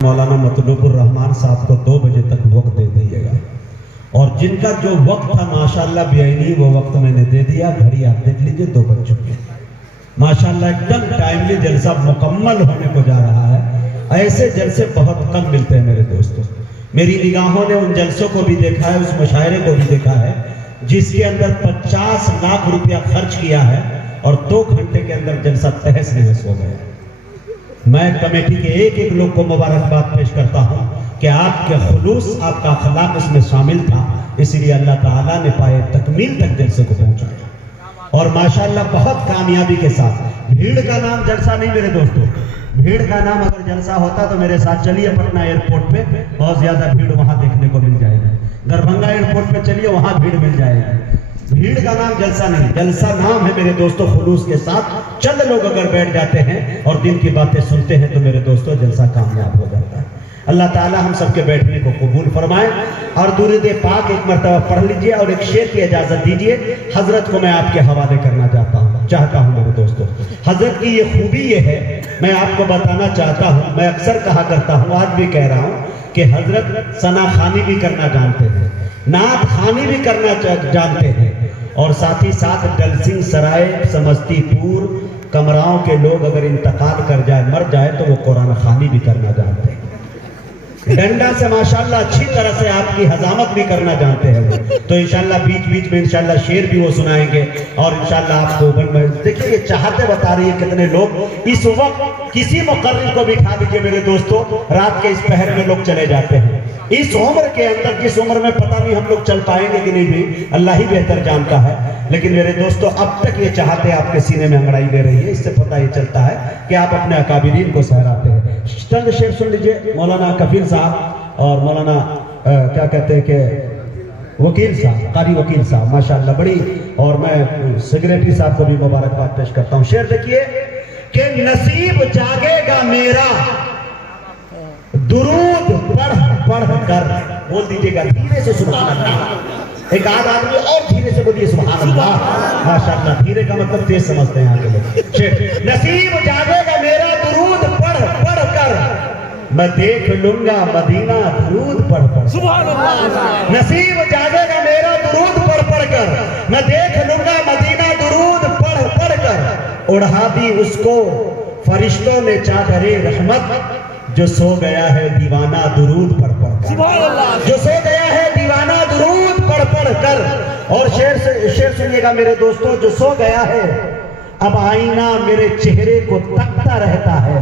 मौलाना मतलूबुर रहमान साहब को 2 बजे तक वक्त दे दीजिएगा। और जिनका जो वक्त था माशाल्लाह बेआईनी वो वक्त मैंने दे दिया। घड़ी आप देख लीजिए 2 बज चुके माशाल्लाह। एकदम टाइमली जलसा मुकम्मल होने को जा रहा है। ऐसे जलसे बहुत कम मिलते हैं मेरे दोस्तों। मेरी निगाहों ने उन जलसों को भी देखा है, उस मुशायरे को भी देखा है जिसके अंदर 50 लाख रुपया खर्च किया है और 2 घंटे के अंदर जलसा तहस नहस हो गया। मैं कमेटी के एक एक लोग को मुबारकबाद पेश करता हूँ कि आपके खुलूस, आपका अखलाक इसमें शामिल था, इसलिए अल्लाह ताला ने पाए तकमील तक जलसे को पहुँचाया। और माशाल्लाह बहुत कामयाबी के साथ। भीड़ का नाम जलसा नहीं मेरे दोस्तों, भीड़ का नाम अगर जलसा होता तो मेरे साथ चलिए पटना एयरपोर्ट पे, बहुत ज्यादा भीड़ वहां देखने को मिल जाएगी। दरभंगा एयरपोर्ट पे चलिए, वहां भीड़ मिल जाएगी। भीड़ का नाम जलसा नहीं, जलसा नाम है मेरे दोस्तों खुलूस के साथ। चंद लोग अगर बैठ जाते हैं और दिन की बातें सुनते हैं तो मेरे दोस्तों जलसा कामयाब हो जाता है। अल्लाह ताला हम सबके बैठने को कबूल फरमाए। और दुरूद पाक एक मरतबा पढ़ लीजिए और एक शेर की इजाजत दीजिए। हजरत को मैं आपके हवाले करना चाहता हूँ मेरे दोस्तों। हजरत की ये खूबी ये है, मैं आपको बताना चाहता हूँ, मैं अक्सर कहा करता हूँ, आज भी कह रहा हूँ कि हजरत सना खानी भी करना जानते हैं, नात खानी भी करना जानते हैं, और साथ ही साथ डल सिंह सराय, समस्तीपुर, कमराओं के लोग अगर इंतकाल कर जाए, मर जाए, तो वो कुरान खानी भी करना जानते हैं। डंडा से माशाल्लाह अच्छी तरह से आपकी हजामत भी करना जानते हैं। तो इंशाल्लाह बीच बीच में इंशाल्लाह शेर भी वो सुनाएंगे और इंशाल्लाह आपको देखिए चाहते बता रही है कितने लोग इस वक्त किसी मुकर्रिर को बिठा दीजिए मेरे दोस्तों, रात के इस पहर में लोग चले जाते हैं। इस उम्र के अंदर, जिस उम्र में पता नहीं हम लोग चल पाएंगे कि नहीं भी, अल्लाह ही बेहतर जानता है। लेकिन मेरे दोस्तों अब तक ये चाहते आपके सीने में अंगड़ाई ले रही है, इससे पता ये चलता है कि आप अपने अकाबिरीन को सहराते हैं। चंद शेर सुन लीजिए मौलाना कफील साहब और मौलाना क्या कहते हैं कि वकील साहब, कारी वकील साहब माशाल्लाह बड़ी, और मैं सेक्रेटरी साहब को भी मुबारकबाद पेश करता हूँ। शेर देखिए कि नसीब जागेगा मेरा दुरूद पढ़ पढ़ कर, बोल दीजिएगा धीरे से सुभान अल्लाह। एक आध आदमी और धीरे से बोलिए सुभान अल्लाह। माशाल्लाह, धीरे का मतलब तेज समझते हैं यहाँ के लोग। नसीब जागेगा मेरा दुरूद पढ़ पढ़ कर, मैं देख लूंगा मदीना दुरूद पढ़ पढ़। सुभान अल्लाह। नसीब जागेगा मेरा दुरूद पढ़ पढ़ कर, मैं देख लूंगा मदीना दुरूद पढ़ पढ़ कर। उड़ा दी उसको फरिश्तों ने चादरे रहमत, जो सो गया है दीवाना दुरूद पढ़ पढ़ कर, जो सो गया है दीवाना दुरूद पढ़ पढ़ कर। और शेर सुनिएगा मेरे दोस्तों, जो सो गया है अब आईना मेरे चेहरे को तकता रहता है,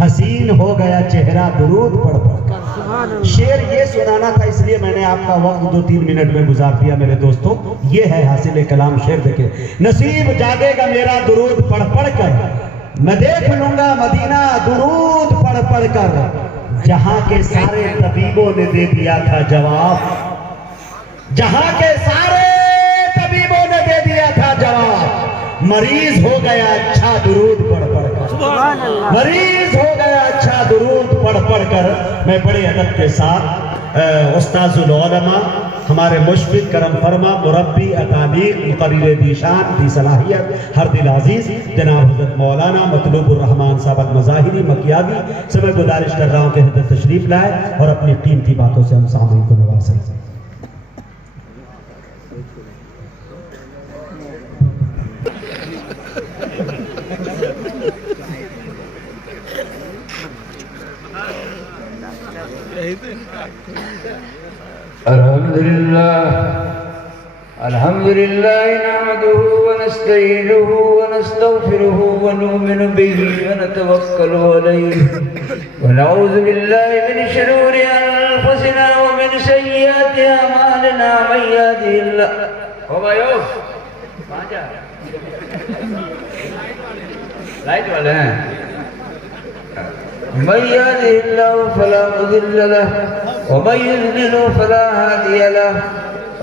हसीन हो गया चेहरा दुरूद पढ़ पढ़ कर। शेर ये सुनाना था, इसलिए मैंने आपका वक्त 2-3 मिनट में गुजार दिया मेरे दोस्तों। ये है हासिल कलाम शेर। देखे नसीब जागेगा मेरा दुरूद पढ़ पढ़ कर, मैं देख लूंगा मदीना दुरूद पढ़ पढ़ कर। जहां के सारे तबीबों ने दे दिया था जवाब, जहां के सारे तबीबों ने दे दिया था जवाब, मरीज हो गया अच्छा दुरूद पढ़ पढ़ कर, मरीज हो गया अच्छा दुरूद पढ़ पढ़ कर। मैं बड़े अदब के साथ उस्ताजुल उलमा, हमारे मुशफिक करम फरमा, मुरब्बी अतालीक, मुकर्रिर दीशान दी सलाहियत, हर दिल अजीज जनाब हज़रत मौलाना मतलूबुर रहमान साहब अल-मज़ाहिरी मकियावी से मैं गुजारिश कर रहा हूँ कि हज़रत तशरीफ लाए और अपनी कीमती बातों से हम सामने को नवाजें। अल्हम्दुलिल्लाह नहमदुहु व नस्तईनुहु व नस्तगफिरुहु व नु'मिनु बिही व नतवक्कलु अलैहि व नऊज़ु बिल्लाहि मिन शुरूरि अनफुसिना व मिन सय्यिआति अमालिना। मन यहदिहिल्लाह, ओ भाइयों कहाँ जा लाइट वाले हैं। मन यहदिहिल्लाहु फला मुज़िल्ल लहु व मन युज़लिलहु फला हादिय लहु।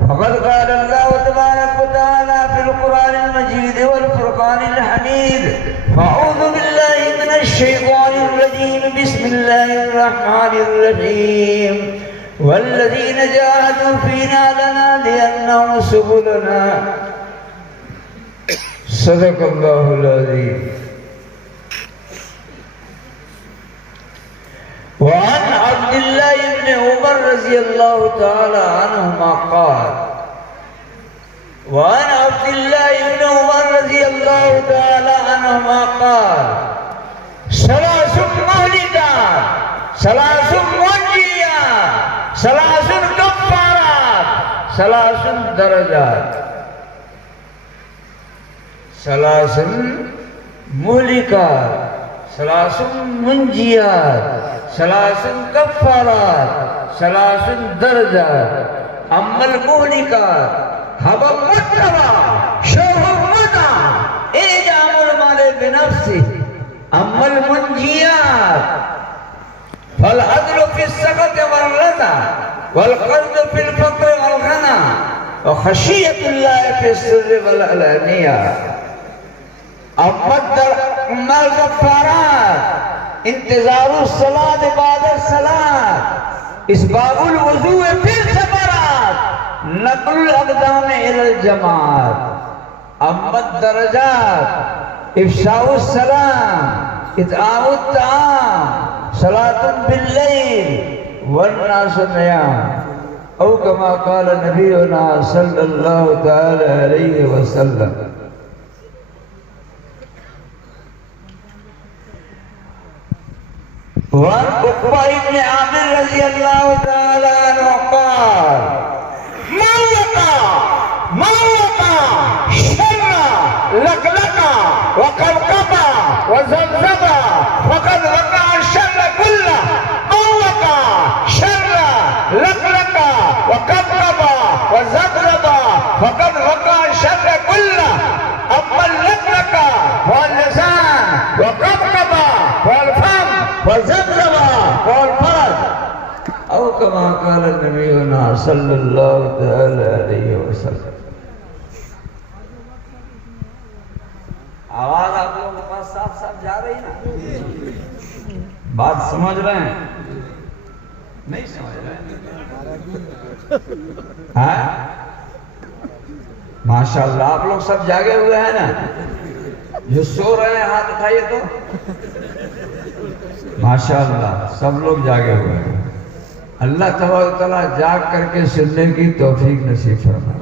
फ़क़द क़ाल अल्लाहु तबारक व तआला फ़िल क़ुरानिल मजीद वल फ़ुरक़ानिल हमीद अऊज़ु बिल्लाहि मिनश शैतानिर रजीम बिस्मिल्लाहिर रहमानिर रहीम वल्लज़ीन जाहदू फ़ीना लनहदियन्नहुम सुबुलना सदक़ल्लाहुल अज़ीम। वअन अब्दुल्लाह इब्न उमर रज़ियल्लाहु तआला अन्हुमा क़ाल वअन अब्दुल्लाह इब्न उमर रज़ियल्लाहु तआला अन्हुमा क़ाल सलासुन मुहलिकात सलासुन मुंजियात सलासुन कफ़्फ़ारात सलासुन दरजात। सलासुन मुहलिकात सलासुन मुंजियात सलासुन कफ़्फ़ारात सलासुन दरजात। अम्मल मुहलिकात हवा मुत्तबा शौहु मुता इजामुल माले बिनफ्सी अम्मल मुंजियात फल अदलु फिस सकत वल रज़ा वल क़र्ज़ फिल फ़क़्र वल ग़ना व ख़शियतुल्लाह फिस सिर्रि वल अलानिया। अम्मल कफ़्फ़ारात इंतज़ारुस सलात बाद सलात इसबागुल वज़ू फिर सफ़रात नक़लुल अक़दाम इलल जमात। अम्मद दरजात इफ़शाउस सलाम इत्आमुत ताम सलातुन बिल्लैल वन्नासु नियाम औ कमा क़ाल नबियुना सल्लल्लाहु तआला अलैहि वसल्लम। वअन उक़बा इब्न आमिर रज़ियल्लाहु तआला अन्हु क़ाल मौका शर्रा लकलका व कबकबा व ज़बज़बा फ़क़द वक़अ शर्र कुल्ला मौका शर्रा लकलका व कबकबा व ज़बज़बा फ़क़द वक़अ शर्र कुल्ला। अम्मल लकलका वल लिसान व कबकबा वल फम व ज़बज़बा वल फर्ज औ कमा क़ाल नबियुना सल्लल्लाहु तआला अलैहि वसल्लम। आवाज आप लोगों के पास साफ साफ जा रही ना? बात समझ रहे हैं? नहीं समझ रहे हैं? माशाअल्लाह आप लोग सब जागे हुए हैं ना? जो सो रहे हैं हाथ उठाइए तो। माशाअल्लाह सब लोग जागे हुए हैं। अल्लाह तबारक तआला जाग करके सुनने की तौफीक नसीब फरमाए,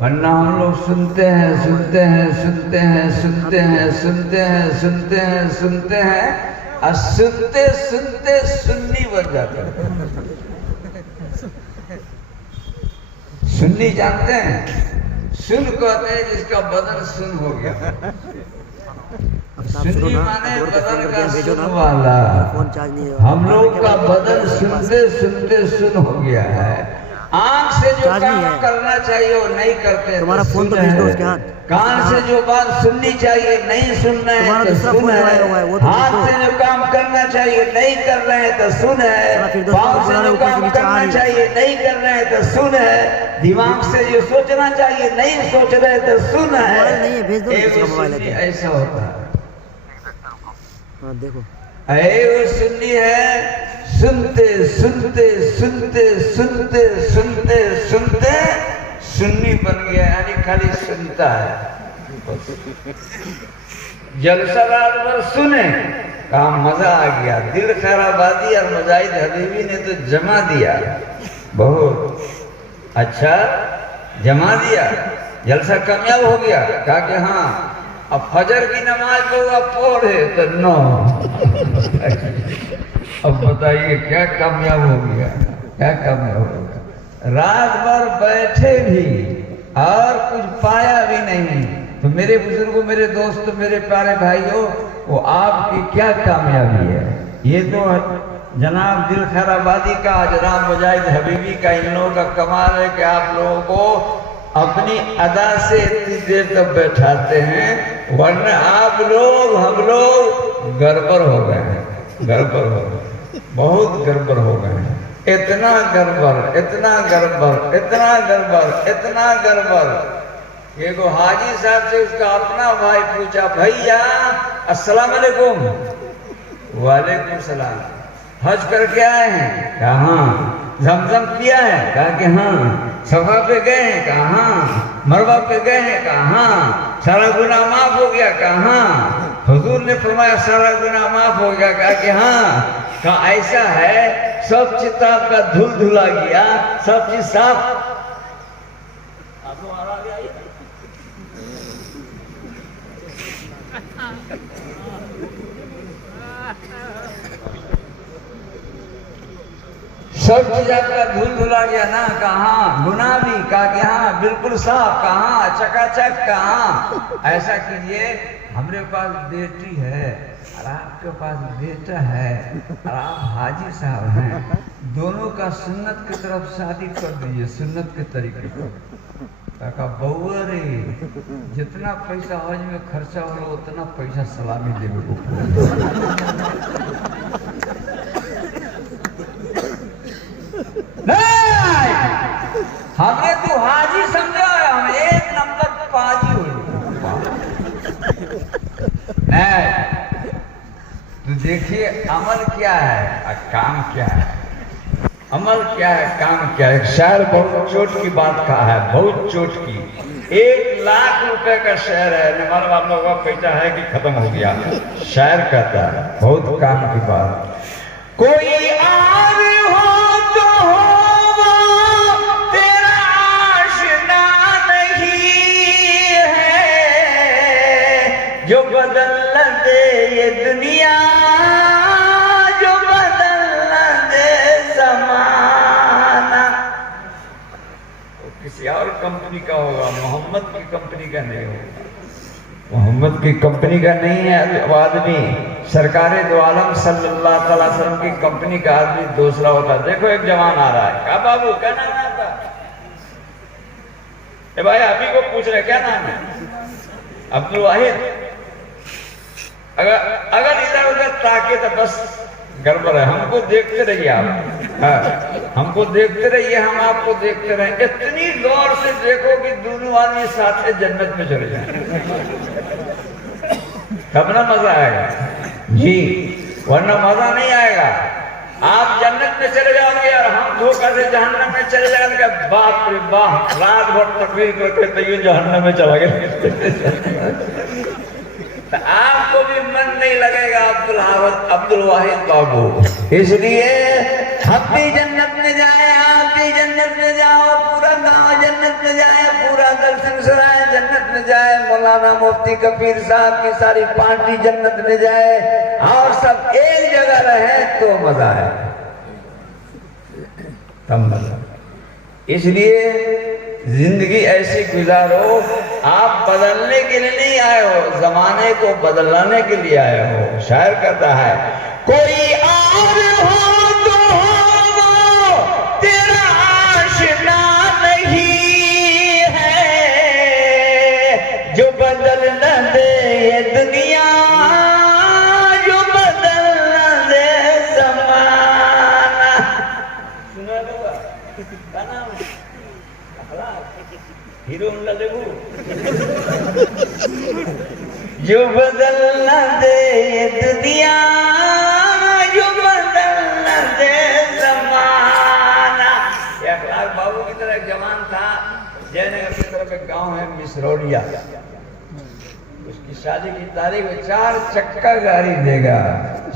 वरना हम लोग सुनते हैं सुनते हैं सुनते हैं सुनते हैं सुनते हैं सुनते हैं सुनते हैं और सुनते सुनते सुन्नी बन जाते हैं। सुन्नी जानते हैं? सुन कहते हैं जिसका बदन सुन हो गया। सुन्नी माने बदन का सुन वाला। हम लोग का बदन सुनते सुनते सुन हो गया है। आँख से जो काम करना चाहिए वो नहीं करते, तुम्हारा फोन तो भेज दो उसके हाथ। कान से जो बात सुननी चाहिए नहीं सुनना है तो सुन है। हाथ से जो काम करना चाहिए नहीं कर रहे हैं तो सुन है। पाँव से जो काम करना चाहिए नहीं कर रहे हैं तो सुन है। दिमाग से जो सोचना चाहिए नहीं सोच रहे तो सुन है। ऐसा होता है। देखो वो सुन्नी है, सुनते सुनते सुनते सुनते सुनते सुनते सुन्नी बन गया, यानी खाली सुनता है। जलसा रात भर सुने, कहा मजा आ गया। दिल खैराबादी और मुजाहिद हबीबी ने तो जमा दिया, बहुत अच्छा जमा दिया, जलसा कामयाब हो गया। कहा कि हाँ अब फजर की नमाज को अब पढ़े तो 9। अब बताइए क्या कामयाब हो गया, क्या कामयाब हो गया। रात भर बैठे भी और कुछ पाया भी नहीं। तो मेरे बुजुर्गों, मेरे दोस्तों, मेरे प्यारे भाइयों, वो आपकी क्या कामयाबी है। ये तो जनाब दिल खैराबादी का, जनाब मुजाहिद हबीबी का, इन लोगों का कमाल है कि आप लोगों को अपनी अदा से इतनी देर तक बैठाते हैं, वरना आप लोग हम लोग गड़बड़ हो गए हैं, गड़बड़ हो गए, बहुत गड़बड़ हो गए हैं। इतना गड़बड़, इतना गड़बड़, इतना गड़बड़, इतना गड़बड़। एगो हाजी साहब से उसका अपना भाई पूछा, भैया अस्सलाम वालेकुम। वालेकुम सलाम। हज करके आए हैं? कहा हाँ। जमजम पिया है? कहा कि हाँ। सफा पे गए हैं? कहा हाँ। मरवा पे गए हैं? कहा हाँ। सारा गुनाह माफ हो गया? कहा हाँ। हुजूर ने फरमाया सारा गुनाह माफ हो गया? कहा कि हाँ। कहा ऐसा है, सब चीज आपका धुल धुला गया, सब चीज साफ। सब चीज आपका धुल धुला गया ना? कहा गुनाह भी? कहा कि हाँ बिल्कुल साफ। कहा चकाचक। कहा ऐसा कीजिए, हमरे पास बेटी है और आपके पास बेटा है और आप हाजी साहब हैं, दोनों का सुन्नत की तरफ शादी कर दीजिए, सुन्नत के तरीके पर। कहा बउआ रे, जितना पैसा हज में खर्चा हो उतना पैसा सलामी देवे को। हमें तू हाजी समझा, हम एक नंबर पाजी हो। तो देखिए अमल क्या है और काम क्या है। अमल क्या है, काम क्या है। एक शायर बहुत चोट की बात कहा है, बहुत चोट की। 1 लाख रुपए का शेयर है, नमल आप लोगों का पैसा है कि खत्म हो गया। शायर कहता है बहुत काम की बात। कोई और हो तो हो तेरा आशना नहीं है, जो बदल न दे ये दुनिया, जो बदल न दे जमाना। किसी और कंपनी का होगा, मोहम्मद की कंपनी का नहीं होगा। मोहम्मद की कंपनी का नहीं है वो आदमी, सरकारे दो आलम सल्लल्लाहु अलैहि वसल्लम की कंपनी का आदमी दूसरा होता है। देखो एक जवान आ रहा है, क्या बाबू क्या नाम है आपका? ए भाई अभी को पूछ रहे क्या नाम है? अब्दुल वाहिद। अगर इधर उधर ताके तो बस गड़बड़ है। हमको देखते रहिए आप, हमको देखते रहिए, हम आपको देखते रहे। इतनी गौर से देखो कि दोनों आदमी साथ जन्नत में चले जाए, तब ना मजा आएगा जी, वरना मजा नहीं आएगा। आप जन्नत में चले जाओगे और हम धोखा से जहन्नम में चले जाएंगे। बाप रे बाप, रात भर तकलीफ करके तो ये जहन्नम में चला गया। तो आपको भी मन नहीं लगेगा अब्दुल वाहिद बाबू। इसलिए हम भी जन्नत में जाए, आप भी जन्नत में जाओ, पूरा गांव जन्नत में जाए, पूरा दर्शन सराय जन्नत में जाए, मौलाना मुफ्ती कबीर साहब की सारी पार्टी जन्नत में जाए और सब एक जगह रहे तो मजा है, तब मजा। इसलिए जिंदगी ऐसी गुजारो, आप बदलने के लिए नहीं आए हो, जमाने को बदलाने के लिए आए हो। शायर कहता है कोई और हो तो हो तेरा आशना नहीं है, जो बदल न दे ये दुनिया, जो बदल न दे जमाना। सुना होगा क्या नाम है? हीरो लेबू। जो बदल न दे दुनिया, जो बदल न दे जमाना। एक लाख बाबू की तरह एक जवान था, जयनगर की तरफ एक गांव है मिसरौलिया। उसकी शादी की तारीख में 4 चक्का गाड़ी देगा।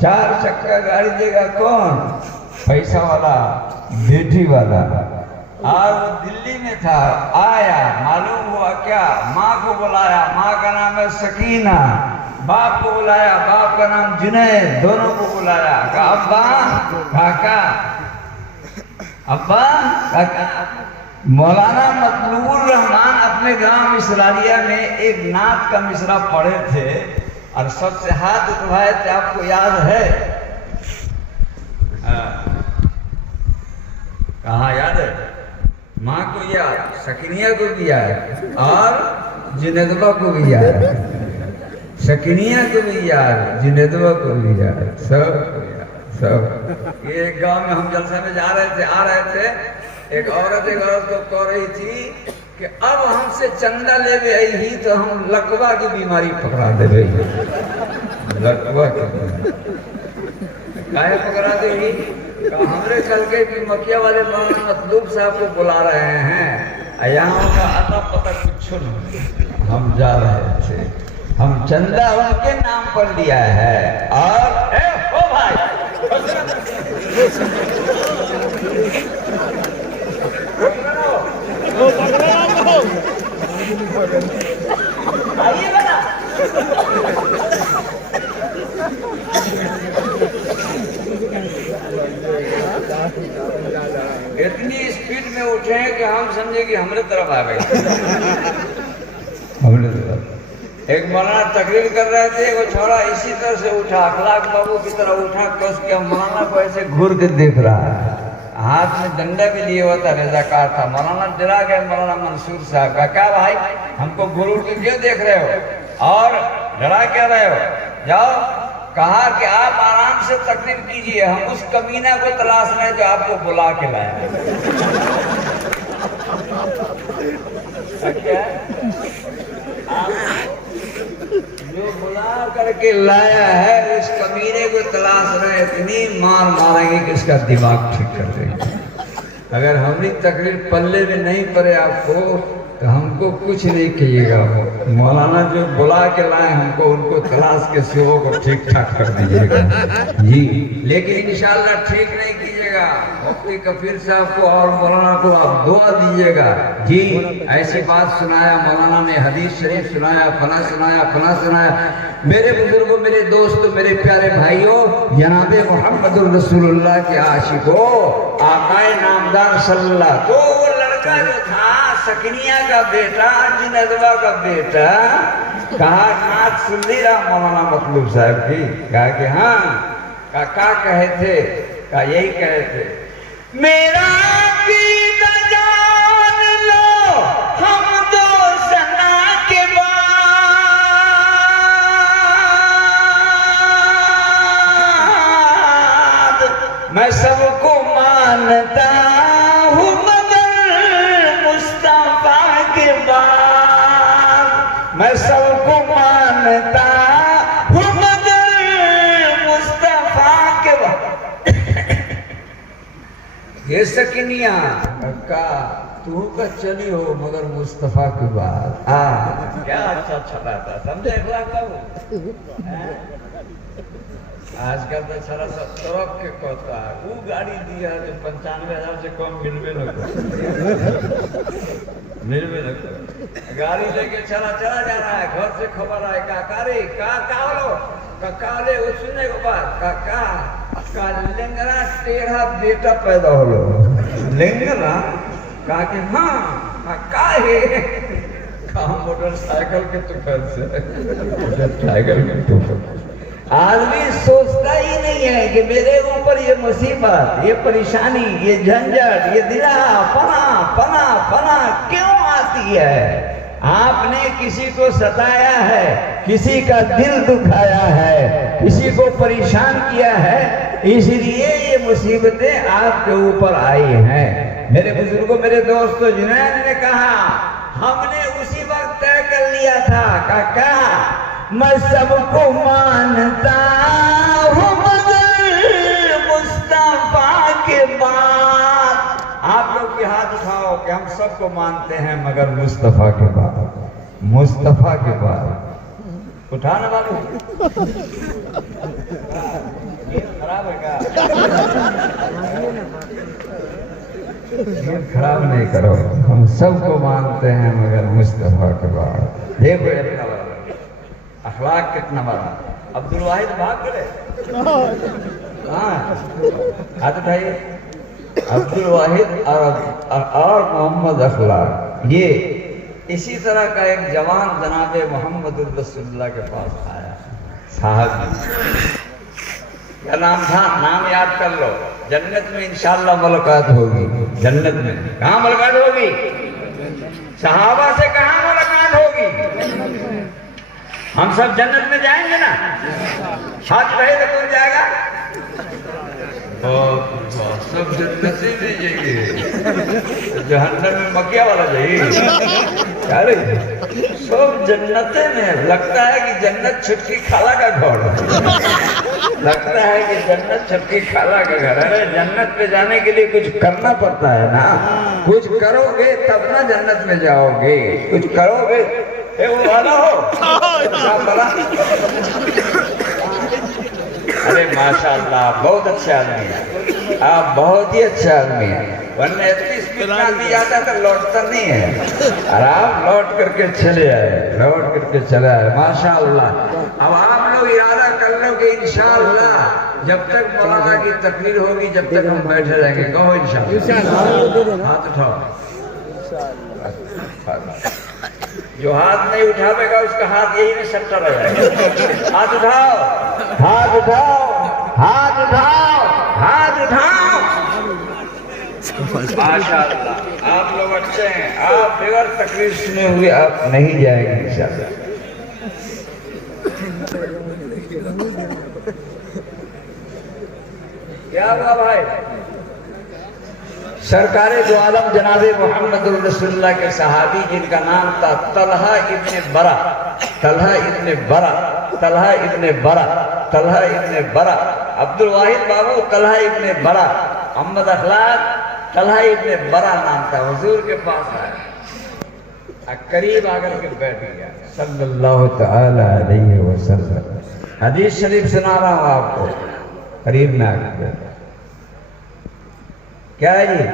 4 चक्का गाड़ी देगा कौन? पैसा वाला, बेटी वाला। और वो दिल्ली में था, आया, मालूम हुआ क्या, माँ को बुलाया, माँ का नाम है सकीना, बाप को बुलाया, बाप का नाम जुनैद, दोनों को बुलाया। कहा अब्बा काका, अब्बा काका। मौलाना मतलूबुर रहमान अपने गांव मिसरालिया में एक नात का मिसरा पढ़े थे और सबसे हाथ उठवाए थे, आपको याद है? कहाँ याद है? माँ को याद, सकीनिया को भी याद और जुनैदबा को भी याद। सकीनिया को भी याद, जुनैदबा को भी याद, सब सब ये एक गांव में हम जलसे में जा रहे थे, आ रहे थे, एक औरत को कह रही थी कि अब हमसे चंदा ले आई तो हम लकवा की बीमारी पकड़ा दे रही। लकवा की काहे पकड़ा देगी? हमरे कल के कि मकिया वाले मौलाना मतलूब साहब को बुला रहे हैं, यहाँ का अता पता कुछ नहीं। हम जा रहे थे, हम चंदा उनके नाम पर लिया है। और ओ भाई आइए बना। इतनी स्पीड में उठे हैं कि हम समझे कि हमारे तरफ आ गए। हमने तरफ एक मौलाना तकरीर कर रहे थे, वो छोड़ा इसी तरह से उठा, अखलाक बाबू की तरह उठा, कस के मौलाना को ऐसे घूर के देख रहा है, हाथ में डंडा भी लिए हुआ था, रजाकार था। मौलाना डरा गए, मौलाना मंसूर साहब का, क्या भाई हमको घूर के क्यों देख रहे हो और डरा क्या रहे हो? जाओ, कहा कि आप आराम से तकरीर कीजिए, हम उस कमीना को तलाश रहे जो आपको बुला के लाए। क्या जो बुला करके लाया है उस कमीने को तलाश रहे, इतनी मार मारेंगे कि इसका दिमाग ठीक कर देंगे। अगर हमारी तकरीर पल्ले में नहीं पड़े आपको तो हमको कुछ नहीं कहिएगा। मौलाना जो बुला के लाए हमको, उनको तलाश के सेवों को ठीक ठाक कर दीजिएगा जी। लेकिन इंशाअल्लाह ठीक नहीं कीजिएगा। मुफ्ती कफीर साहब को और मौलाना को आप दुआ दीजिएगा जी। ऐसी बात सुनाया मौलाना ने, हदीस शरीफ सुनाया, फना सुनाया, फना सुनाया। मेरे बुजुर्गों, मेरे दोस्तों, मेरे प्यारे भाइयों, जनाबे मोहम्मदुर रसूलुल्लाह के आशिकों, आकाए नामदार सल्लल्लाहु, तो वो लड़का जो था सकनिया का बेटा, जिनदवा का बेटा, कहा नाथ सुन ली रहा मौलाना मतलूब साहब की? कहा कि हाँ। का कहे थे? का यही कहे थे, मेरा कीदा जान लो हम दो सना के बाद, मैं सबको मानता हूँ मैं सबको मानता हूँ मगर मुस्तफा के बाद। ये सकनिया का तू का चली हो मगर मुस्तफा के बाद। क्या अच्छा छला था, समझे? आजकल तो सारा सब तरफ के कहता है, वो गाड़ी दिया जो 95,000 से कम मिलवे न मिलवे न गाड़ी लेके चला जा रहा है। घर से खबर आए, काकारे काले वो सुनने के बाद का लेंगरा टेढ़ा बेटा पैदा हो लेंगरा। कहा कि हाँ का है, कहा मोटरसाइकिल के तुफैल से, मोटरसाइकिल के तुफैल। आदमी सोचता ही नहीं है कि मेरे ऊपर ये मुसीबत, ये परेशानी, ये झंझट, ये दिला पना क्यों आती है? आपने किसी को सताया है, किसी का दिल दुखाया है, किसी को परेशान किया है, इसलिए ये मुसीबतें आपके ऊपर आई हैं। मेरे बुजुर्गों, मेरे दोस्तों, जुनैद ने कहा, हमने उसी वक्त तय कर लिया था, काका मैं सबको मानता हूँ मगर मुस्तफा के बाद। आप लोग भी हाथ उठाओ कि हम सबको मानते हैं मगर मुस्तफा के बाद, मुस्तफा के बाद। उठाने वाले खराब है क्या? खराब नहीं करो, हम सबको मानते हैं मगर मुस्तफा के बाद। देखो अपना अखलाक कितना बड़ा। अब्दुल वाहिद भाग गए, हाथ उठाइए। अब्दुल वाहिद और मोहम्मद अखलाक, ये इसी तरह का एक जवान जनाबे मोहम्मद रसूलुल्लाह के पास आया। साहब क्या नाम था? नाम याद कर लो, जन्नत में इंशाअल्लाह मुलाकात होगी। जन्नत में कहाँ मुलाकात होगी? सहाबा से कहाँ मुलाकात होगी? हम सब जन्नत में जाएंगे ना? हाथ रहे तो कौन जाएगा? सब जन्नती में जाइए, जहन्नम में मक्या वाला जाइए। क्या रे, सब जन्नते में। लगता है कि जन्नत छुटकी खाला का घर, लगता है कि जन्नत छुटकी खाला का घर। अरे जन्नत पे जाने के लिए कुछ करना पड़ता है ना, कुछ करोगे तब ना जन्नत में जाओगे, कुछ करोगे। वो वाला हो बड़ा, अरे माशाअल्लाह बहुत अच्छे आदमी है आप, बहुत ही अच्छे आदमी है। वरना इतनी स्पीड में आदमी जाता तो लौटता नहीं है, और आप लौट करके चले आए, लौट करके चले आए माशाअल्लाह। अब आप लोग इरादा कर लो कि इंशाअल्लाह जब तक मौलाना की तकरीर होगी जब तक हम बैठे रहेंगे। कहो इंशाअल्लाह, हाथ उठाओ। जो हाथ नहीं उठाएगा उसका हाथ यही में सट्टा रह जाएगा। हाथ उठाओ, हाथ उठाओ, हाथ उठाओ, हाथ उठाओ। माशाअल्लाह आप लोग अच्छे हैं। आप बगैर तकलीफ सुने हुए आप नहीं जाएंगे इंशाअल्लाह। क्या हुआ भाई? सरकारे दो आलम जनाबे मोहम्मद रसूलुल्लाह के सहाबी जिनका नाम था तलहा इब्ने बरा, तलहा इब्ने बरा, तलहा इब्ने बरा, तलहा इब्ने बरा, अब्दुल वाहिद बाबू तलहा इब्ने बरा, अहमद अखलाक तलहा इब्ने बरा नाम था। हुजूर के पास आया, करीब आकर के बैठ गया सल्लल्लाहु तआला अलैहि वसल्लम। हदीस शरीफ सुना रहा हूं आपको, करीब में आकर बैठ। क्या है जी,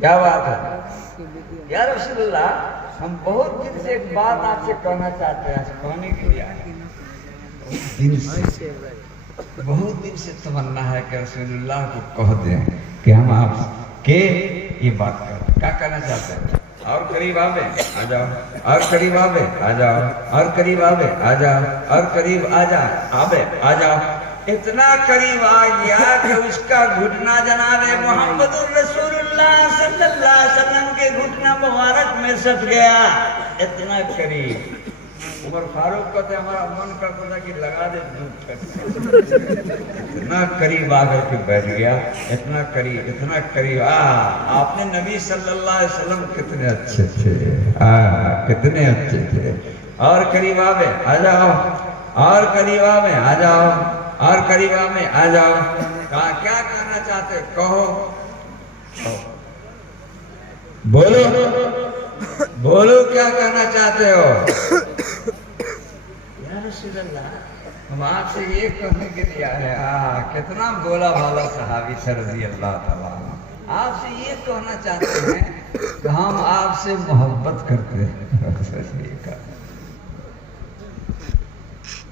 क्या बात है? या रसूलुल्लाह, हम बहुत दिन से एक बात आपसे कहना चाहते हैं, कहने के लिए आए। बहुत दिन से तमन्ना है कि रसूलुल्लाह को कह दें कि हम आपके ये बात करें। क्या कहना चाहते हैं? और करीब आवे आ जाओ, और करीब आवे आ जाओ, और करीब आवे आ जाओ, और करीब आ जा आवे आ जाओ। इतना करीब आ गया कि उसका घुटना जनाबे मोहम्मद रसूलुल्लाह सल्लल्लाहु अलैहि वसल्लम के घुटना मुबारक में सट गया। इतना करीब। उमर फारूक कहते हमारा मन करता था कि लगा दे दूध। इतना करीब आकर के बैठ गया, इतना करीब, इतना करीब। आपने नबी सल्लल्लाहु अलैहि वसल्लम कितने अच्छे थे, कितने अच्छे थे। और करीब आवे आ जाओ, और करीब आवे आ जाओ, और करीबा में आ जाओ। कहा क्या कहना चाहते कहो, बोलो बोलो क्या कहना चाहते हो? या रसूलल्लाह, हम आपसे ये कहने के लिए आए। कितना बोला भाला सहाबी से रज़ी अल्लाह ताला, आपसे ये कहना चाहते हैं कि हम आपसे मोहब्बत करते हैं।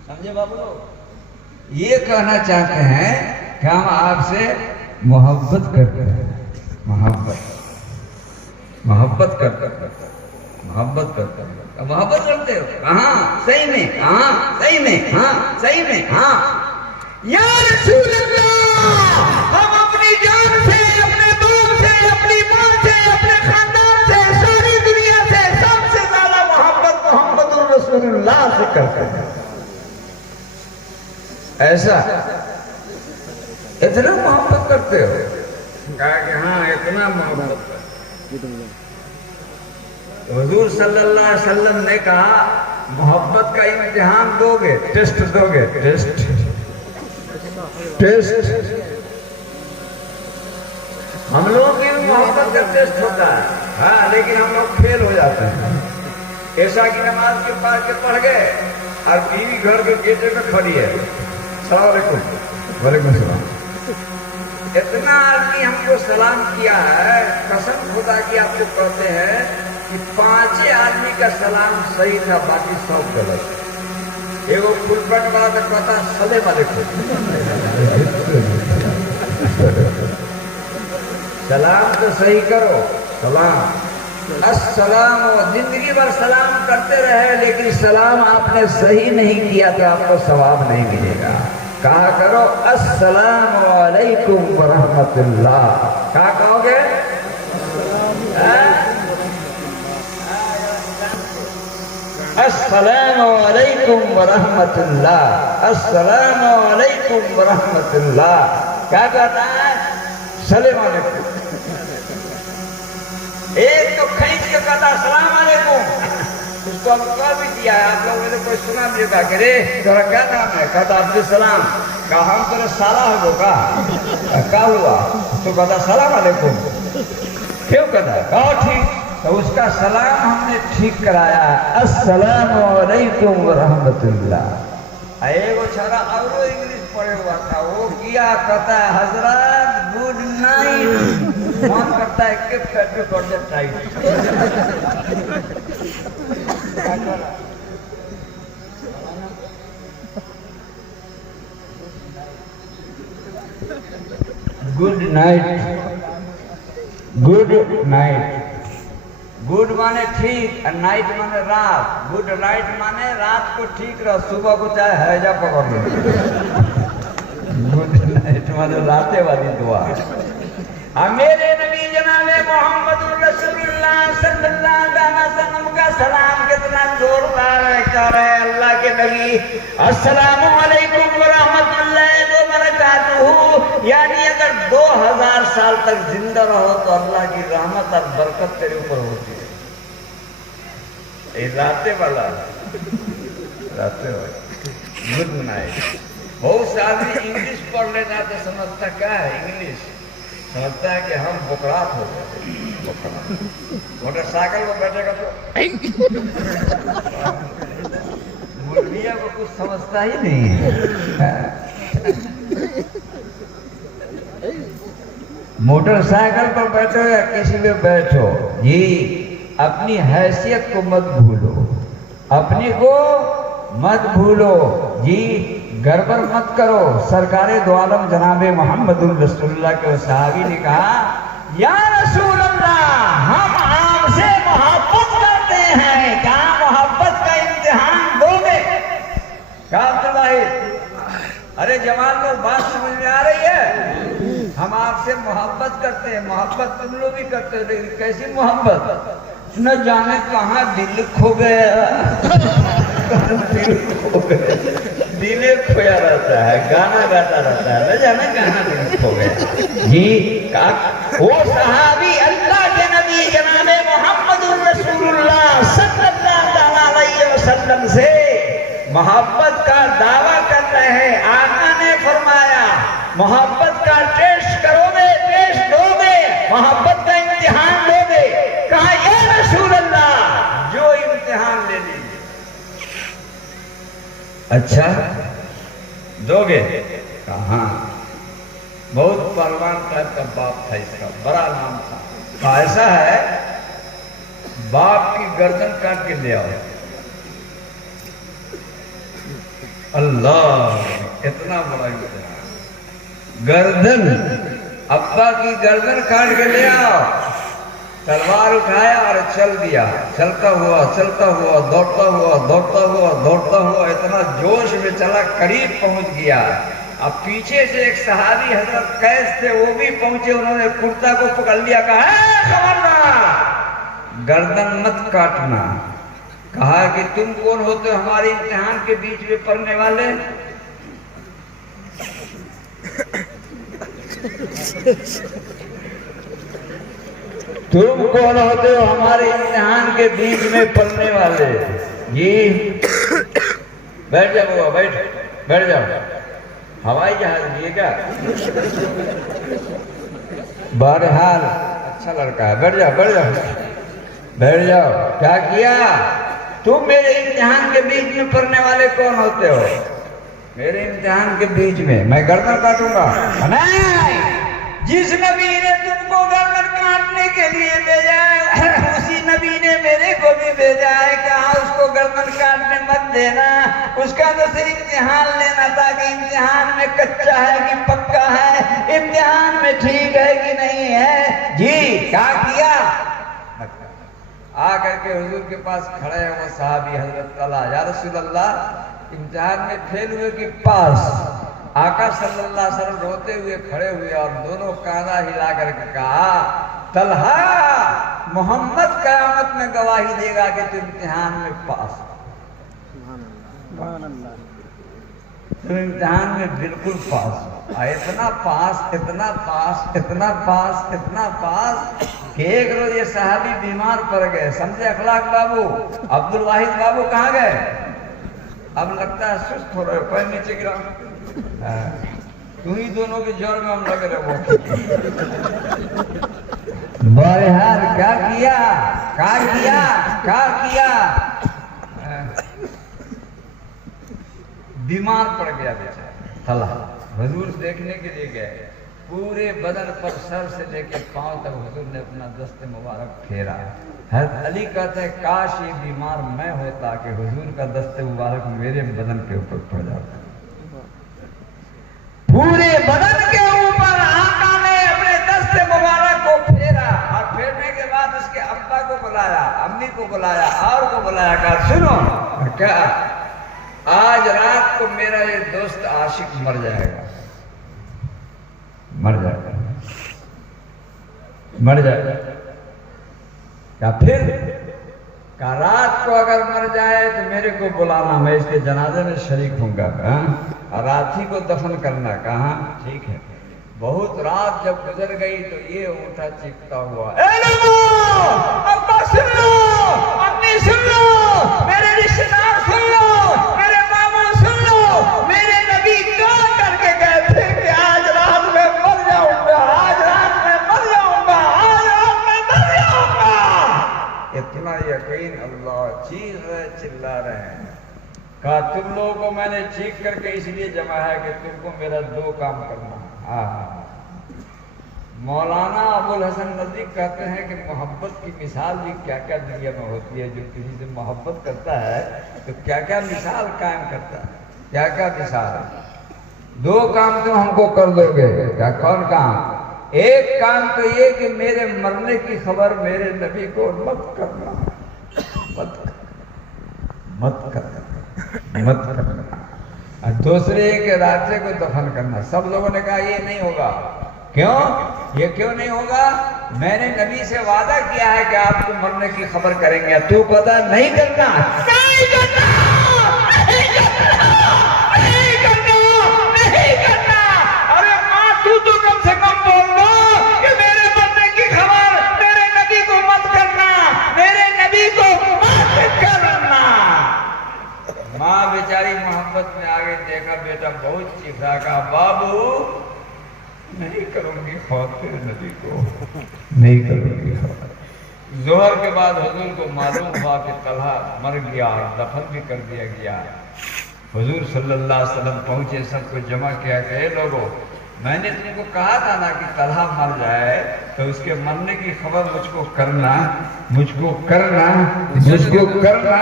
समझे बाबू लोग? ये कहना चाहते हैं कि हम आपसे मोहब्बत करते हैं, मोहब्बत मोहब्बत करते हैं, मोहब्बत करते हैं। मोहब्बत करते हो? हाँ सही में, हाँ सही में, हाँ सही में, हाँ। या रसूल अल्लाह, हम अपनी जान से, अपने दूध से, अपनी माँ से, अपने खानदान से, सारी दुनिया से सबसे ज्यादा मोहब्बत मोहम्मद रसूलुल्लाह से करते हैं। ऐसा इतना मोहब्बत करते हो? कहा कि हाँ इतना मोहब्बत। हुजूर सल्लल्लाहु अलैहि वसल्लम ने कहा मोहब्बत का इम्तिहान दोगे, टेस्ट दोगे, टेस्ट टेस्ट। हम लोगों की मोहब्बत का टेस्ट होता है, हाँ, लेकिन हम लोग फेल हो जाते हैं। ऐसा कि नमाज के पास के पढ़ गए और बीवी घर के गेटे में खड़ी है, वालेकुम सलाम। इतना आदमी हमको सलाम किया है, कसम खुदा की आपको कहते हैं कि 5 आदमी का सलाम सही था, बाकी सब गलत। एगो फुलपट वाला तो कहता सले वालेकुम, सलाम तो सही करो, सलाम अस्सलाम। जिंदगी भर सलाम करते रहे, लेकिन सलाम आपने सही नहीं किया तो आपको सवाब नहीं मिलेगा। कहा करो अस्सलामु अलैकुम व रहमतुल्लाह। क्या कहोगे? अस्सलामु अलैकुम व रहमतुल्लाह, अस्सलामु अलैकुम व रहमतुल्लाह। क्या कहता है? सलाम अलैकुम। एक तो खींच के कहता सलाम अलैकुम, उसको हम कह भी दिया है, आप लोगों ने कोई सुना नहीं था कि रे तेरा क्या नाम है? कहता अब्दुल सलाम। कहा हम तेरा साला हो का? क्या हुआ? तो कहता सलाम अलैकुम। क्यों कहता? कहो ठीक। तो उसका सलाम हमने ठीक कराया, अस्सलामु अलैकुम व रहमतुल्लाह। एगो छोरा और इंग्लिश पढ़े हुआ था, वो किया कहता है हजरत गुड नाइट। मन करता है कि फेट कर दे tight. Good night, good night. Good माने ठीक और नाइट माने रात। गुड नाइट माने रात को ठीक रहो, सुबह को चाहे हैजा पकड़ लो। गुड नाइट माने राते वाली दुआ। मेरे नबी जनाबे मोहम्मद रसूलुल्लाह सल्लल्लाहु अलैहि वसल्लम का सलाम कितना जोरदार है। अल्लाह के नबी अस्सलामु अलैकुम व रहमतुल्लाहि व बरकातुहू। यानी अगर 2000 साल तक जिंदा रहो तो अल्लाह की रहमत और बरकत तेरे ऊपर होती है। राते वाला गुड नाइट। बहुत से आदमी इंग्लिश पढ़ लेना तो समझता क्या है इंग्लिश, समझता है कि हम बुकरात हो गए। मोटरसाइकिल में बैठेगा तो मुर्गिया को कुछ समझता ही नहीं है। मोटरसाइकिल पर बैठो या किसी में बैठो, जी अपनी हैसियत को मत भूलो, अपनी को मत भूलो, जी गड़बड़ मत करो। सरकारे दो आलम जनाबे मोहम्मदुर रसूलुल्लाह के सहाबी ने कहा या रसूल अल्लाह हम आपसे मोहब्बत करते हैं, क्या मोहब्बत का इम्तिहान दोगे? क्या भाई? अरे जवान लोग बात समझ में आ रही है? हम आपसे मोहब्बत करते हैं। मोहब्बत तुम लोग भी करते हो, लेकिन कैसी मोहब्बत? न जाने कहाँ दिल खो गया। दिल खोया रहता है, गाना गाता रहता है, न जाने कहाँ दिल खो गया। जी वो सहाबी अल्लाह के नबी जनाबे मोहम्मदुर रसूलुल्लाह सल्लल्लाहु अलैहि वसल्लम से मोहब्बत का दावा कर रहे हैं। आका ने फरमाया मोहब्बत का टेस्ट करोगे, टेस्ट दोगे, मोहब्बत का इम्तिहान दोगे। कहा या रसूल अल्लाह जो इम्तिहान ले लीजिए। अच्छा दोगे? कहा बहुत पहलवान टाइप का बाप था, इसका बड़ा नाम था। ऐसा है बाप की गर्दन काट के ले आओ। अल्लाह इतना बड़ा गर्दन, अब्बा की गर्दन काट के ले आओ। तलवार उठाया और चल दिया, चलता हुआ दौड़ता हुआ इतना जोश में चला, करीब पहुंच गया। अब पीछे से एक सहाबी हजरत कैस थे, वो भी पहुंचे। उन्होंने कुर्ता को पकड़ लिया, कहा खबरदार गर्दन मत काटना। कहा कि तुम कौन होते हो हमारे इम्तिहान के बीच में पढ़ने वाले? तुम कौन होते हो हमारे इम्तिहान के बीच में पढ़ने वाले? जी बैठ जाओ बाबा, बैठ जाओ। हवाई जहाज लिए क्या? बहरहाल अच्छा लड़का है, बैठ जाओ बैठ जाओ। क्या किया? तुम मेरे इम्तिहान के बीच में पढ़ने वाले कौन होते हो? मेरे इम्तिहान के बीच में मैं गर्दन काटूंगा? नहीं, जिस नबी ने तुमको गर्दन काटने के लिए भेजा है उसी नबी ने मेरे को भी भेजा है। कहा उसको गर्दन काटने मत देना, उसका तो सिर्फ इम्तिहान लेना था कि इम्तिहान में कच्चा है कि पक्का है, इम्तिहान में ठीक है कि नहीं है। जी क्या किया? आकर के हुजूर के पास खड़े हैं वो साहबी हजरत तला, या रसूल अल्लाह इम्तिहान में फेल हुए कि पास? आका सल्लल्लाहु अलैहि वसल्लम रोते हुए खड़े हुए और दोनों कांधा हिला करके कहा तलहा मोहम्मद कयामत में गवाही देगा कि तू इम्तिहान में पास। तुम इम्तिहान में बिल्कुल पास हो। इतना पास, इतना पास, इतना पास, इतना पास कि एक रोज ये साहबी बीमार पड़ गए। समझे अखलाक बाबू, अब्दुल वाहिद बाबू कहाँ गए? अब लगता है सुस्त हो रहे हो, पैर नीचे गिरा। तुम्ही दोनों के जोर में हम लगे रहे। बहरहाल क्या किया, क्या किया, क्या किया? बीमार पड़ गया बेचारा तलहा। हुजूर देखने के लिए गए। पूरे बदन पर सर से लेके पांव तक हुजूर ने अपना दस्ते मुबारक फेरा। हज़रत अली कहते हैं काश ये बीमार मैं होता कि हुजूर का दस्ते मुबारक मेरे बदन के ऊपर पड़ जाता। पूरे बदन के ऊपर आका ने अपने दस्ते मुबारक को फेरा और फेरने के बाद उसके अब्बा को बुलाया, अम्मी को बुलाया और को बुलाया। कहा सुनो, क्या आज रात को मेरा ये दोस्त आशिक मर जाएगा, मर जाएगा, मर जाएगा। क्या फिर? क्या रात को अगर मर जाए तो मेरे को बुलाना, मैं इसके जनाजे में शरीक होऊंगा। और रात ही को दफन करना। कहाँ? ठीक है। बहुत रात जब गुजर गई तो ये उठा चीखता हुआ, अब्बा सुन लो, अम्मी सुन लो, मेरे रिश्तेदार सुन लो, मेरे मामा सुन लो, मेरे नबी क्या करके गए थे कि आज रात में मर जाऊंगा, आज रात में मर जाऊंगा, आज रात में मर जाऊंगा। इतना यकीन अल्लाह चीज रहे, चिल्ला रहे हैं। कहा तुम लोगों को मैंने चीख करके इसलिए जमा है कि तुमको मेरा दो काम करना। मौलाना अबुल हसन नदवी कहते हैं कि मोहब्बत की मिसाल भी क्या क्या दुनिया में होती है। जो किसी से मोहब्बत करता है तो क्या क्या मिसाल कायम करता है, क्या क्या मिसाल। दो काम तुम हमको कर दोगे। क्या? कौन काम? एक काम तो ये कि मेरे मरने की खबर मेरे नबी को मत करना, मत मत करना, मत करना। और दूसरे के रास्ते को दफन करना। सब लोगों ने कहा ये नहीं होगा। क्यों? ये क्यों नहीं होगा? मैंने नबी से वादा किया है कि आपको मरने की खबर करेंगे। तू पता नहीं करना, नहीं करना, नहीं करना, नहीं करना, नहीं करना। अरे माँ तू तो कम से कम बोल दो कि मेरे मरने की खबर मेरे नबी को मत करना, मेरे नबी को मत करना। माँ बेचारी मोहब्बत में आगे देखा बेटा बहुत चीखा। कहा बाबू नहीं करूंगी खौफ तेरे नबी को, नहीं करूंगी खौफ। जोहर के बाद हुजूर को मालूम हुआ कि तलहा मर गया और दफन भी कर दिया गया। हुजूर सल्लल्लाहु अलैहि वसल्लम पहुंचे, सबको जमा किया कि लोगों मैंने तुमको कहा था ना कि तलहा मर जाए तो उसके मरने की खबर मुझको करना, मुझको करना, मुझको करना,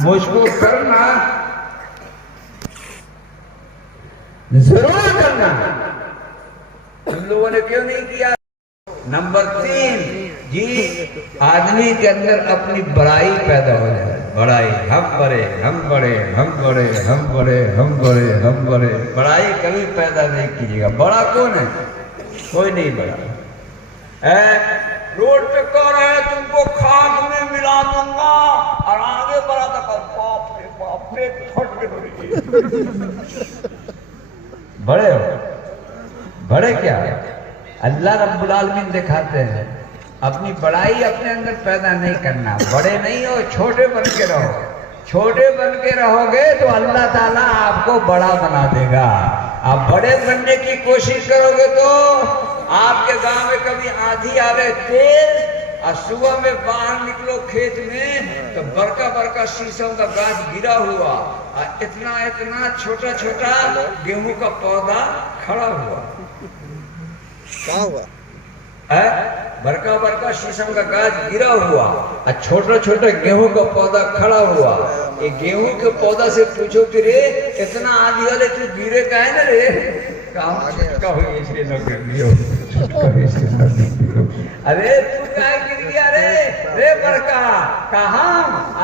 मुझको करना, जरूर करना। तुम लोगों ने क्यों नहीं किया? नंबर 3, जी आदमी के अंदर अपनी बड़ाई पैदा हो जाए। बड़ाई, हम बड़े, हम बड़े, हम बड़े, हम बड़े, हम बड़े, हम बड़े। बड़ाई कभी पैदा नहीं कीजिएगा। बड़ा कौन है? कोई नहीं बड़ा। रोड पे कह रहे हैं तुमको खाक में मिला दूंगा और आगे बढ़ा था बाप रे बाप रे फट के बड़े हो। बड़े क्या? अल्लाह रब्बुल आलमीन दिखाते हैं अपनी बड़ाई अपने अंदर पैदा नहीं करना। बड़े नहीं हो, छोटे बन के रहो। छोटे बन के रहोगे तो अल्लाह ताला आपको बड़ा बना देगा। आप बड़े बनने की कोशिश करोगे तो आपके गांव में कभी आंधी आवे तेज और सुबह में बाहर निकलो खेत में तो बड़का बड़का शीशों का गाछ गिरा हुआ और इतना इतना छोटा छोटा गेहूं का पौधा खड़ा हुआ। क्या हुआ? बड़का बड़का शीशम का गाछ गिरा हुआ और छोटा छोटा गेहूं का पौधा खड़ा हुआ। ये गेहूं के पौधा से पूछो कि रे इतना आंधी वाले तू गिरे का है ना रे? काम का हुई इसलिए न गिर लियो। अरे तू क्या गिर गया रे? रे बड़का कहा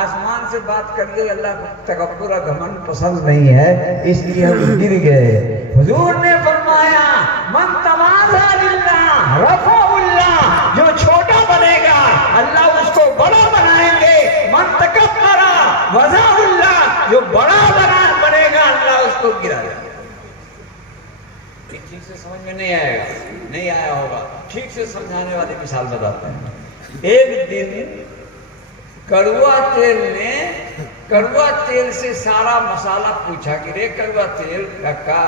आसमान से बात कर ले। अल्लाह को तकब्बुर और घमंड पसंद नहीं है इसलिए हम गिर गए। हुजूर ने फरमाया मन तवाज़ा लिल्लाह रफ़अहुल्लाह, जो छोटा बनेगा अल्लाह उसको बड़ा बनाएंगे। मन तकब्बरा वज़अहुल्लाह, जो बड़ा बनेगा अल्लाह उसको गिरा देगा। ये ठीक से समझ में नहीं आएगा, नहीं आया होगा, ठीक से समझाने वाली मिसाल बताते हैं। एक दिन कड़वा तेल से सारा मसाला पूछा कि रे कड़वा तेल काका,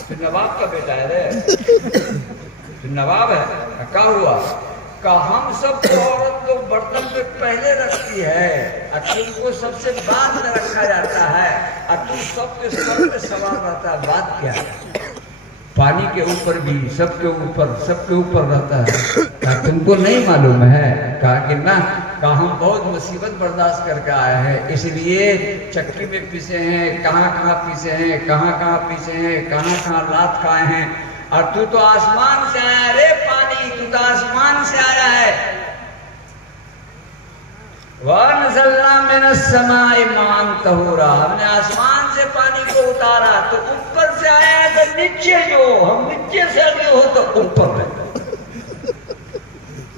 तो नवाब का बेटा है रे, तो नवाब है, क्या हुआ? का हम सब औरत लोग बर्तन पे पहले रखती है और तुमको सबसे बाद में रखा जाता है और तुम सबके सर पे सवार रहता है। बात क्या है? पानी के ऊपर भी सबके ऊपर रहता है, तुमको नहीं मालूम है? कहा कि ना, कहा हम बहुत मुसीबत बर्दाश्त करके आए हैं, इसलिए चक्की में पीसे हैं, कहाँ पीसे हैं, कहाँ पीसे हैं, कहाँ लात खाए हैं, और तू तो आसमान से आया रे पानी, तू तो आसमान से आया है। वनज़लना मिनस समाई मान तहूरा, हमने आसमान से पानी को उतारा, तो ऊपर से आया तो नीचे जो, हम नीचे से आगे हो तो ऊपर में।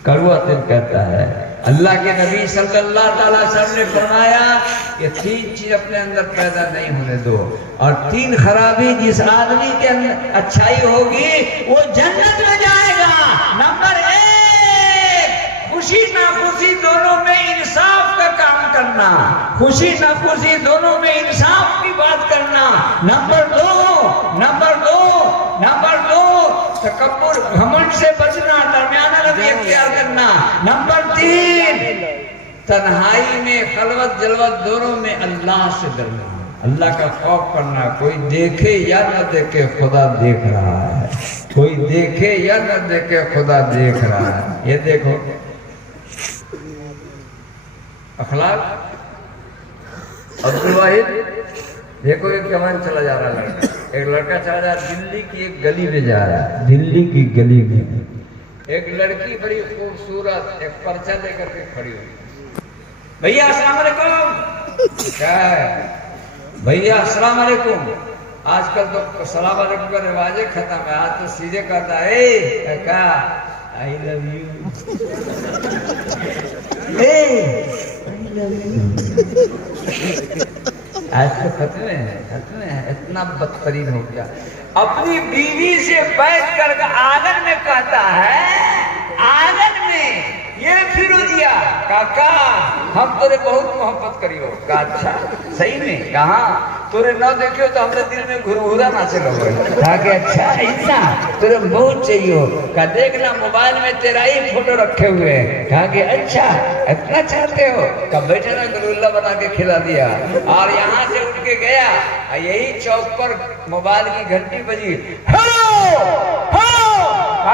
कड़वा तेल कहता है, अल्लाह के नबी सल्लल्लाहु अलैहि वसल्लम ने फरमाया कि 3 चीज अपने अंदर पैदा नहीं होने दो, और 3 खराबी जिस आदमी के अंदर अच्छाई होगी वो जन्नत में जाएगा। नंबर 1, खुशी नाखुशी दोनों में इंसाफ का काम करना, खुशी नाखुशी दोनों में इंसाफ की बात करना। नंबर 2 तकब्बुर घमंड से बचना, दरमियाना रवैया इख्तियार करना। नंबर 3 तन्हाई में खलवत जलवत दोनों में अल्लाह से डरना, अल्लाह का खौफ करना। कोई देखे या न देखे खुदा देख रहा है, कोई देखे या न देखे खुदा देख रहा है। ये देखो अखलाक। अब्दुल वाहिद देखो, एक जवान चला जा रहा है, एक लड़का चला जा रहा है, दिल्ली की एक गली में जा रहा है, दिल्ली की गली में एक लड़की बड़ी खूबसूरत एक पर्चा लेकर के खड़ी हुई। भैया अस्सलाम वालेकुम। क्या है भैया? अस्सलाम वालेकुम। आजकल तो सलाम वालेकुम का रिवाज खत्म है, आज तो सीधे कहता है क्या, I love you, I love you. आज तो खत्म है, इतना बदतरीन हो गया। अपनी बीवी से बैठ कर आंगन में कहता है, आंगन में ये फिरोजिया काका हम तोरे बहुत मोहब्बत करियो। का अच्छा सही में? कहा तोरे न देखियो तो हमरे दिल में घुरघुरा नाचे लगे। कहा कि अच्छा ऐसा तोरे बहुत चाहिए। का देखना मोबाइल में तेरा ही फोटो रखे हुए हैं। कहा कि अच्छा इतना चाहते हो? का बैठे ना गलगुल्ला बना के खिला दिया, और यहाँ से उठ के गया, यही चौक पर मोबाइल की घंटी बजी। हेलो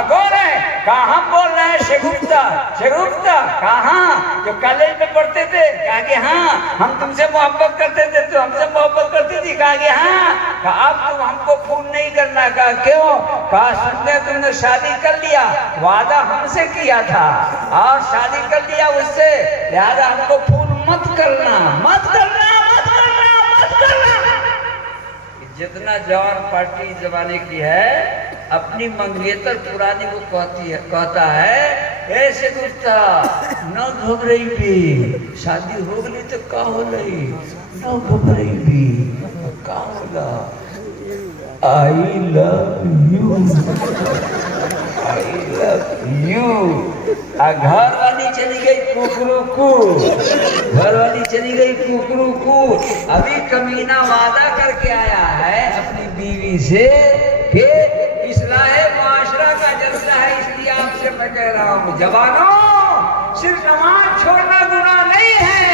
कौन है? कहा हम बोल रहे हैं शेखुप्ता। शेखुप्ता कहाँ? जो कॉलेज में पढ़ते थे। कहा कि हाँ हम तुमसे मोहब्बत करते थे, तो हमसे मोहब्बत करती थी। कहा कि हाँ। कहा अब तुम हमको फोन नहीं करना। कहा क्यों? कहा सुनते तुमने शादी कर लिया, वादा हमसे किया था और शादी कर लिया उससे, लिहाजा हमको फोन मत करना, मत करना, मत करना, मत करना। जितना जवान पार्टी जमाने की है, अपनी मंगेतर पुरानी को कहता है ऐसे गुस्सा न घबराई भी, शादी हो गई तो का हो गई, न घबराई भी का होगा। I love you, I love you. घर वाली चली गई कुकरू को, घर वाली चली गई कुकरू को। अभी कमीना वादा करके आया है अपनी बीवी से कि इस्लाहे माशरा का जलसा है, इसलिए आपसे मैं कह रहा हूँ जवानों, सिर्फ नमाज छोड़ना गुनाह नहीं है,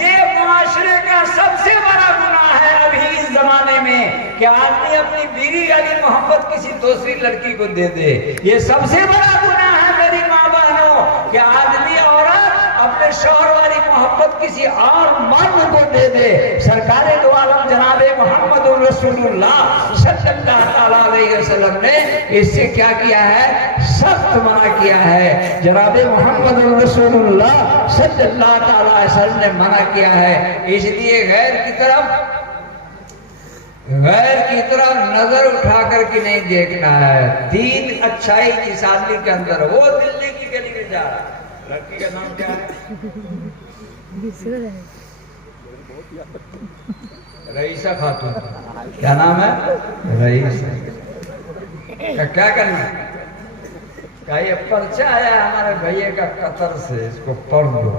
ये माशरे का सबसे बड़ा गुनाह है अभी इस जमाने में कि आदमी अपनी बीवी वाली मोहब्बत किसी दूसरी लड़की को दे दे। ये सबसे बड़ा गुनाह है मेरी माँ बहनों कि आदमी औरत अपने शौहर वाली मोहब्बत किसी और मर्द को दे दे। सरकारे दो आलम जनाबे मोहम्मद रसूलुल्लाह सल्लल्लाहु अलैहि वसल्लम ने इससे क्या किया है? सख्त मना किया है। जनाबे मोहम्मद रसूलुल्लाह सल्लल्लाहु अलैहि वसल्लम ने मना किया है। इसलिए गैर की तरफ नजर उठा कर के नहीं देखना है। 3 अच्छाई जिस आदमी के अंदर, वो दिल्ली की गली में जा रहा। लड़की का नाम क्या है? रईसा खातून। क्या नाम है? रईसा। क्या करना है? क्या ये पर्चा आया हमारे भैया का कतर से, इसको पढ़ दो।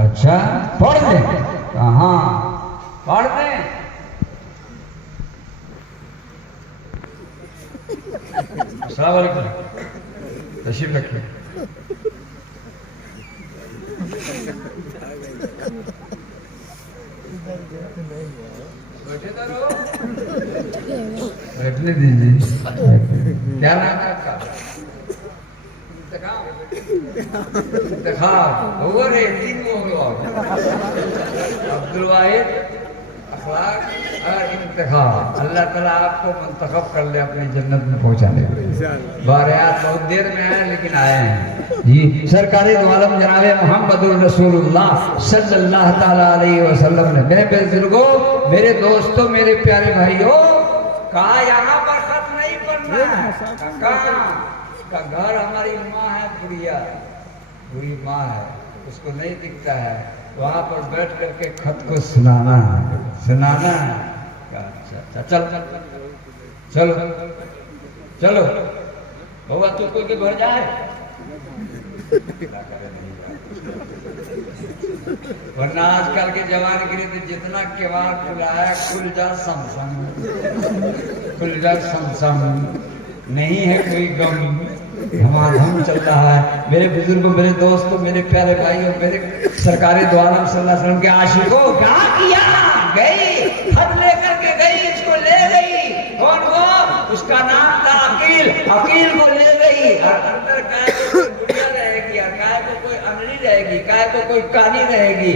अच्छा पढ़ दे, हाँ पढ़ दे। अस्सलाम वालेकुम, तशरीफ रखिए। बैठने दीजिए। क्या नाम है आपका? इंतखाब होगा रे, 3 हो गया। अब्दुल वाहिद, अखलाक और इंतखाब। अल्लाह ताला आपको मुंतखब कर ले अपनी जन्नत में पहुंचाने के लिए। बारियात बहुत देर में आए लेकिन आए हैं जी। सरकारी दो आलम जनाबे मोहम्मदुर रसूलुल्लाह सल्लल्लाहु ताला अलैहि वसल्लम ने, मेरे बुजुर्गों, मेरे दोस्तों, मेरे प्यारे भाइयों, कहा यहाँ पर खत नहीं पढ़ना है। कहाँ का घर? हमारी माँ है, बुरी माँ है, उसको नहीं दिखता है, वहां पर बैठ करके खत को सुनाना है। अच्छा चल चलो चलो बाबा, तू कोई के घर जाए, वरना आजकल के जवान के लिए तो जितना केवाड़ खुला है, खुल जा समसम, नहीं है कोई गम, धमाधम चल रहा है। मेरे बुजुर्गों, मेरे दोस्तों, मेरे प्यारे भाइयों, मेरे सरकारी दो आलम सल्लल्लाहु अलैहि वसल्लम के आशिकों, क्या किया? गई, खत लेकर के गई, इसको ले गई। कौन वो? उसका नाम था अकील। अकील को ले गई और अंदर काय को कोई बुढ़िया रहेगी, और काय को कोई अमली रहेगी, काय को कोई कानी रहेगी,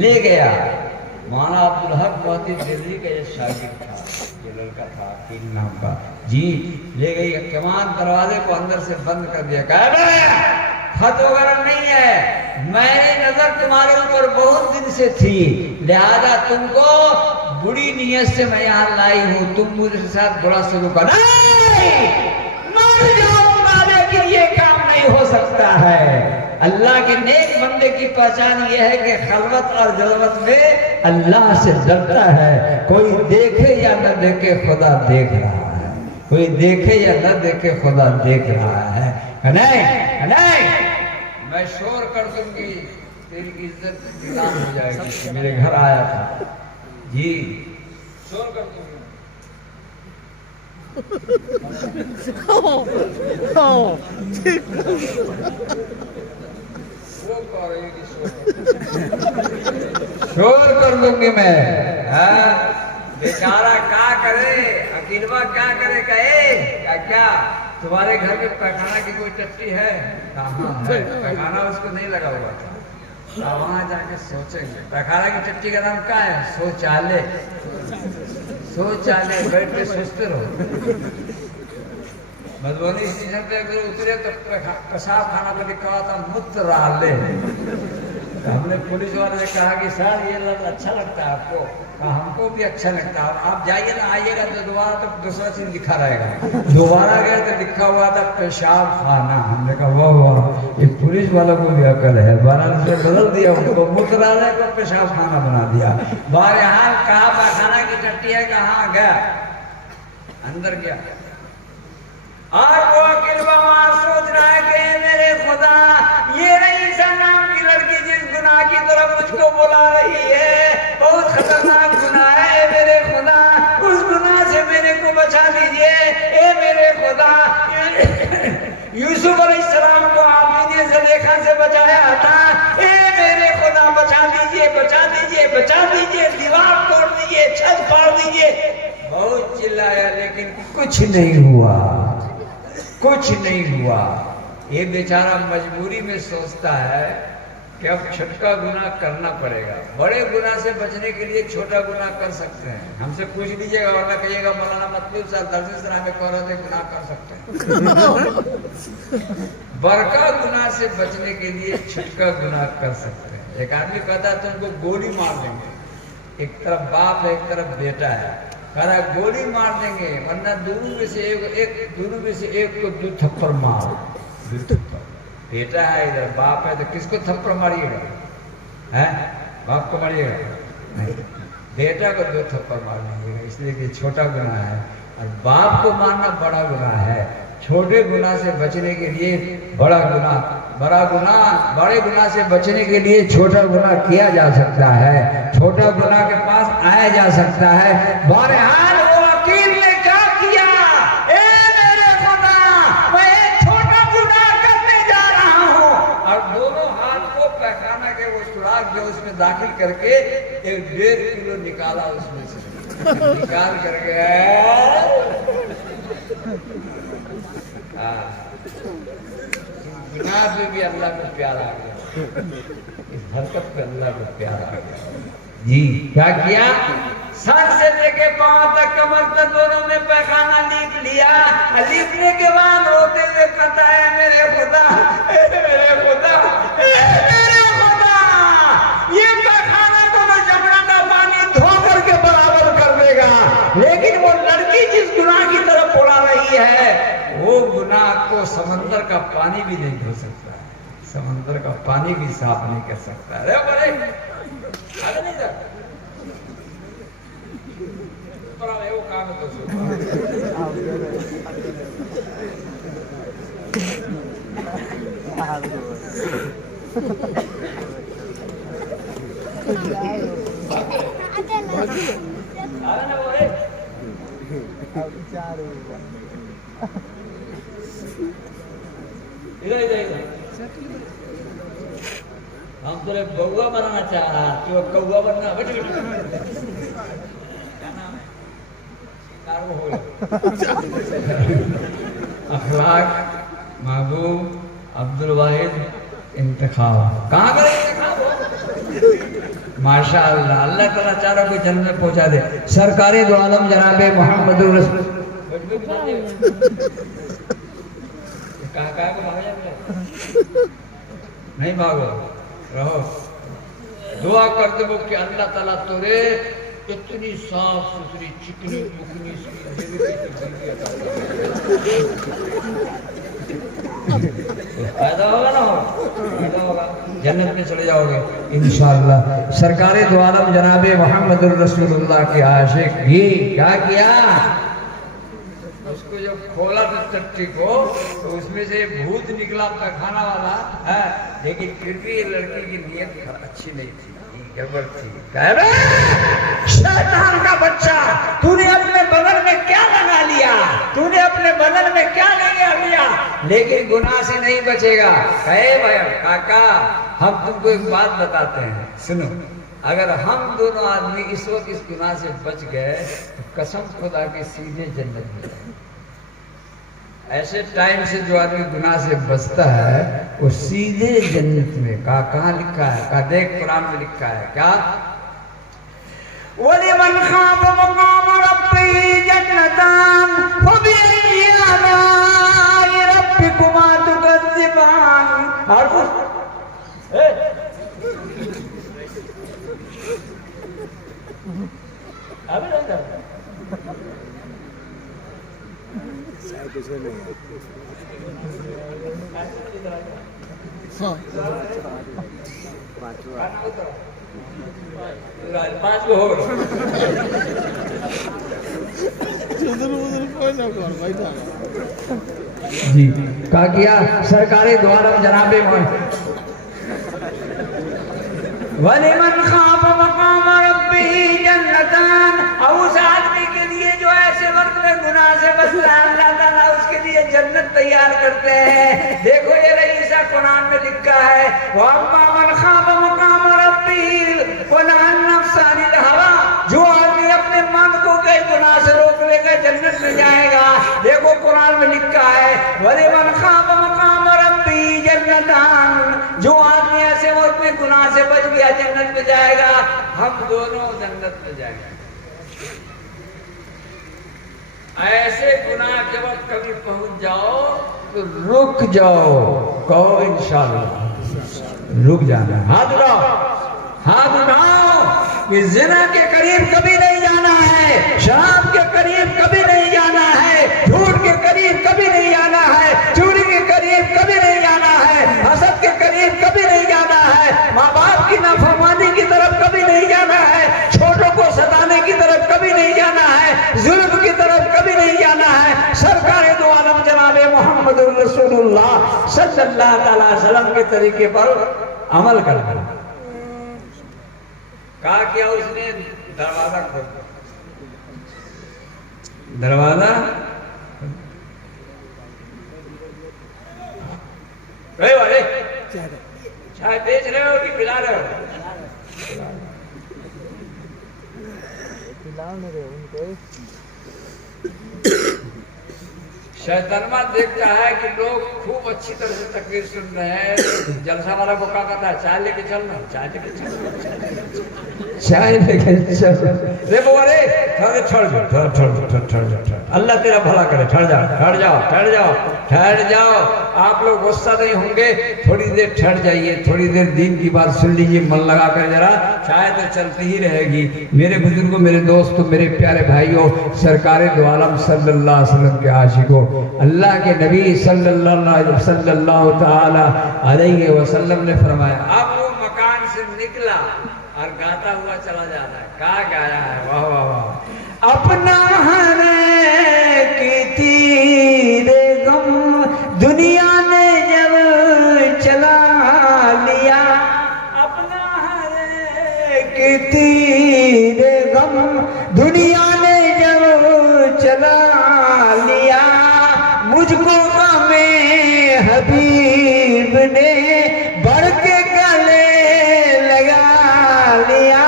ले गया। मौलाना अब्दुल हक बहुत ही दिल्ली का ये शागिर्द था, ये लड़का था अकील नाम का जी। ले गई, कमान दरवाजे को अंदर से बंद कर दिया। कहा खत वगैरह नहीं है, मेरी नजर तुम्हारे ऊपर बहुत दिन से थी, लिहाजा तुमको बुरी नीयत से मैं यहाँ लाई हूँ, तुम मुझे साथ बुरा सलूक कर, मर जाऊंगा लेकिन ये काम नहीं हो सकता है। अल्लाह के नेक बंदे की पहचान ये है कि खलवत और जलवत में अल्लाह से डरता है। कोई देखे या न देखे, खुदा देख रहा है। कोई देखे या न देखे, खुदा देख रहा है। नहीं नहीं, मैं शोर कर दूंगी, तेरी इज्जत नीलाम हो जाएगी। मेरे घर आया था जी, शोर कर दूंगी। शोर कर दूंगी मैं। बेचारा क्या करे, अकीलवा क्या करे? कहे क्या तुम्हारे घर में पैखाना की कोई टट्टी है? कहाँ है? पैखाना उसको नहीं लगा हुआ था। वहां जाके सोचेंगे। पैखाना की टट्टी का नाम क्या है? शौचालय। बैठ के सोचते रहो। मधुबनी स्टेशन पे अगर उतरे तो पेशाब खाना पे लिखा हुआ था मूत्रालय। हमने पुलिस वाले से कहा कि सर ये अच्छा लगता है आपको? कहा हमको भी अच्छा लगता है, आप जाइए ना, आइएगा तो दोबारा तो दूसरा चीज लिखा रहेगा। दोबारा गए तो लिखा हुआ था पेशाब खाना। हमने कहा वाह वाह, ये पुलिस वालों को भी अकल है। बनारस में बदल दिया, उनको मूत्रालय को पेशाब खाना बना दिया। बाहर यहाँ कहा पैखाना की टट्टी है, कहाँ गया? अंदर गया और वो अकील बाबा सोच रहा है कि मेरे खुदा, ये रईसा नाम की लड़की जिस गुनाह की तरफ मुझको बुला रही है, बहुत खतरनाक गुनाह है। मेरे खुदा, उस गुनाह से मेरे को बचा दीजिए। ए मेरे खुदा, यूसुफ अलैहिस्सलाम को आपने ज़ुलेखा से बचाया था। ए मेरे खुदा, बचा दीजिए, बचा दीजिए, बचा दीजिए, दीवार तोड़ दीजिए, छत फाड़ दीजिए। बहुत चिल्लाया लेकिन कुछ नहीं हुआ। ये बेचारा मजबूरी में सोचता है कि अब छोटा गुनाह करना पड़ेगा। बड़े गुनाह से बचने के लिए छोटा गुनाह कर सकते हैं। हमसे पूछ लीजिएगा, वरना कहिएगा मौलाना मतलूब साहब दर्ज हमें कह रहे थे गुनाह कर सकते हैं। बड़का गुनाह से बचने के लिए छोटा गुनाह कर सकते हैं। एक आदमी कहता है तुमको गोली मार देंगे, एक तरफ बाप है, एक तरफ बेटा है। कह रहा गोली मार देंगे, वरना दोनों में से एक को 2 थप्पड़ मार। बेटा है इधर, बाप है, तो किसको थप्पड़ मारिएगा? हैं? बाप को मारिएगा? नहीं, बेटा को 2 थप्पड़ मार देंगे, इसलिए कि छोटा गुनाह है। और बाप को मारना बड़ा गुनाह है। छोटे गुनाह से बचने के लिए बड़े गुनाह से बचने के लिए छोटा गुनाह किया जा सकता है, छोटा गुनाह के पास आया जा सकता है। बहरहाल वो वकील ने क्या किया, ए मेरे खुदा, मैं एक छोटा गुनाह करने जा रहा हूँ, और दोनों हाथ को पैखाना के वो सुराख जो उसमें दाखिल करके 1.5 किलो निकाला, उसमें से निकाल करके गुनाह पे भी अल्लाह को प्यार आ गया, इस हरकत पे अल्लाह को प्यार आ गया जी। क्या किया, सर से लेके पांव तक, कमर तक दोनों में पैखाना लीप लिया। लीपने के बाद रोते हुए कहता है, मेरे खुदा, मेरे खुदा, मेरे खुदा, ये पैखाना तो मैं जमुना का पानी धो करके बराबर कर देगा, लेकिन वो लड़की जिस गुनाह की तरफ उड़ा रही है, वो गुनाह को समंदर का पानी भी नहीं धो सकता, समंदर का पानी भी साफ नहीं कर सकता। अरे बड़े नहीं सर, वो काम तो हम तो बउआ बनाना चाह रहा, तो कौआ बनना। क्या नाम है? अखलाक महबूब अब्दुल वाहिद इंतखाब। कहाँ का इंतखाब हो? माशाअल्लाह, अल्लाह ताला चारों को जन्नत में पहुंचा दे। सरकारे दो आलम जनाबे मोहम्मद रसूल कहाँ को भाग नहीं भागो, रहो। दुआ करते हो कि अल्लाह ताला तोरे इतनी साफ सुथरी चिकनी मुकनी फायदा होगा ना, फायदा होगा, जन्नत में चले जाओगे इंशाअल्लाह। सरकारे दो आलम जनाबे मोहम्मद रसूलुल्लाह के आशिक भी क्या किया, उसको जब खोला तो चट्टी को, तो उसमें से भूत निकला पैखाना वाला है, लेकिन फिर भी ये लड़की की नीयत अच्छी नहीं थी, गड़बड़ थी। शैतान का बच्चा, तूने अपने बदन में क्या लगा लिया, तूने अपने बदन में क्या लगा लिया, लेकिन गुनाह से नहीं बचेगा। कहे भाई काका, हम तुमको एक बात बताते हैं, सुनो। अगर हम दोनों आदमी इस वक्त इस गुनाह से बच गए, तो कसम खुदा के सीधे जन्नत में जाएंगे। ऐसे टाइम से जो आदमी गुनाह से बचता है, वो सीधे जन्नत में। कहाँ लिखा है? का देख, कुरान में लिखा है क्या, वलिमन खाफ मकाम रब्बिही जन्नतान फबिअय्यि आलाइ रब्बिकुमा तुकज़्ज़िबान। और अभी कुछ नहीं पाँच को हो जी। क्या किया, सरकारे द्वारा जनाबे वलिमन खाफ मकाम रब्बिही जन्नतान। और उस आदमी के लिए जो ऐसे वक्त में गुनाह से बचता है, अल्लाह ताला उसके लिए जन्नत तैयार करते हैं। देखो ये रईसा कुरान में लिखा है, वअम्मा मन खाफ मकाम रब्बिही वनहा नफ्स अनिल हवा। जो आदमी अपने मन को कई गुनाह से रोक लेगा, जन्नत में जाएगा। देखो कुरान में लिखा है, वलिमन खाफ मकाम रब्बिही जन्नतान। जो आदमी ऐसे वक्त में गुनाह से बच गया, जन्नत में जाएगा। हम दोनों जन्नत में जाएंगे। ऐसे गुनाह के वक्त कभी पहुंच जाओ तो रुक जाओ, कहो इंशाअल्लाह, रुक जाना। हाथ उठाओ, हाथ उठाओ कि जिना के करीब कभी नहीं जाना है, शराब के करीब कभी नहीं जाना है, झूठ के करीब कभी नहीं जाना है, चोरी के करीब कभी नहीं जाना है, हसद के करीब कभी नहीं जाना है, माँ बाप की नाफरमानी की तरफ कभी नहीं जाना है, छोटों को सताने की तरफ कभी नहीं जाना है, जुल्म की तरफ कभी नहीं सल्लल्लाहु अलैहि वसल्लम के तरीके पर अमल करना। कहा किया उसने, दरवाजा खोल, दरवाजा वाले चाय बेच रहे हो कि पिला रहे हो? शैतानमा देखता है कि लोग खूब अच्छी तरह से तकरीर सुन रहे हैं, जलसा वाला को क्या कहता है, चाय लेके चलना, चाय लेके चल, चाय लेके चल। देखो अरे थोड़े छोड़ जाओ, थोड़ा छोड़ जाओ, अल्लाह तेरा भला करे, ठहर जाओ, ठहर जाओ, ठहर जाओ, ठहर जाओ। आप लोग गुस्सा नहीं होंगे, थोड़ी देर ठहर जाइए, थोड़ी देर दीन की बात सुन लीजिए, मन लगा कर जरा, चाय तो चलती ही रहेगी। मेरे बुजुर्गों, मेरे दोस्तों, मेरे प्यारे भाइयों, सरकारे दो आलम सल्लल्लाहु अलैहि वसल्लम के आशिकों, अल्लाह के नबी सल्लल्लाहु ताला अलैहि वसल्लम ने फरमाया, अब वो मकान से निकला और गाता हुआ चला जा रहा है। कहा गाया है, वाह वाह वाह, अपना हरे की तीर गम दुनिया ने जब चला लिया, अपना हरे की तीर गम दुनिया ने जब चला लिया, मुझको हमें हबीब ने बढ़ के गले लगा लिया,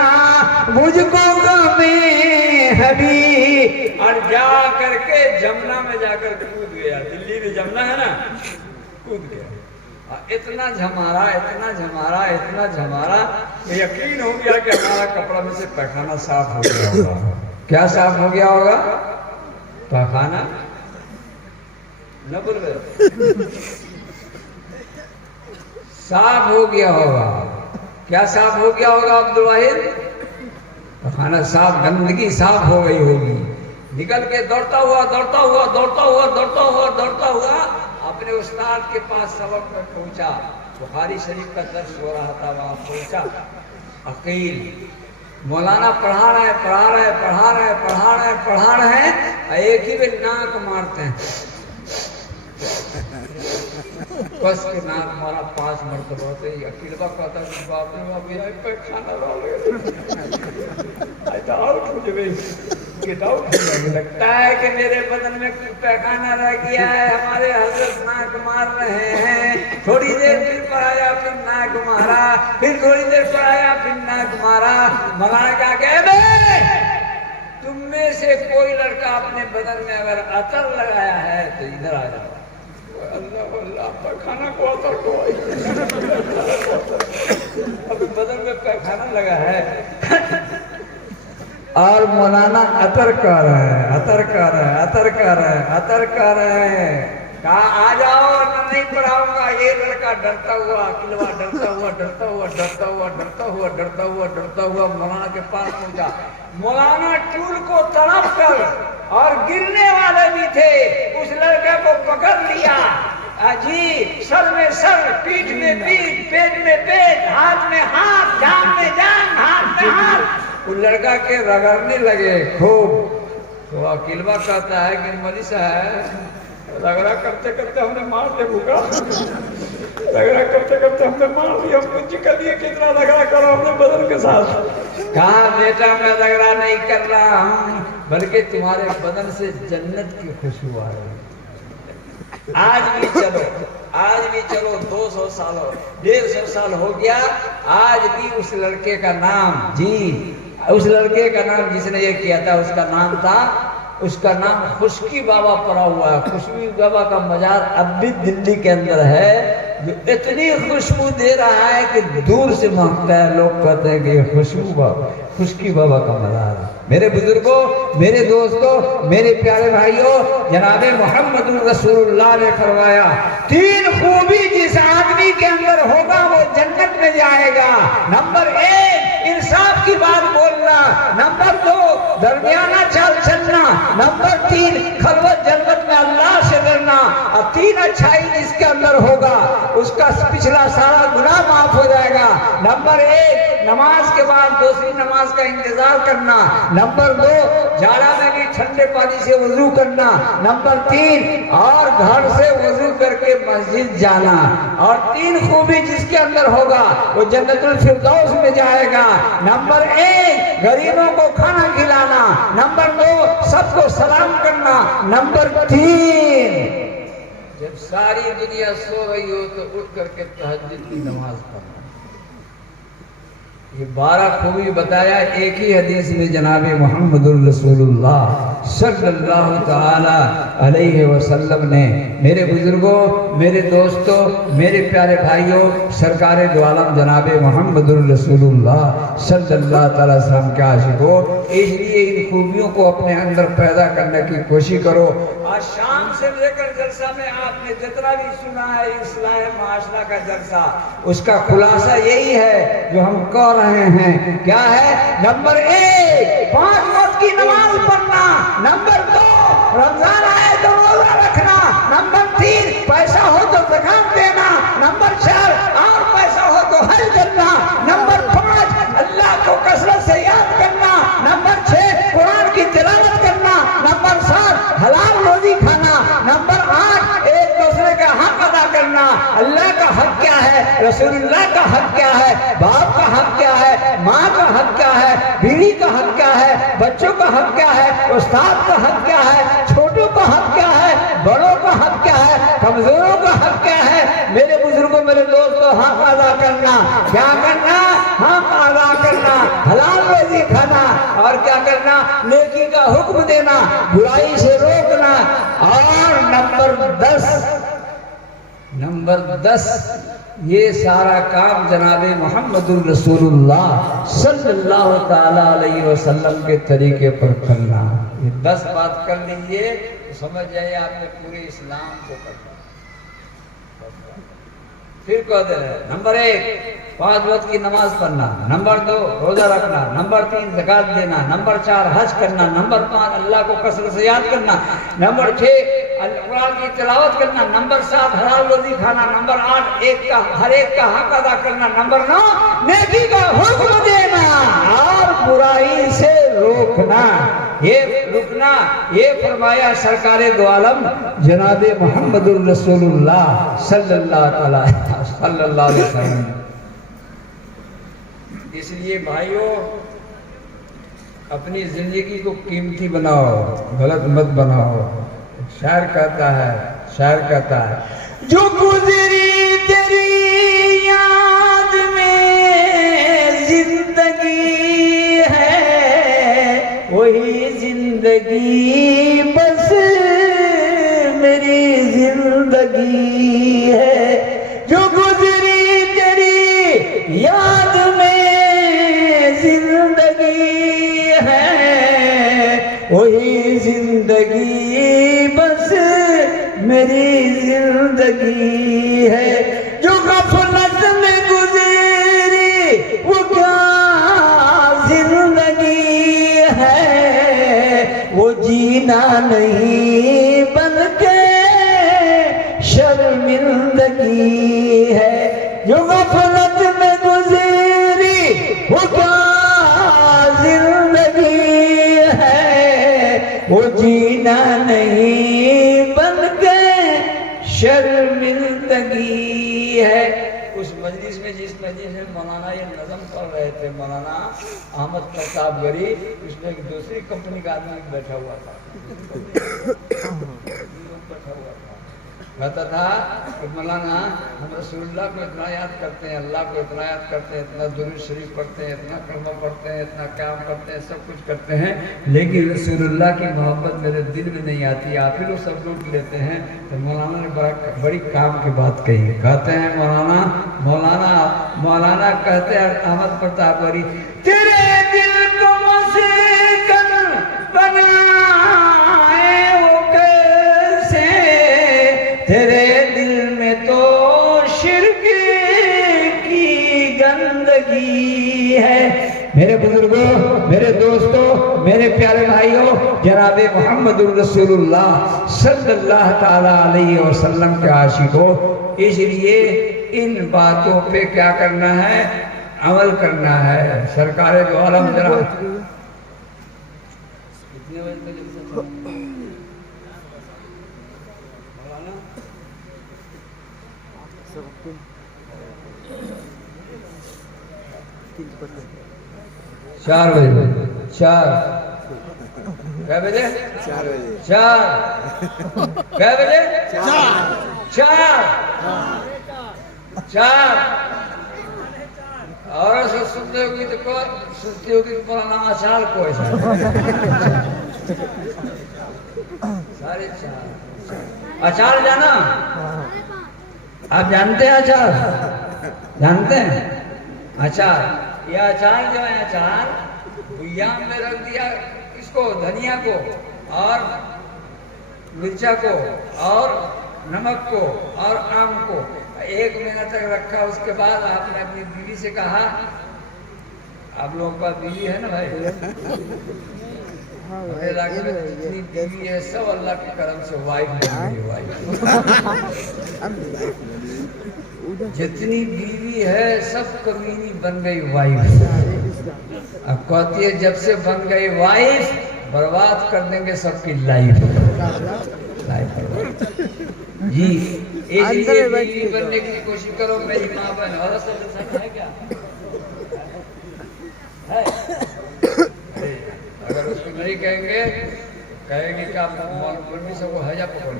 मुझको हमें हबीब। और जा करके जमुना में जाकर कूद गया, दिल्ली में जमुना है ना, कूद गया। इतना झमारा, इतना झमारा, इतना झमारा, यकीन हो गया कि हमारा कपड़ा में से पैखाना साफ हो गया होगा। क्या साफ हो गया होगा? पैखाना न बोल रहे, साफ हो गया होगा। क्या साफ हो गया होगा अब्दुल वाहिद? पैखाना साफ, गंदगी साफ हो गई होगी। निकल के दौड़ता हुआ दौड़ता हुआ दौड़ता हुआ दौड़ता हुआ दौड़ता हुआ अपने उस्ताद के पास सबक पर पहुंचा। बुखारी शरीफ का दर्स हो रहा था, वहां पहुंचा। अकील मौलाना पढ़ा रहे पढ़ा रहे पढ़ा रहे पढ़ा रहे पढ़ा रहे, एक ही में नाक मारते हैं, बस के नाक मारा 5 मरतबा। तो अकीलबा कहता है, बाप रे बाप, ये पैखाना लगता है कि मेरे बदन में पैखाना रह गया है, हमारे हजरत नाक मार रहे हैं। थोड़ी देर फिर पढ़ाया, फिर नाक मारा, फिर थोड़ी देर पढ़ाया, फिर नाक मारा। मौलाना क्या कहे, तुम में से कोई लड़का अपने बदन में अगर अतर लगाया है तो इधर आ जाओ। अल्लाह अल्लाह, पैखाना को अतर को, अभी बदन में पैखाना लगा है और मौलाना अतर कर रहे हैं, अतर कर रहे हैं, अतर कर रहे हैं, अतर कर रहे हैं। कहा आ जाओ, नहीं पढ़ाऊंगा। ये लड़का डरता हुआ, अकेलवा डरता हुआ डरता हुआ डरता हुआ डरता हुआ डरता हुआ डरता हुआ मौलाना के पास पहुंचा। मौलाना टूल को तड़प कर, और गिरने वाले भी थे, उस लड़के को पकड़ लिया। अजी, सर में सर, पीठ में पीठ, पेट में पेट, हाथ में हाथ, जान में जान, हाथ में हाथ, उस लड़का के रगड़ने लगे खूब। तो अकीलवा कहता है कि मौलवी साहब, रगड़ा करते करते हमने मार दिया, भूखा रगड़ा करते करते हमने मार दिया, कुछ कर दिए, कितना रगड़ा करो अपने बदन के साथ। कहा बेटा, मैं रगड़ा नहीं कर रहा हूँ, बल्कि तुम्हारे बदन से जन्नत की खुशबू आ रही है। आज भी चलो, आज भी चलो, 200 साल 150 साल हो गया, आज भी उस लड़के का नाम, जी उस लड़के का नाम जिसने ये किया था, उसका नाम था, उसका नाम खुशकी बाबा पड़ा हुआ है। खुशकी बाबा का मजार अब भी दिल्ली के अंदर है, जो इतनी खुशबू दे रहा है कि दूर से महकता है। लोग कहते हैं कि ये खुशबू बाबा, खुशकी बाबा का मजार है। मेरे बुजुर्गों, मेरे दोस्तों, मेरे प्यारे भाइयों, जनाबे मोहम्मद रसूलुल्लाह ने फरमाया, 3 खूबी जिस आदमी के अंदर होगा वो जन्नत में जाएगा। नंबर 1, इंसाफ की बात बोलना। नंबर 2, दरमियाना चाल चलना। नंबर 3, खलवत जन्नत में अल्लाह से डरना। और तीन अच्छाई जिसके अंदर होगा उसका पिछला सारा गुनाह माफ हो जाएगा। नंबर 1, नमाज के बाद दूसरी नमाज का इंतजार करना। नंबर 2, जाड़ा में भी ठंडे पानी से वजू करना। नंबर 3, और घर से वजू करके मस्जिद जाना। और 3 खूबी जिसके अंदर होगा वो जन्नतुल फिरदौस में जाएगा। नंबर 1, गरीबों को खाना खिलाना। नंबर 2, सबको सलाम करना। नंबर 3, जब सारी दुनिया सो रही हो तो उठ करके तहज्जुद की नमाज पढ़ना। ये 12 खूबी बताया एक ही हदीस में जनाबे मोहम्मदुर रसूलुल्लाह सल्लल्लाहु ताला अलैहि वसल्लम ने। मेरे बुजुर्गों, मेरे दोस्तों, मेरे प्यारे भाइयों, सरकारे दो आलम जनाबे मोहम्मदुर रसूलुल्लाह सल्लल्लाहु ताला अलैहि वसल्लम के आशिकों, इसलिए इन खूबियों को अपने अंदर पैदा करने की कोशिश करो। आज शाम से लेकर जलसा में आपने जितना भी सुना है इस्लाह माशरा का जलसा, उसका खुलासा यही है जो हम कह रहे हैं। क्या है? नंबर 1, 5 वक्त की नमाज पढ़ना। नंबर 2, रमजान आए तो रोजा रखना। नंबर 3, पैसा हो तो ज़कात देना। नंबर 4, और पैसा हो तो हज करना। नंबर 5, अल्लाह को कसरत से याद करना। नंबर 6, कुरान की तिलावत करना। नंबर 7, हलाल रोजी खाना। नंबर 8, एक दूसरे का हक अदा करना। अल्लाह का हक क्या है, रसूलुल्लाह का हक क्या है, बाप का हक क्या है, माँ का हक क्या है, बीवी का हक क्या है, बच्चों का हक क्या है, उस्ताद का हक क्या है, छोटों का हक क्या है, बड़ों का हक क्या है, कमजोरों का हक क्या है। मेरे बुजुर्गों, मेरे दोस्तों, हक अदा करना। क्या करना? हक अदा करना, हलाल रोजी खाना। और क्या करना? नेकी का हुक्म देना, बुराई से रोकना। और नंबर 10, ये सारा काम जनाबे मोहम्मदुर रसूलुल्लाह सल्लल्लाहु ताला अलैहि वसल्लम के तरीके पर करना। ये 10 बात कर लीजिए तो समझ जाइए आपने पूरे इस्लाम को कर दिया। फिर कह दे रहे, नंबर 1, 5 वक्त की नमाज पढ़ना। नंबर 2, रोजा रखना। नंबर 3, ज़कात देना। नंबर 4, हज करना। नंबर 5, अल्लाह को कसरत से याद करना। नंबर 6, कुरान की तिलावत करना। नंबर 7, हलाल रोजी खाना। नंबर 8, हर एक का हक अदा करना। नंबर 9, नेकी का हुक्म देना और बुराई से रोकना। ये रुकना, ये फरमाया सरकारे दो आलम जनाबे मोहम्मदुर रसूलुल्लाह सल्लल्लाहु अलैहि वसल्लम। इसलिए भाइयों, अपनी जिंदगी को कीमती बनाओ, गलत मत बनाओ। शायर कहता है, जो गुजरी तेरी याद में जिंदगी है, वही जिंदगी बस मेरी जिंदगी है। जो गुजरी तेरी याद में जिंदगी है, वही जिंदगी बस मेरी जिंदगी है। जो गफलत में गुजरी वो क्या जिंदगी है, वो जीना नहीं बल्कि शर्मिंदगी है। जो गफलत में गुजरी वो क्या जिंदगी है, वो जीना नहीं बल्कि शर्मिंदगी है। उस मजलिस में, जिस मजलिस में मौलाना ये नज़म पढ़ रहे थे, मौलाना अहमद प्रतापगढ़ी, उसमें एक दूसरी कंपनी का आदमी बैठा हुआ था। कहता था कि मौलाना हम रसूलुल्लाह को इतना याद करते हैं, अल्लाह को इतना याद करते हैं, इतना दुरूद शरीफ पढ़ते हैं, इतना कलमा पढ़ते हैं, इतना क़याम करते हैं, सब कुछ करते हैं, लेकिन रसूलुल्लाह की मोहब्बत मेरे दिल में नहीं आती। आप ही लोग सब लूट लेते हैं। तो मौलाना ने बड़ी काम की बात कही। कहते हैं मौलाना कहते हैं अहमद प्रतापगढ़ी, तेरे दिल को मस्जिद बनाए वो कैसे, तेरे दिल में तो शिर्क की गंदगी है। मेरे बुजुर्गों, मेरे दोस्तों, मेरे प्यारे भाइयों, जनाब मोहम्मदुर रसूलुल्लाह सल्लल्लाहु ताला अलैहि वसल्लम के आशिकों, इसलिए इन बातों पे क्या करना है, अमल करना है। सरकार दो आलम जरा चार बजे, चार क्या बजे, 4 बजे, 4 क्या बजे, 4 और सब सुनते होगी तो कौन सुनती होगी, तुम्हारा नाम आचार को है सारे 4 अचार जाना, आप जानते हैं अचार, जानते हैं अचार, यह अचार जो है, अचार भुइया में रख दिया इसको, धनिया को और मिर्चा को और नमक को और आम को 1 महीना तक रखा। उसके बाद आपने अपनी बीवी से कहा, आप लोगों का बीवी है ना भाई, जितनी बीवी है सब अल्लाह के करम से वाइफ बन गई, वाइफ जितनी बीवी है सब कमीनी बन गई वाइफ। अब कहती है जब से बन गई वाइफ बर्बाद कर देंगे सबकी लाइफ जी। इसलिए बीवी बनने की कोशिश करो मेरी माँ बहन। और सब है क्या है? अगर उसको नहीं कहेंगे, कहेंगे कि आप मौलवी सबको हजा पकड़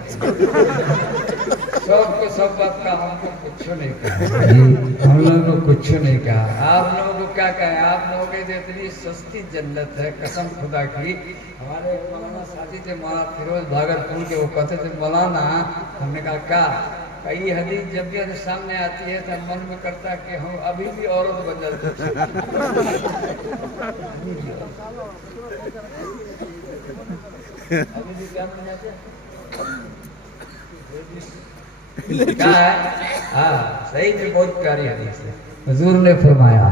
सबको सब बात का हमको कुछ नहीं कहा जी, हम लोगों को कुछ नहीं कहा। आप लोगों को क्या कहें, आप लोगों के इतनी सस्ती जन्नत है कसम खुदा की। हमारे मौलाना साथी थे, मौलाना फिरोज भागलपुर के, वो कहते थे मौलाना, हमने कहा क्या, कई हदीस जब भी सामने आती है तो मन में करता है कि हम अभी भी औरत बन जाते। क्या है? हाँ सही में बहुत प्यारी हदीस है। हुजूर ने फरमाया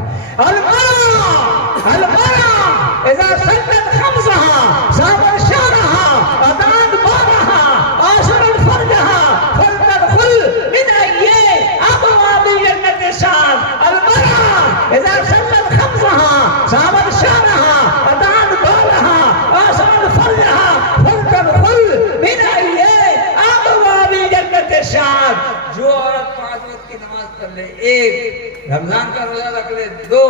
जो औरत 5 वक्त की नमाज पढ़ ले, 1 रमजान का रोजा रख ले, 2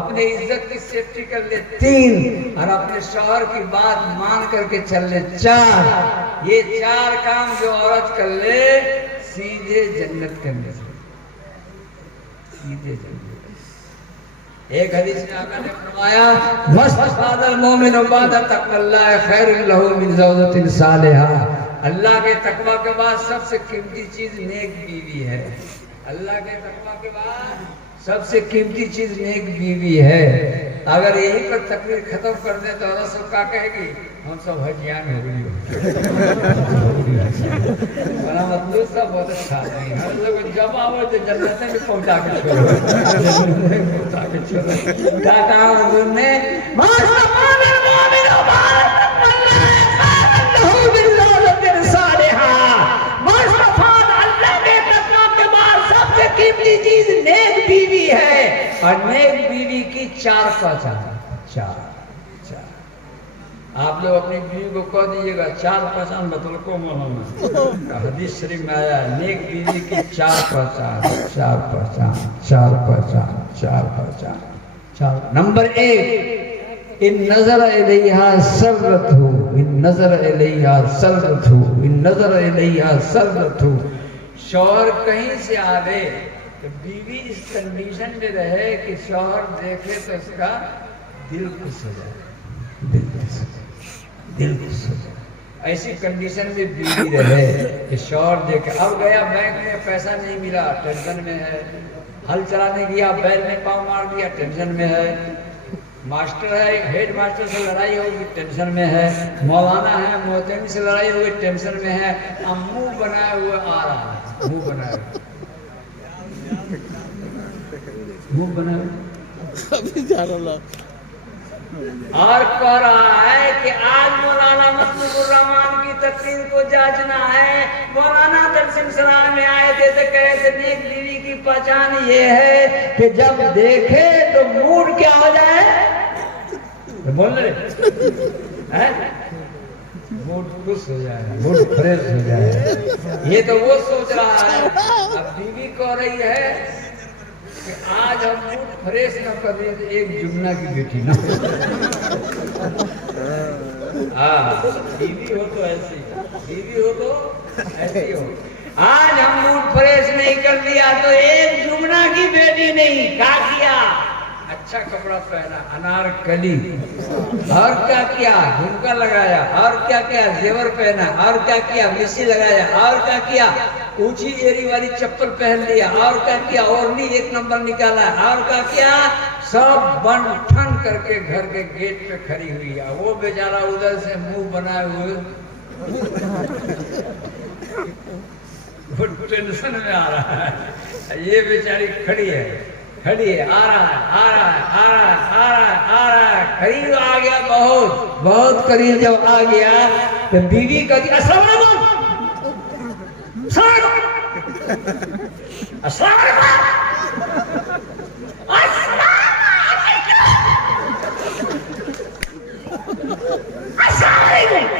अपने इज्जत की सेफ्टी कर ले, 3 और अपने शौहर की बात मान करके चल ले, 4 ये 4 काम जो औरत कर ले सीधे जन्नत के अंदर, सीधे जन्नत। एक हदीस में आका ने फरमाया वस्तफादल मोमिन बाद तक़ल्ला खैरुल लहू मिन ज़ौजतिन सालिहा। अल्लाह के तकवा के बाद सबसे कीमती चीज नेक बीवी है। अल्लाह के तकवा के बाद सबसे कीमती चीज नेक बीवी है। अगर यही पर तकरीर खत्म कर दे तो औरत सब क्या कहेगी, हम सब हजियान हो गई। मतलब सब बहुत अच्छा नहीं, हर लोग जब आओ तो जन्नत में पहुंचा के छोड़ो, पहुंचा के छोड़ो। क्या कहा हुजूर ने, कीमती चीज नेक बीवी है। और नेक बीवी की 4 पहचान, 4 आप लोग अपनी बीवी को कह दीजिएगा 4 पहचान बतल को मौलाना, हदीस शरीफ में आया नेक बीवी की 4 पहचान, 4 पहचान, 4 पहचान, 4 पहचान, 4। नंबर 1, इन नजर इलैहा सर्रतहु, इन नजर इलैहा सर्रतहु, इन नजर इलैहा सर्रतहु। शौहर कहीं से आवे तो बीवी इस कंडीशन में रहे कि शौहर देखे तो उसका दिल खुश हो जाए, दिल खुश हो जाए। ऐसी कंडीशन में बीवी रहे कि शौहर देखे। अब गया बैंक में पैसा नहीं मिला, टेंशन में है। हल चलाने गया, बैल में पाँव मार दिया, टेंशन में है। मास्टर है, हेड मास्टर से लड़ाई होगी, टेंशन में है। मौलाना है, मोहतमी से लड़ाई होगी, टेंशन में है। अब मुंह बनाए हुए आ रहा है, मुंह बनाए मुंह बनाए और कह रहा है कि आज मौलाना मसलुकुर रहमान की तकरीर को जांचना है। मौलाना दर्शन सराय में आए थे तो कह रहे थे नेक बीवी की पहचान ये है कि जब देखे तो मूड क्या हो जाए, तो बोल रहे हैं मूड खुश हो जाए, मूड फ्रेश हो जाए। ये तो वो सोच रहा है। अब बीवी कह रही है कि आज हम मूड फ्रेश न कर रहे तो एक जुमना की बेटी ना। हाँ, बीवी हो तो ऐसी, बीवी हो तो ऐसी हो। आज हम मूड फ्रेश नहीं कर दिया तो एक जुमना की बेटी नहीं। क्या किया? अच्छा कपड़ा पहना, अनारकली, और क्या किया? झुमका लगाया, और क्या किया? जेवर पहना, और क्या किया? मिसी लगाया, और क्या किया? ऊंची एड़ी वाली चप्पल पहन लिया, और क्या किया? ओढ़नी एक नंबर निकाला, और क्या किया? सब बन ठन करके घर के गेट पे खड़ी हुई है। वो बेचारा उधर से मुंह बनाए हुए वो टेंशन में आ रहा है। ये बेचारी खड़ी है, खड़ी है, आ रहा है, आ रहा है, आ रहा है, आ रहा है, आ रहा है, करीब आ गया, बहुत बहुत करीब जब आ गया तो बीवी कहती अस्सलाम वालेकुम, अस्सलाम वालेकुम, अस्सलाम वालेकुम।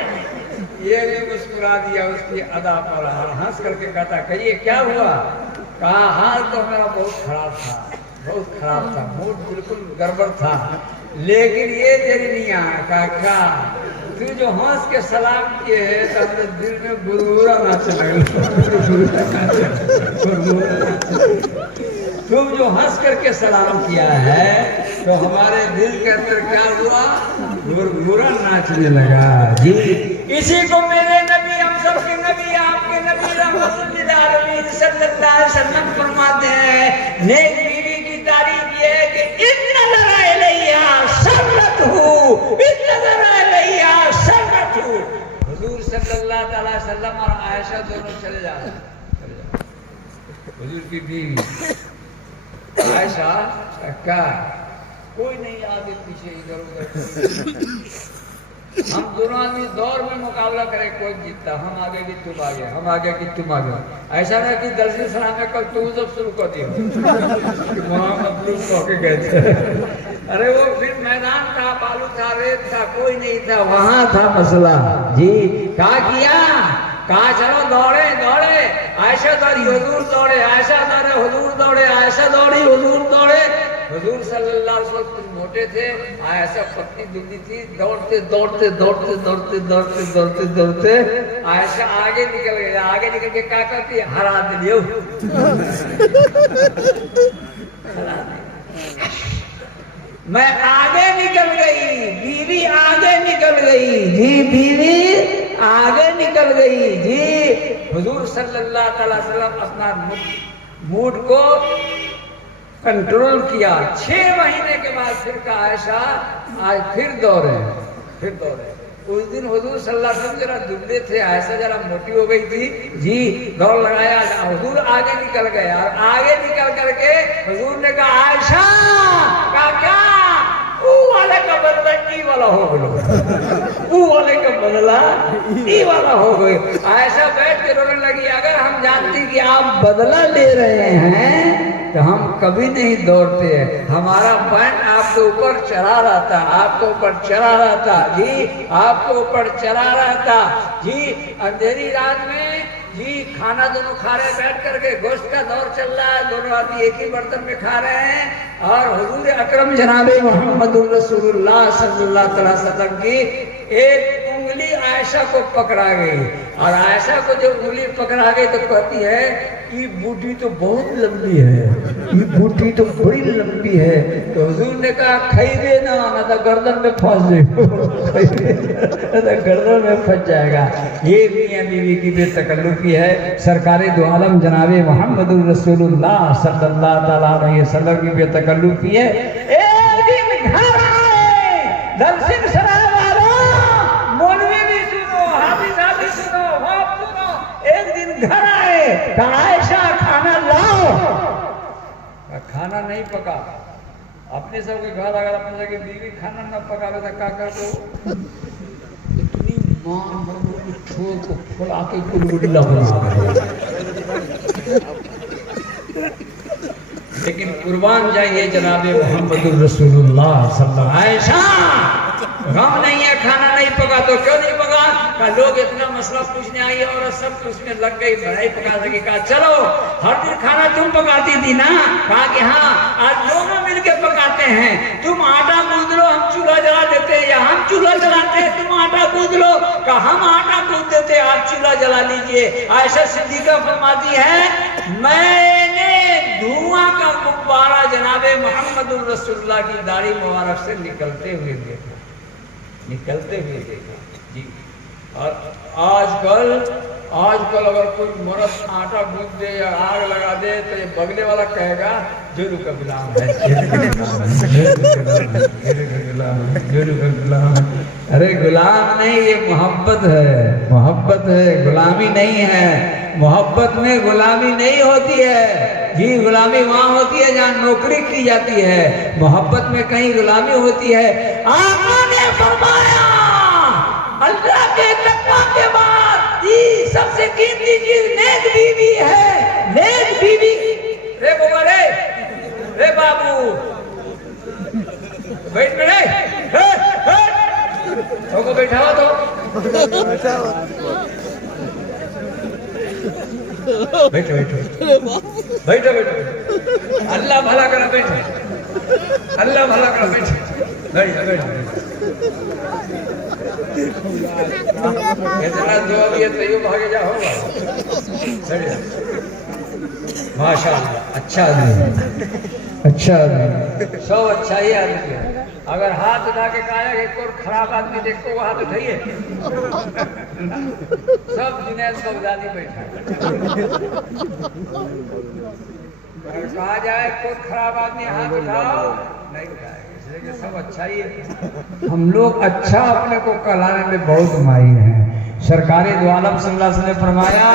ये भी मुस्कुरा दिया उसकी अदा पर, हंस करके कहता कहिए क्या हुआ? कहा हाल तो मेरा बहुत खराब था, बहुत खराब था, मूड बिल्कुल गड़बड़ था, लेकिन ये तेरी नहीं आया। काका तू जो हंस के सलाम किए है तो अपने दिल में गुरगुरा नाचने लगा। तुम जो हंस करके सलाम किया है तो हमारे दिल के अंदर क्या हुआ? गुरगुरा नाचने लगा। जी इसी को मेरे नबी, हम सबके नबी, आपके नबी रहमतुल्लिल आलमीन सल्लल्लाहु अलैहि वसल्लम फरमाते हैं, नेक बीवी की तारीफ ये है कि इन्ना नज़र इलैया सर्रतहु, इन्ना नज़र इलैया सर्रतहु। हुजूर सल्लल्लाहु अलैहि वसल्लम और आयशा दोनों चले जा रहे हैं। हुजूर की बीवी आयशा क्या, कोई नहीं आगे पीछे इधर उधर, हम दोनों आदमी दौर में मुकाबला करें, कोई जीतता, हम आगे की तुम आगे, हम आगे की तुम आगे। ऐसा नहीं कि दर्शन सलाम में कल तुम सब शुरू कर दिया के गए थे। अरे वो फिर मैदान था, बालू था, रेत था, कोई नहीं था, वहां था मसला। जी क्या किया? कहा चलो दौड़े दौड़े, आयशा दौड़ी, हुजूर दौड़े, आयशा दौड़े, हुजूर दौड़े, आयशा दौड़ी, हुजूर दौड़े। हुजूर सल्लल्लाहु अलैहि वसल्लम कुछ मोटे थे, आयशा पतली दुबली थी, दौड़ते दौड़ते दौड़ते दौड़ते दौड़ते दौड़ते दौड़ते आयशा आगे निकल गई। आगे निकल के क्या करती? हरा दिलियो। मैं आगे निकल गई, बीवी आगे निकल गई। जी बीवी आगे निकल गई। जी हुजूर सल्लल्लाहु अलैहि वसल्लम अपना मूड को कंट्रोल किया। 6 महीने के बाद फिर का आयशा आज फिर दौड़े, फिर दौड़े। उस दिन हुजूर सल्लल्लाहु अलैहि वसल्लम जरा दुबले थे, आयशा जरा मोटी हो गई थी। जी दौड़ लगाया, हुजूर आगे निकल गए, और आगे निकल करके हुजूर ने कहा आयशा का क्या वाले का बदला ई वाला हो गया, वो वाले का बदला ई वाला हो गई। ऐसा बैठ के रोने लगी। अगर हम जानती कि आप बदला ले रहे हैं तो हम कभी नहीं दौड़ते हैं। हमारा बैंड आपके ऊपर चढ़ा रहता, आपके ऊपर चढ़ा रहता। जी आपके ऊपर चढ़ा रहता। जी अंधेरी रात में जी खाना दोनों खा रहे हैं बैठ करके, गोश्त का दौर चल रहा है, दोनों आदमी एक ही बर्तन में खा रहे हैं, और हुजूर अकरम जनाबे मोहम्मदुर रसूलुल्लाह सल्लल्लाहु अलैहि वसल्लम की एक उंगली आयशा को पकड़ा गई। और आयशा को जब उंगली पकड़ा गई तो कहती है ये बूटी तो बहुत लंबी है, ये बूटी तो बड़ी लंबी है। तो हुजूर ने कहा खाइए ना, ना तो गर्दन में फंस जाएगा, गर्दन में फंस जाएगा। ये मियां बीवी की बेतकल्लुफी है। सरकारे दो आलम जनाबे मोहम्मदुर रसूलुल्लाह सल्लल्लाहु अलैहि वसल्लम की बेतकल्लुफी है। एक दिन घर आए, दर्शन सराय वालों, मौलवी भी सुनो, हाफिजा भी सुनो, बाप सुनो। एक दिन घर आए, आयशा खाना लाओ, खाना नहीं पका, अपने सबके घर अगर अपने सबके बीवी खाना न पकावे तो का कर दो इतनी मां छोड़ को फुला के गुलगुला बना दे। लेकिन कुर्बान जाइए जनाबे मोहम्मदुर रसूलुल्लाह सल्लल्लाहु अलैहि वसल्लम। गम नहीं है, खाना नहीं पका तो क्यों नहीं पका? का लोग इतना मसला पूछने आई और सब उसमें लग गई, बढ़ाई पका सके। कहा चलो हर दिन खाना तुम पकाती थी ना? कहा कि हाँ, आज दोनों मिलके पकाते हैं। तुम आटा गूंद लो, हम चूल्हा जला देते हैं, या हम चूल्हा जलाते हैं, तुम आटा गूंद लो। कहा हम आटा गूंद देते, आप चूल्हा जला लीजिए। आयशा सिद्दीका फरमाती है मैंने धुआं का गुब्बारा जनाबे मोहम्मदुर रसूलुल्लाह की दाढ़ी मुबारक से निकलते हुए देखा जी। और आजकल अगर कोई मर्द आटा गूंद दे या आग लगा दे तो ये बगले वाला कहेगा जोरू का गुलाम है, जोरू का गुलाम। अरे गुलाम नहीं, ये मोहब्बत है, गुलामी नहीं है। मोहब्बत में गुलामी नहीं होती है जी, गुलामी वहाँ होती है जहाँ नौकरी की जाती है। मोहब्बत में कहीं गुलामी होती है। आपने फरमाया अल्लाह के तकवा के बाद जी सबसे कीमती चीज नेक बीवी है। नेक बीवी रे बाबा रे बाबू बैठ रे तो बैठा हो तो बैठो अल्लाह भला करा, बैठो अल्लाह भला करा, बैठो इतना दो ये तैयो भागे जा होगा। माशाअल्लाह अच्छा आदमी, सब अच्छा ही आदमी है। अगर हाथ उठा के कहा कि कोई खराब आदमी देखो वो हाथ उठाइए, सब जुनैद बगदादी बैठा। अगर कहा जाए कोई खराब आदमी हाथ उठाओ, नहीं उठाएगा, इसलिए कि सब अच्छा ही है। हम लोग अच्छा अपने को कहलाने में बहुत माहिर हैं। सरकारे दो आलम सल्लल्लाहु अलैहि वसल्लम ने फरमाया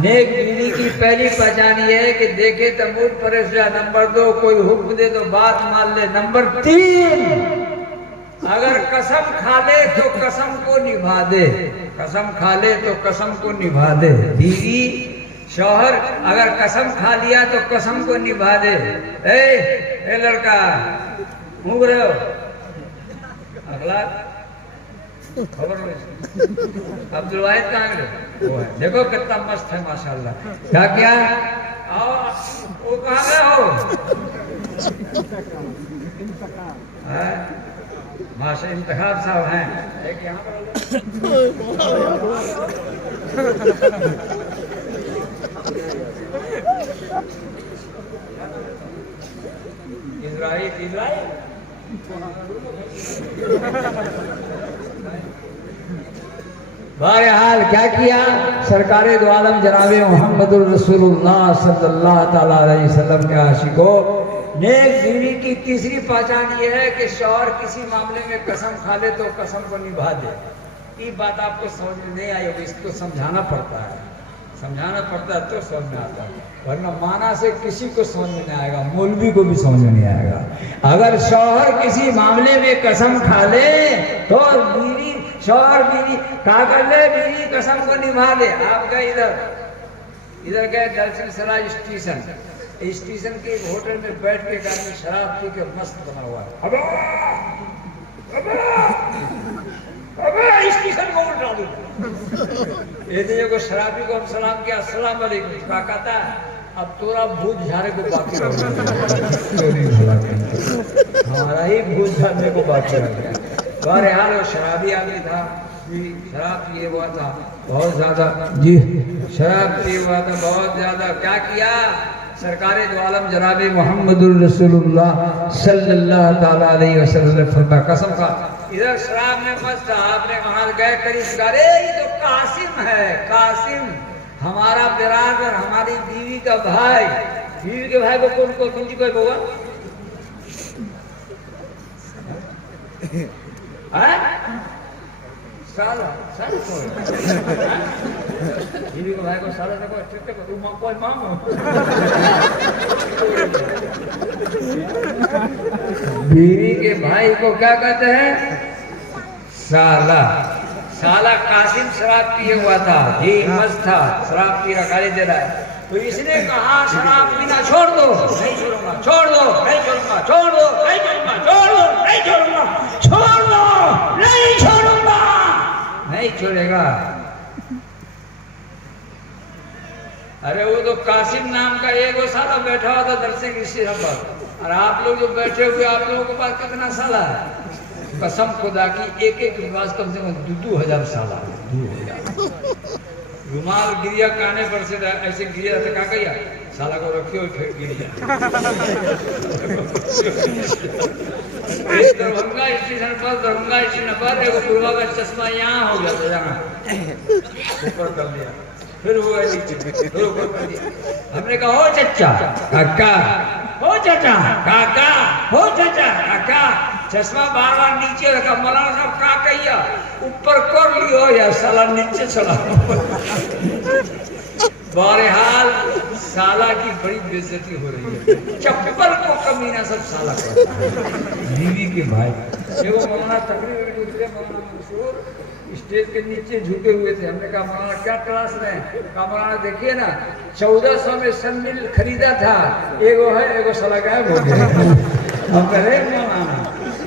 नेक बीवी की पहली पहचान ये है कि देखे तो मुंह परेश जा। नंबर 2 कोई हुक्म दे तो बात मान ले। नंबर 3 अगर कसम खा ले तो कसम को निभा दे, कसम खा ले तो कसम को निभा दे। बीवी शौहर अगर कसम खा लिया तो कसम को निभा दे। ए लड़का मुंह रहे हो अगला खबर अब्दुल वाहिद कहाँ गए? वो है, देखो कितना मस्त है माशाल्लाह। क्या आओ वो कहाँ गए हो? माशा इंतखाब साहब हैं एक यहाँ इजराइल बहरहाल क्या किया सरकारे दो आलम जनाबे मोहम्मदुर रसूलुल्लाह सल्लल्लाहु ताला अलैहि वसल्लम के आशिकों। नेक बीवी की तीसरी पहचान ये है कि शौहर किसी मामले में कसम खा ले तो कसम को निभा दे। ये बात आपको समझ में नहीं आई होगी, इसको समझाना पड़ता है तो समझ में आता है, वरना माना से किसी को समझ में नहीं आएगा, मौलवी को भी समझ में नहीं आएगा। अगर शौहर किसी मामले में कसम खा ले तो बीवी शौहर बीवी क्या कर ले, बीवी कसम को निभा ले। आप गए इधर गए दर्शन सराय स्टेशन के होटल में बैठ के आदमी शराब पी के मस्त बना हुआ है। अबे स्टेशन को उठा दो। ये को शराबी को हम सलाम किया, अस्सलाम वालेकुम। क्या कहता है अब तोरा भूत झाड़े को बाकी हमारा ही भूत झाड़ने को बाकी रह गया। बहरहाल वो शराबी आदमी था, शराब पिए हुआ था बहुत ज्यादा जी, शराब पिए हुआ था बहुत ज्यादा। क्या किया सरकारे दो आलम जनाबे मोहम्मदुर रसूलुल्लाह सल्लल्लाहु ताला अलैहि वसल्लम ने फरमाया कसम का इधर शराब में मस्त था। आपने वहां गए करीब, अरे ये तो कासिम है, कासिम हमारा बिरादर, हमारी बीवी का भाई। बीवी के भाई को कौन को तुझी कोई होगा? बीवी बीवी को भाई को साला देखो अच्छे को तुम कोई मांगो। बीवी के भाई को क्या कहते हैं? साला। साला कासिम शराब पिए हुआ था, ये मस्त था, शराब पी रहा, गाली दे रहा है। तो इसने कहा शराब पीना छोड़ दो, नहीं छोड़ूंगा, छोड़ दो, नहीं छोड़ूंगा, छोड़ दो, नहीं छोड़ूंगा, छोड़ दो, नहीं छोड़ूंगा, छोड़ दो, नहीं छोड़ूंगा, नहीं छोड़ेगा। अरे वो तो कासिम नाम का एक वो साला बैठा हुआ था दर्शक इसी पर, और आप लोग जो बैठे हुए आप लोगों के पास कितना साला है? कसम खुदा की एक एक रिवाज कम से कम 2,000 साला है, 2,000। रुमाल गिरिया काने पर से ऐसे गिरिया तो क्या कहिया साला को रखियो फिर गिरिया। दरभंगा स्टेशन पर एक पूर्वा का चश्मा यहाँ हो गया था, यहाँ ऊपर कर दिया, फिर हुआ नीचे, फिर ऊपर कर दिया। हमने कहा हो चचा काका, हो चाचा काका, हो चाचा काका, चश्मा बार बार नीचे रखा। मौलाना साहब का कहिया ऊपर कर लियो या साला नीचे चला। बहरहाल साला की बड़ी बेइज्जती हो रही है, चप्पल को कमीना सब साला करता है। बीवी के भाई देखो मौलाना तकरीर दूसरे मौलाना मंसूर स्टेज के नीचे झुके हुए थे। हमने कहा मौलाना क्या क्लास में है? कहा मौलाना देखिए ना 1400 में सैंडल खरीदा था, एगो है एगो साला गायब हो गया। हम कह रहे मौलाना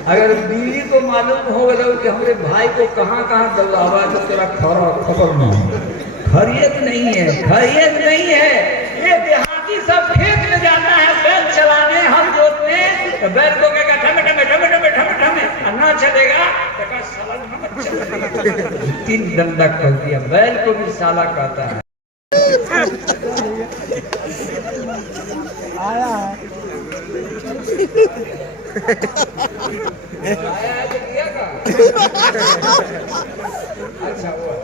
अगर बीवी को मालूम हो गया कि हमारे भाई को कहाँ कहाँ दल्लावा तो तेरा खबर नहीं, खैरियत नहीं है, खैरियत नहीं है। ये देहाती सब खेत में जाता है बैल चलाने, हल जोतने, तो बैल को कहेगा ठमे ठमे ठमे ठमे ठमे ठमे, अन्ना चलेगा तो साला ठमे चलेगा। 3 डंडा कर दिया, बैल को भी साला कहता है। आया है तो किया का? अच्छा हुआ।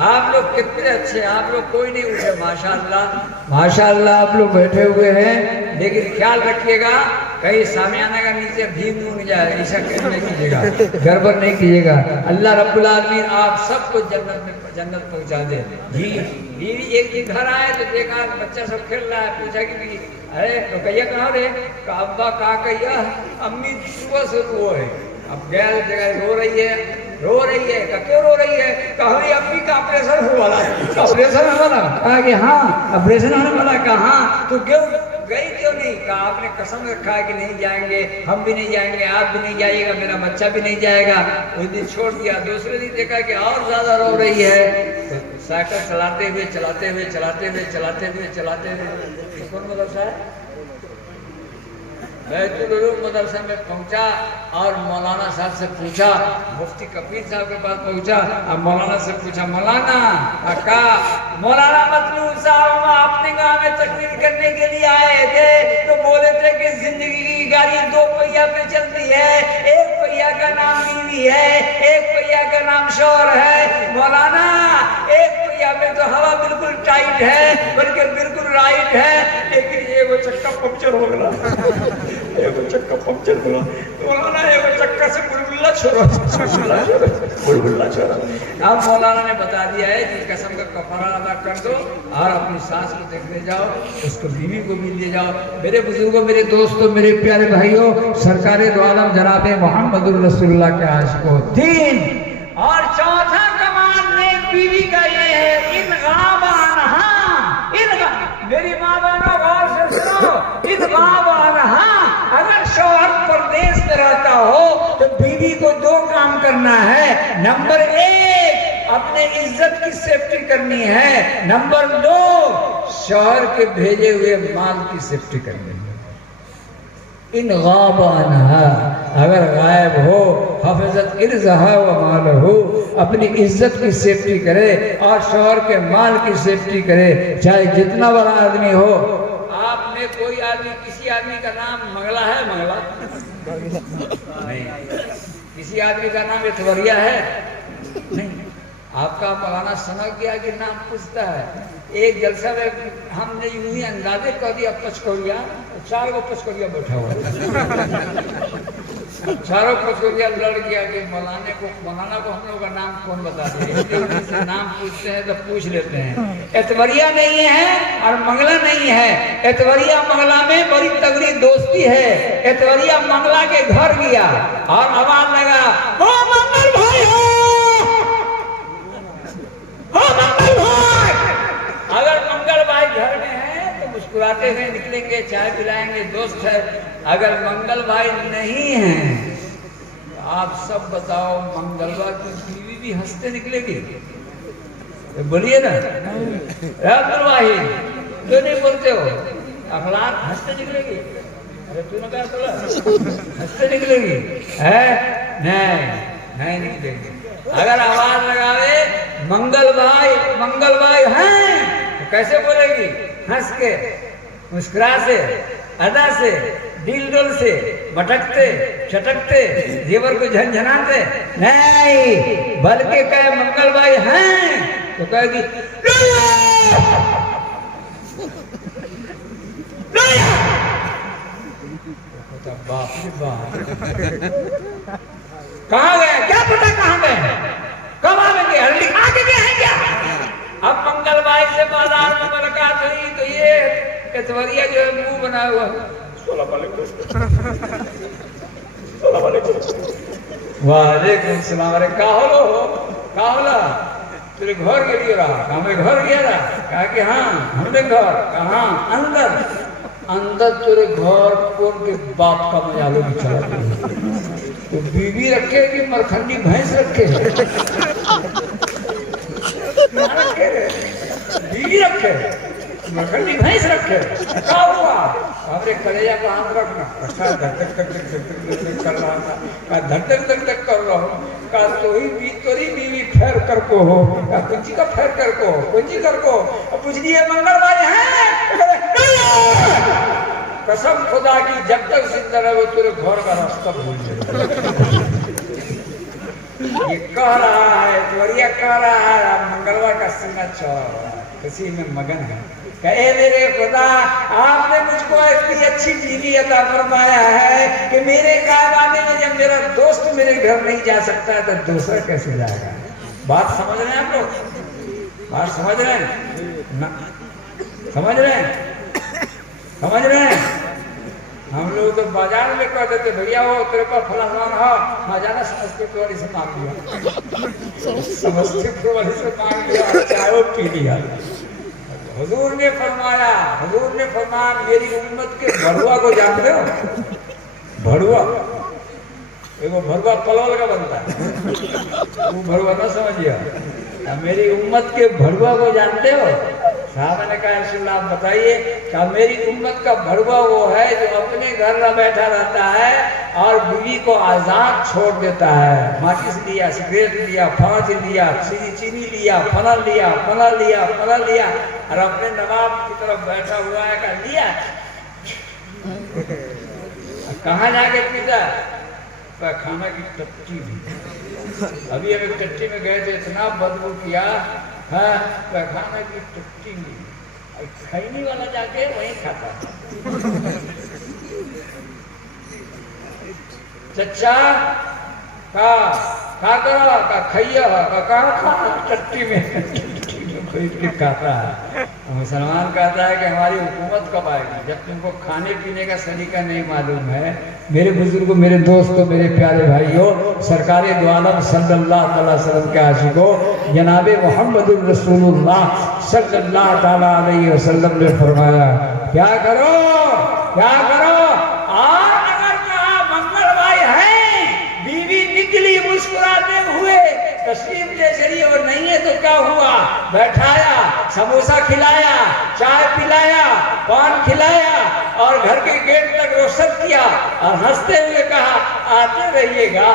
आप लोग कितने अच्छे, आप लोग कोई नहीं उठे, माशाअल्लाह माशाअल्लाह आप लोग बैठे हुए हैं। लेकिन ख्याल रखिएगा कहीं सामियाना का नीचे भीम नहीं जाए, ऐसा नहीं कीजिएगा, गड़बड़ नहीं कीजिएगा। अल्लाह रब्बुल आलमीन आप सबको जन्नत पहुंचा दे। जी बीवी एक दिन घर आए तो देखा बच्चा सब खेल रहा है, पूछा कि अरे तो कहिया कहाँ रे? अब्बा कहा कहिया अम्मी सुबह से रो है। अब गया जगह रो रही है, रो रही है, क्यों रो रही है? कहा अम्मी का ऑपरेशन होने वाला है। ऑपरेशन होने वाला? कहा कि हाँ ऑपरेशन होने वाला। कहा तो क्यों गई क्यों नहीं? कहा आपने कसम रखा है कि नहीं जाएंगे, हम भी नहीं जाएंगे, आप भी नहीं जाइएगा, मेरा बच्चा भी नहीं जाएगा। उस दिन छोड़ दिया, दूसरे दिन देखा कि और ज्यादा रो रही है। तो साइकिल चलाते हुए चलाते हुए चलाते हुए चलाते हुए चलाते हुए कौन मदरसा है बैतुल उलूम मदरसा में पहुंचा और मौलाना साहब से पूछा, मुफ्ती कबीर साहब के पास पहुंचा और मौलाना से पूछा मौलाना अका मौलाना मतलूब साहब हम अपने गाँव में तकरीर करने के लिए आए थे तो बोले थे कि जिंदगी की गाड़ी 2 पहिया पे चलती है, 1 पहिया का नाम बीवी है, 1 पहिया का नाम शौहर है। मौलाना 1 पहिया में तो हवा बिल्कुल टाइट है, बल्कि बिल्कुल राइट है, लेकिन ये वो चक्का पंक्चर हो गया, एगो चक्का पंक्चर हो गया। मौलाना एगो चक्का से बुलबुला छोड़ा, बुलबुला छोड़ा। अब मौलाना ने बता दिया है कि कसम का कफारा अदा कर दो और अपनी सास को देखने जाओ, उसको बीवी को भी ले जाओ। मेरे बुजुर्गों, मेरे दोस्तों, मेरे प्यारे भाइयों, सरकारे दो आलम जनाब मोहम्मदुर रसूलुल्लाह के आशिकों, 3 और चौथा कमाल ने बीवी का ये है इन गाबानहा, मेरी माँ बहनों गौर से सुनो, इन गाबानहा अगर शौहर परदेश में रहता हो तो बीवी को 2 काम करना है। नंबर 1 अपने इज्जत की सेफ्टी करनी है, नंबर 2 शौहर के भेजे हुए माल की सेफ्टी करनी है। इन गाबानहा अगर गायब हो हफजत इर्ज़हा व माल हो, अपनी इज्जत की सेफ्टी करे और शौहर के माल की सेफ्टी करे, चाहे जितना बड़ा आदमी हो। आपने कोई आदमी, किसी आदमी का नाम मंगला है? मंगला नहीं। किसी आदमी का नाम इतवरिया है? नहीं। आपका मौलाना समझ गया कि नाम पूछता है। एक जलसा में हमने यूं ही अंदाजे कर दिया पचकौड़िया, 4 गो पचकौड़िया बैठा हुआ चारों कचौरिया लड़ गया कि मौलाना को हम लोग का नाम कौन बता दे। नाम पूछते हैं तो पूछ लेते हैं। एतवरिया नहीं है और मंगला नहीं है। एतवरिया मंगला में बड़ी तगड़ी दोस्ती है। एतवरिया मंगला के घर गया और आवाज लगा, ओ मंगल भाई हो, ओ मंगल भाई। अगर मंगल भाई घर में है तो मुस्कुराते हुए निकलेंगे, चाय पिलाएंगे, दोस्त है। अगर मंगल भाई नहीं है तो आप सब बताओ, मंगलवा की बीवी भी हंसते निकलेगी? तो बोलिए ना, अब्दुल वाहिद क्यों नहीं बोलते हो? अखलाक हंसते निकलेगी? अरे तूने कहा बोला हंसते निकलेगी है? नहीं निकलेगी। अगर आवाज लगावे मंगल भाई हैं तो कैसे बोलेगी? हंस के, मुस्कुरा से, अदा से, दिल डोल से, भटकते चटकते, जेवर को झनझनाते नहीं, बल्कि कहे मंगल भाई हैं तो कहेगी बाप रे बाप, कहाँ गए? क्या पता कहाँ गए, कब आवेंगे? हल्दी आगे गए हैं क्या? अब मंगल भाई से बाजार में मुलाकात हुई तो ये एतवरिया जो है मुंह बना हुआ, वालेकुम सलाम। अरे का होलो तेरे घर गई रहा? हमें घर गया रहा? कहा कि हाँ हमने घर। कहा अंदर तेरे घर कौन के बाप का मजा लो चला तो बीवी रखे कि मरखंडी भैंस रखे? बीवी रखे, मरखंडी भैंस रखे? क्या हुआ? हमरे कलेजा को हाथ रखना। अच्छा धक कर रहा था, धक कर रहा हूँ। का तोरी बीवी फेर कर को हो, कुंजी का फेर कर को, कुंजी कर को। पूछ दिए मंगल भाई हैं? कसम खुदा की जब तक जिंदा रहे वो तेरे घर का रास्ता भूल जाए। ये कह रहा है, त्वरिया कह रहा है, मंगलवार का सीना चौड़ा हो रहा है, किसी में मगन है। कहे मेरे खुदा आपने मुझको इतनी अच्छी बीवी अता फरमाया है कि मेरे कारवाने में जब मेरा दोस्त मेरे घर नहीं जा सकता है तो दूसरा कैसे जाएगा? बात समझ रहे हैं आप लोग? बात समझ रहे हैं ना? समझ रहे हैं? हम लोग तो बाजार में कह देते भैया वो तेरे पर फलाना हो, जाना समस्तीपुर वाली से मांग लिया, समस्तीपुर वाली से मांग लिया, चाय पी लिया। हुजूर ने फरमाया मेरी उम्मत के भड़ुआ को जानते हो? भड़ुआ एगो भड़ुआ पलवल का बनता है, वो भड़ुआ ना समझिए। मेरी उम्मत के भड़ुआ को जानते हो? साहब ने कहा रसूलुल्लाह आप बताइए। क्या मेरी उम्मत का भड़ुआ वो है जो अपने घर में बैठा रहता है और बीवी को आजाद छोड़ देता है। माचिस लिया, सिगरेट लिया, फांच लिया, चीनी लिया, फनल लिया और अपने नवाब की तरफ बैठा हुआ है। कहा लिया कहाँ जाके पीता? खाना की टट्टी में। अभी टट्टी में गए थे, इतना बदबू किया है, खाना की टट्टी में। खैनी वाला जाके वहीं खाता। चचा का करो का खैया कहाँ टट्टी में खाता है। मुसलमान कहता है कि हमारी हुकूमत कब आएगी? जब तुमको खाने पीने का सलीका नहीं मालूम है। मेरे बुजुर्गों, मेरे दोस्तों, मेरे प्यारे भाइयों, सरकारे दो आलम सल्लल्लाहु अलैहि वसल्लम के आशिकों, जनाबे मोहम्मदुर रसूलुल्लाह सल्लल्लाहु अलैहि वसल्लम ने फरमाया क्या करो और अगर कहा मंगल भाई है, बीवी निकली मुस्कुराते हुए तस्लीम ले चली और नहीं है तो क्या हुआ? बैठाया, समोसा खिलाया, चाय पिलाया, पान खिलाया और घर के गेट तक रोशन किया और हंसते हुए कहा आते रहिएगा,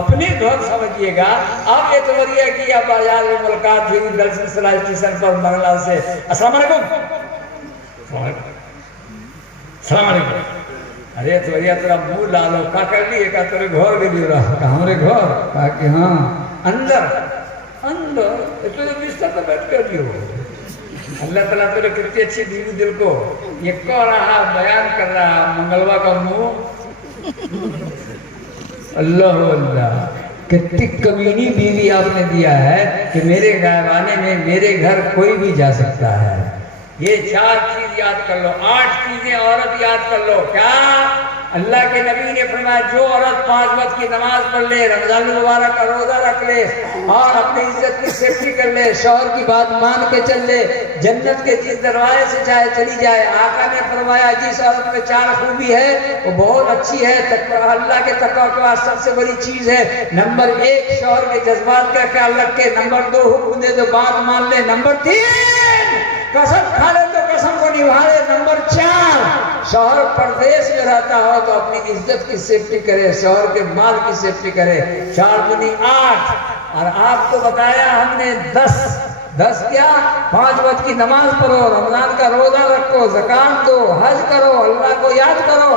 अपने घर समझिएगा। अब एतवरिया की बाजार में मुलाकात हुई दलसिल स्टेशन पर मंगला से। अस्सलाम वालेकुम। अरे एतवरिया तेरा मुंह लालो का कर लिए? का तेरे घर गई रहा? हमारे घर? कहा कि हाँ। अंदर तो बिस्तर पर बैठ कर दियो। अल्लाह ताला तेरे कितनी अच्छी बीवी दिल को ये कह रहा, बयान कर रहा। मंगलवा का मुंह अल्लाह अल्लाह, कितनी कमीनी बीवी आपने दिया है कि मेरे गायवाने में मेरे घर कोई भी जा सकता है। ये 4 चीज याद कर लो, 8 चीजें औरत याद कर लो। क्या? अल्लाह के नबी ने फरमाया जो औरत 5 वक्त की नमाज पढ़ ले, रमजान मुबारक का रोजा रख ले और अपनी इज्जत की सेफ्टी कर ले, शौहर की बात मान के चल ले, जन्नत के जिस दरवाजे से चाहे चली जाए। आका ने फरमाया जिस औरत में 4 खूबी है वो बहुत अच्छी है। अल्लाह के तकवा के बाद सबसे बड़ी चीज है, नंबर 1 शौहर के जज्बात का ख्याल रखे, नंबर 2 हुक्म दे तो बात मान ले, नंबर 3 कसम खा ले तो कसम को निभा ले, नंबर 4 शौहर परदेश में रहता हो तो अपनी इज्जत की सेफ्टी करे, शौहर के माल की सेफ्टी करे। 4 दूनी 8। और आपको बताया हमने 10 क्या? 5 वक्त की नमाज पढ़ो, रमजान का रोजा रखो, ज़कात दो, हज करो, अल्लाह को याद करो,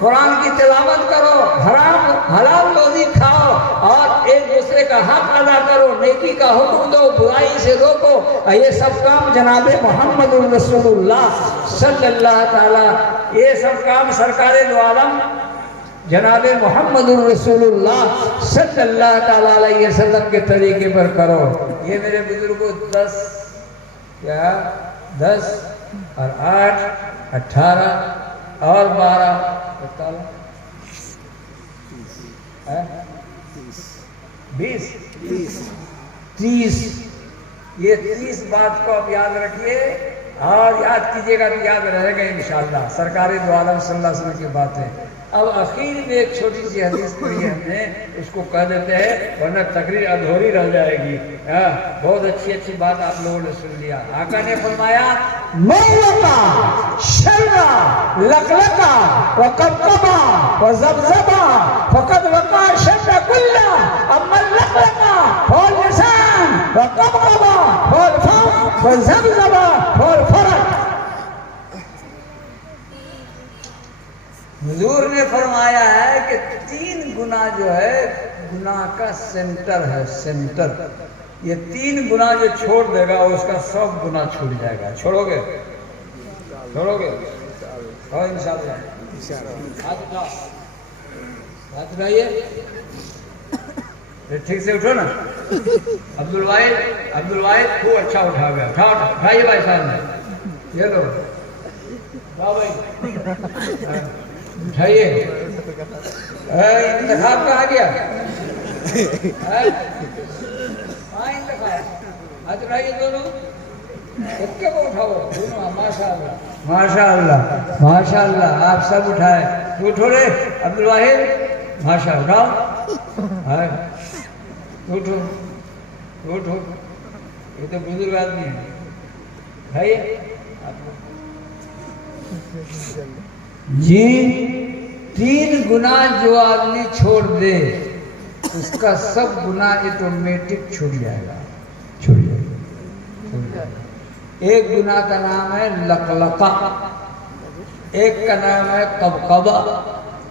कुरान की तिलावत करो, हराम हलाल रोजी खाओ और एक दूसरे का हक अदा करो, नेकी का हुक्म दो, बुराई से रोको। ये सब काम जनाबे मोहम्मद रसूलुल्लाह सल्लल्लाहु ताला, ये सब काम सरकारे दो आलम जनाबे मोहम्मद रसूलुल्लाह सल्लल्लाहु ताला अलैहि वसल्लम के तरीके पर करो। ये मेरे बुजुर्गों 10 और 8 18 और 12 20 30। ये 30 बात को आप याद रखिए और याद कीजिएगा तो याद रहेगा इंशाअल्लाह। सरकारे दो आलम सल्लल्लाहु अलैहि वसल्लम की बातें। अब आखिर में एक छोटी सी हदीस पढ़ी है हमने, उसको कह देते हैं वरना तकरीर अधूरी रह जाएगी। बहुत अच्छी बात आप लोगों ने सुन लिया। आका ने फरमाया मौलका शर्रा लकलका व कबकबा व ज़बज़बा फकद वका शर्रा कुल्ला अम्मा लकलका फल लिसान व कबकबा फल फम व ज़बज़बा फल फरक। हुजूर ने फरमाया है कि 3 गुना जो है गुनाह का सेंटर है, सेंटर। ये 3 गुना जो छोड़ देगा उसका सब गुना छूट जाएगा। छोड़ोगे? छोड़ोगे? और इंशाअल्लाह हाथ उठाइए, ठीक से उठो ना। अब्दुल वाहिद खूब अच्छा उठा गया। उठाइए भाई साहब, ये लो भाई उठाइए। इंतखाब कहाँ गया? उठाइए दोनों, सबके को उठाओ दोनों। माशाअल्लाह माशाअल्लाह माशाअल्लाह, आप सब उठाए। उठो रे अब्दुल वाहिद, माशा उठाओ, उठो उठो, ये तो बुजुर्ग आदमी है। उठाइए जी। 3 गुना जो आदमी छोड़ दे उसका सब गुना ऑटोमेटिक छूट जाएगा। एक गुना का नाम है लकलका, एक का नाम है कबकबा,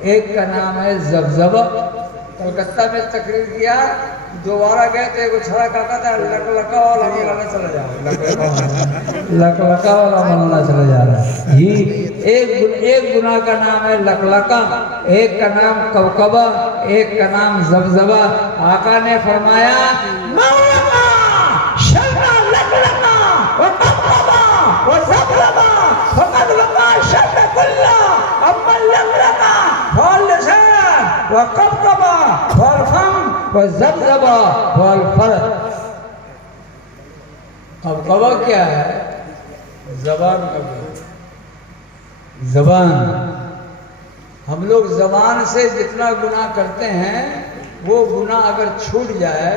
एक का नाम है ज़बज़बा। कलकत्ता में तकरीर किया, दोबारा गए तो एक छड़ा कहता था लकलका वाला मौलाना चला जा रहा है, लकलका वाला मौलाना चला जा रहा है जी। एक गुना का नाम है लकलका, एक का नाम कबकबा, एक का नाम ज़बज़बा। आका ने फरमाया मौलका शर्रा लकलका व कबकबा व ज़बज़बा फकद वका शर्रा कुल्ला अम्मा लकलका फल लिसान व कबकबा फल फम व ज़बज़बा फल फरक। कबकबा क्या है? ज़बान का ज़बान। हम लोग ज़बान से जितना गुनाह करते हैं वो गुनाह अगर छूट जाए,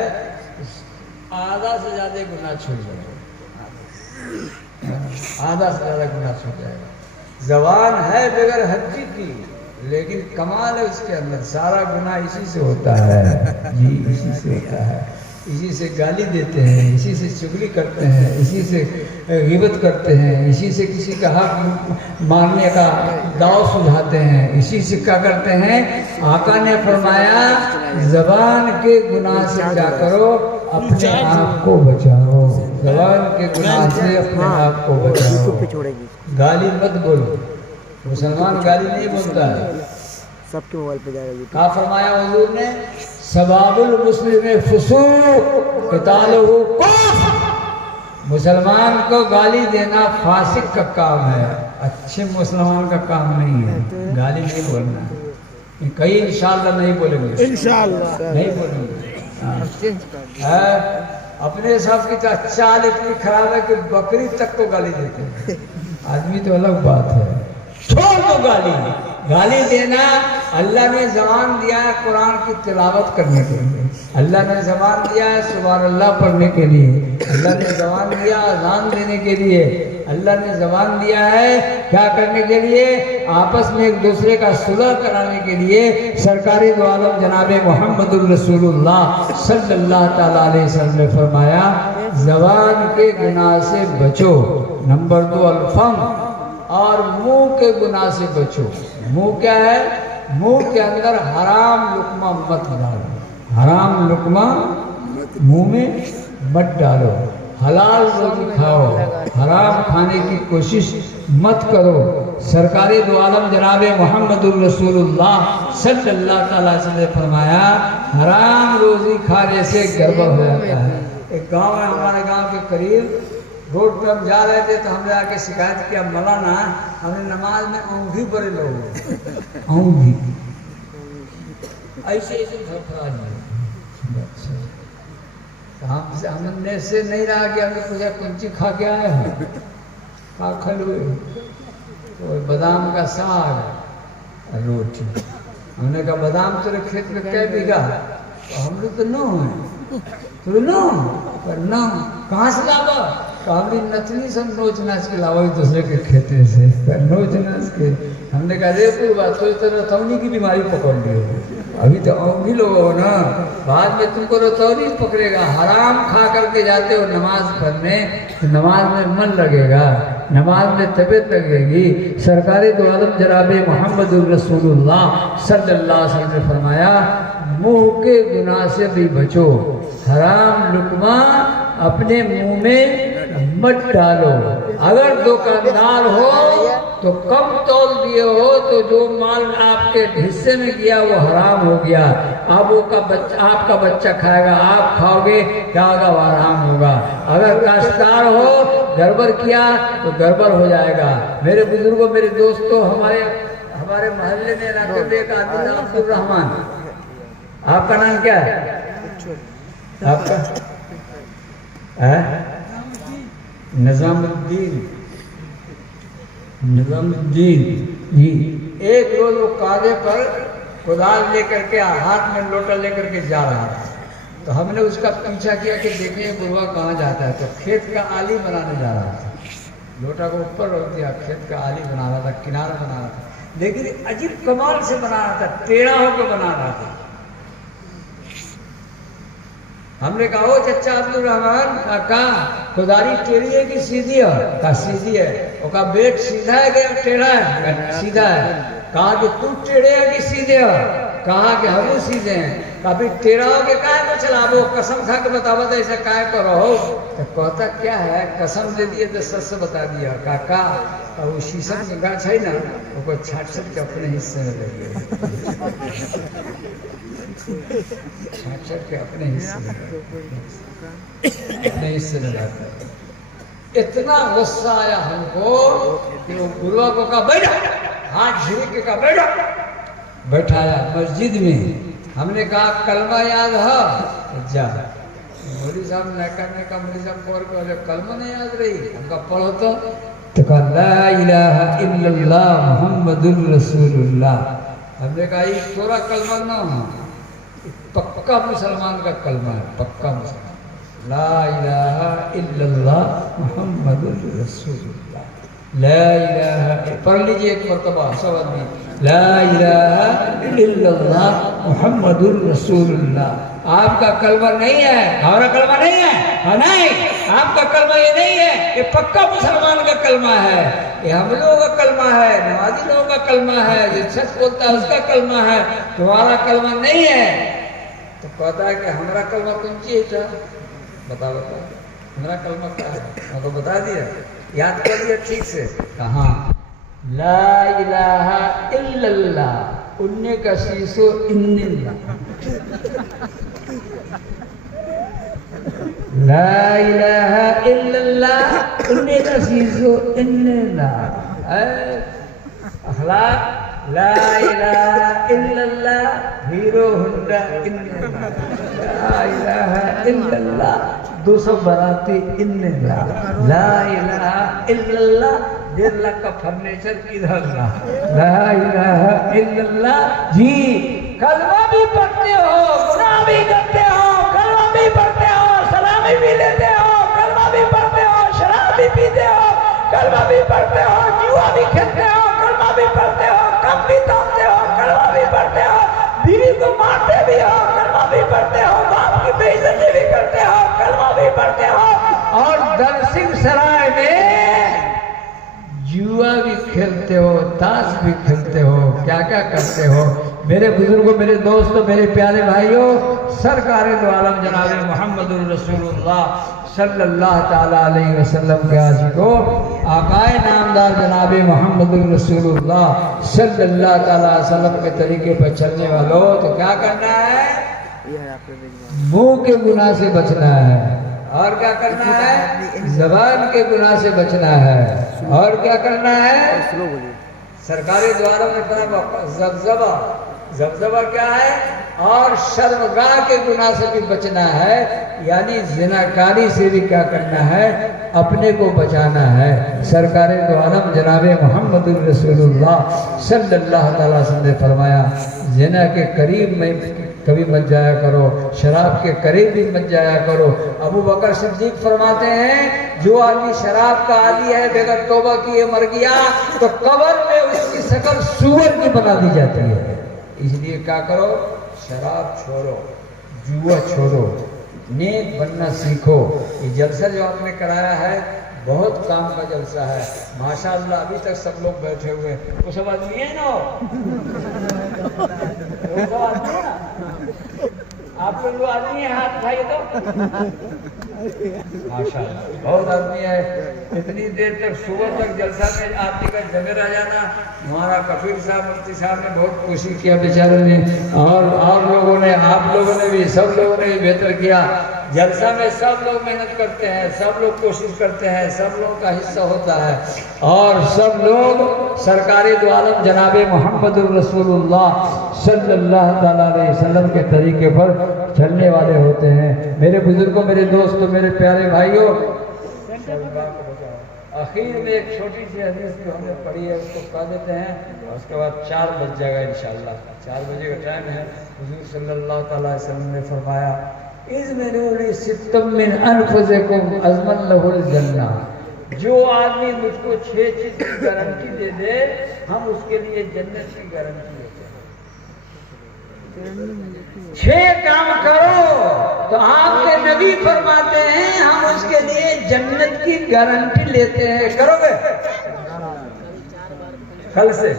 आधा से ज़्यादा गुनाह छूट जाएगा, आधा से ज़्यादा गुनाह छूट जाएगा। ज़बान है बगैर हज्जी की, लेकिन कमाल है उसके अंदर, सारा गुनाह इसी से होता है जी, इसी से होता है। इसी से गाली देते हैं, इसी से चुगली करते हैं, इसी से गिबत करते हैं, इसी से किसी का हक मारने का दाव सुझाते हैं, इसी से क्या करते हैं। आका ने फरमाया ज़बान के गुनाह से क्या करो, अपने आप को बचाओ। ज़बान के गुनाह से अपने आप को बचाओ। गाली मत बोलो, मुसलमान गाली नहीं बोलता है, सबके मोबाइल पे जाएगा यूट्यूब। कहा फरमाया हुजूर ने, सबाबुल मुस्लिम फुसूक क़ितालुहु कुफ्र, मुसलमान को गाली देना फासिक का काम है, अच्छे मुसलमान का काम नहीं है। गाली नहीं बोलना, कहीं इंशाअल्लाह नहीं बोलेंगे, इंशाअल्लाह नहीं बोलेंगे। अपने सब की तो चाल इतनी खराब है कि बकरी तक को गाली देते हैं। आदमी तो अलग बात है, छोड़ दो गाली। गाली देना, अल्लाह ने ज़बान दिया है कुरान की तिलावत करने के लिए, अल्लाह ने ज़बान दिया है सुभान अल्लाह पढ़ने के लिए, अल्लाह ने ज़बान दिया अज़ान देने के लिए, अल्लाह ने ज़बान दिया है क्या करने के लिए, आपस में एक दूसरे का सुलह कराने के लिए। सरकारी दो आलम जनाब मोहम्मदुर रसूलुल्लाह सल्लल्लाहु ताला अलैहि वसल्लम ने फरमाया, ज़बान के गुनाह से बचो। नंबर 2 अल्फम, और मुंह के गुनाह से बचो। मुंह क्या है? मुंह के अंदर हराम लुकमा मत डालो, हराम लुकमा मुंह में मत डालो, हलाल रोटी खाओ, हराम खाने की कोशिश मत करो। सरकारी दो आलम जनाब मोहम्मदुर रसूलुल्लाह सल्लल्लाहु अलैहि वसल्लम ने फरमाया, हराम रोजी खाने से गड़बड़ हो जाता है। एक गांव है, हमारे गांव के करीब, रोड पर हम जा रहे थे तो हमने आके शिकायत किया, मौलाना हमने नमाज में औंधी पड़े लोग, औंधी ऐसे ऐसे फड़फड़ा दिए। हमने से नहीं रहा कि हमने पूछा कौन चीज खा के आए हैं, खा खलुए तो बादाम का साग रोटी। हमने कहा बादाम तेरे खेत में क्या बीघा? तो हम लोग तो 9 है, तो 9 पर 9 कहाँ से लावा? काबली नथनी सब नोच नाच के लावा दूसरे के खेते से, नोच नाच के। हमने कहा रे पूर्वा तो इस तरह रतौनी की बीमारी पकड़ ली हो, अभी तो औंधी लोग हो ना, बाद में तुमको रतौनी पकड़ेगा। हराम खा करके जाते हो नमाज पढ़ने, तो नमाज में मन लगेगा, नमाज में तबीयत लगेगी। सरकारी दो आलम जनाब मोहम्मदुर रसूलुल्लाह सल्लल्लाहु अलैहि वसल्लम ने फरमाया, मुंह के गुनाह से भी बचो, हराम लुकमा अपने मुंह में मत डालो। अगर दुकानदार हो तो कम तौल दिए हो तो जो माल आपके हिस्से में गया वो हराम हो गया। अब वो का बच्चा, आपका बच्चा खाएगा, आप खाओगे, क्या होगा? वो हराम होगा। अगर काश्तकार हो, गड़बड़ किया तो गड़बड़ हो जाएगा। मेरे बुजुर्गों, मेरे दोस्तों, हमारे मोहल्ले में इलाके में एक आदमी था अब्दुल रहमान। आपका नाम क्या है? आपका निजामुद्दीन, निजामुद्दीन जी। एक रोज वो कागज पर कुदाल लेकर के, हाथ में लोटा लेकर के जा रहा था, तो हमने उसका पीछा किया कि देखिए गुरुआ कहाँ जाता है। तो खेत का आली बनाने जा रहा था, लोटा को ऊपर रख दिया, खेत का आली बना रहा था, किनारा बना रहा था, लेकिन अजीब कमाल से बना रहा था, टेढ़ा होकर बना रहा था। हमने कहा ओ चचा अब्दुल रहमान, कहा खुदारी टेढ़ी है कि सीधी है? कहा सीधी है। वो कहा बेट सीधा है कि टेढ़ा है? सीधा है। कहा कि तू टेढ़े है कि सीधे है? कहा कि हम सीधे हैं। कभी टेढ़ा हो के काय को चला, वो कसम खा के बतावा था ऐसा काय करो हो? तो कहता क्या है, कसम दे दिए तो सच से बता दिया। काका वो शीशम के गाछ है ना, वो छाट छट के अपने हिस्से में लग गया, छाट छट के अपने हिस्से में, अपने हिस्से में लाता। इतना गुस्सा आया हमको कि वो गुरुआ को कहा बैठा, हाथ झिड़क के कहा बैठा, बैठाया मस्जिद में। हमने कहा कलमा याद है? जा मौलवी साहब नैका का मौलवी साहब बोले कलमा नहीं याद रही? हमका पढ़ो तो कहा ला इलाहा इल्लल्लाह मुहम्मदुर रसूलुल्लाह। हमने कहा ये थोड़ा कलमा ना है, पक्का मुसलमान का कलमा है, पक्का मुसलमान। ला इलाहा इल्लल्लाह मुहम्मदुर रसूलुल्लाह, ला इलाहा, पढ़ लीजिए एक मरतबा सब आदमी, ला इलाहा इल्लल्लाह मुहम्मदुर रसूलुल्लाह। आपका कलमा नहीं है, हमारा कलमा नहीं है, नहीं, आपका कलमा ये नहीं है, ये पक्का मुसलमान का कलमा है, ये हम लोगों का कलमा है, नमाजी लोगों का कलमा है, जो सच बोलता है उसका कलमा है, तुम्हारा कलमा नहीं है। तो कहता है कि हमारा कलमा कौन चीज है? बता हमारा कलमा क्या है? मैं तो बता दिया, याद कर लिया ठीक से। कहाँ? ला इलाहा इल्लल्लाह उन्ने का शीशो इन्ने ला इलाहा इल्लल्लाह उन्ने का शीशो इन्ने ला अखलाक ला इलाहा इल्लल्लाह हीरो हुंडा इन्ने ला इलाहा इल्लल्लाह 200 बराती इन्ने ला इलाहा इल्लल्लाह 1.5 लाख का फर्नीचर किधर ला इलाहा इल्लल्लाह जी कलमा भी पढ़ते हो गुनाह भी करते हो कलमा भी पढ़ते हो सलामी भी लेते हो कलमा भी पढ़ते हो शराब भी पीते हो कलमा भी पढ़ते हो जुआ भी खेलते हो कलमा भी पढ़ते हो कम भी तामते हो कलमा भी पढ़ते हो बीवी को मारते भी हो कलमा भी पढ़ते हो बाप की बेइज्जती भी करते हो कलमा भी पढ़ते हो और दरसिंह सराय में जुआ भी खेलते हो ताश भी खेलते हो क्या क्या करते हो मेरे बुजुर्गों मेरे दोस्तों मेरे प्यारे भाइयों सरकारे दो आलम जनाब मोहम्मदुर रसूलुल्लाह सल्लल्लाहु ताला अलैहि वसल्लम के आशिकों आकाए नामदार जनाब मोहम्मदुर रसूलुल्लाह सल्लल्लाहु ताला अलैहि वसल्लम के तरीके पर चलने वालों तो क्या करना है मुंह के गुनाह से बचना है और क्या करना है जबान के गुनाह से बचना है और क्या करना है सरकारी द्वारों में जबजबा जबजबा क्या है और शर्मगाह के गुनाह से भी बचना है यानी जिनाकारी से भी क्या करना है अपने को बचाना है सरकारी द्वारम जनाबे मोहम्मदुर रसूलुल्लाह सल्लल्लाहु अलैहि वसल्लम ने फरमाया जिना के करीब में कभी मत जाया करो शराब के करीब भी मत जाया करो अबू बकर सिद्दीक फरमाते हैं जो आदमी शराब का आदी है बगैर तौबा किए मर गया तो कब्र में उसकी शक्ल सूअर की बना दी जाती है इसलिए क्या करो शराब छोड़ो जुआ छोड़ो नेक बनना सीखो ये जलसा जो आपने कराया है बहुत काम का जलसा है माशाअल्लाह अभी तक सब लोग बैठे हुए हैं वो सब आदमी है ना वो सब आदमी है ना आप लोग आदमी है हाथ उठाइए तो माशाअल्लाह बहुत आदमी है इतनी देर तक सुबह तक जलसा में आदमी का जमे रह जाना हमारा कफीर साहब मुफ्ती साहब ने बहुत कोशिश किया बेचारे ने और लोगों ने आप लोगों ने भी सब लोगों ने भी बेहतर किया जलसा में सब लोग मेहनत करते हैं सब लोग कोशिश करते हैं सब लोगों का हिस्सा होता है और सब लोग सरकारी दो आलम जनाबे मोहम्मदुर रसूलुल्लाह सल्लल्लाहु ताला अलैहि वसल्लम के तरीके पर चलने वाले होते हैं मेरे बुजुर्गों मेरे दोस्तों मेरे प्यारे भाइयों आखिर में एक छोटी सी हदीस जो हमने पढ़ी है उसको कह देते हैं और उसके बाद 4 बज जाएगा इंशाल्लाह 4 बजे का टाइम है हुजूर सल्लल्लाहु ताला अलैहि वसल्लम ने फरमाया जो आदमी मुझको 6 चीज की गारंटी दे दे हम उसके लिए जन्नत की गारंटी देते हैं 6 काम करो तो आपके नबी फरमाते हैं हम उसके लिए जन्नत की गारंटी लेते हैं करोगे कल से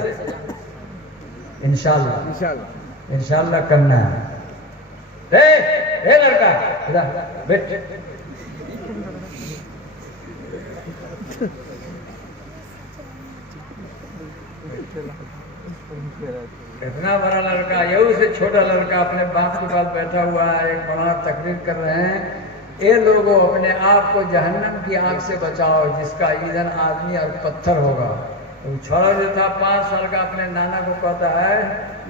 इंशाल्लाह करना है ए लड़का इधर बैठ इतना बड़ा लड़का यही से छोटा लड़का अपने बाप के पास बैठा हुआ है एक बड़ा तकरीर कर रहे हैं ये लोगों अपने आप को जहन्नम की आग से बचाओ जिसका ईंधन आदमी और पत्थर होगा तो छोरा जो था 5 साल का अपने नाना को कहता है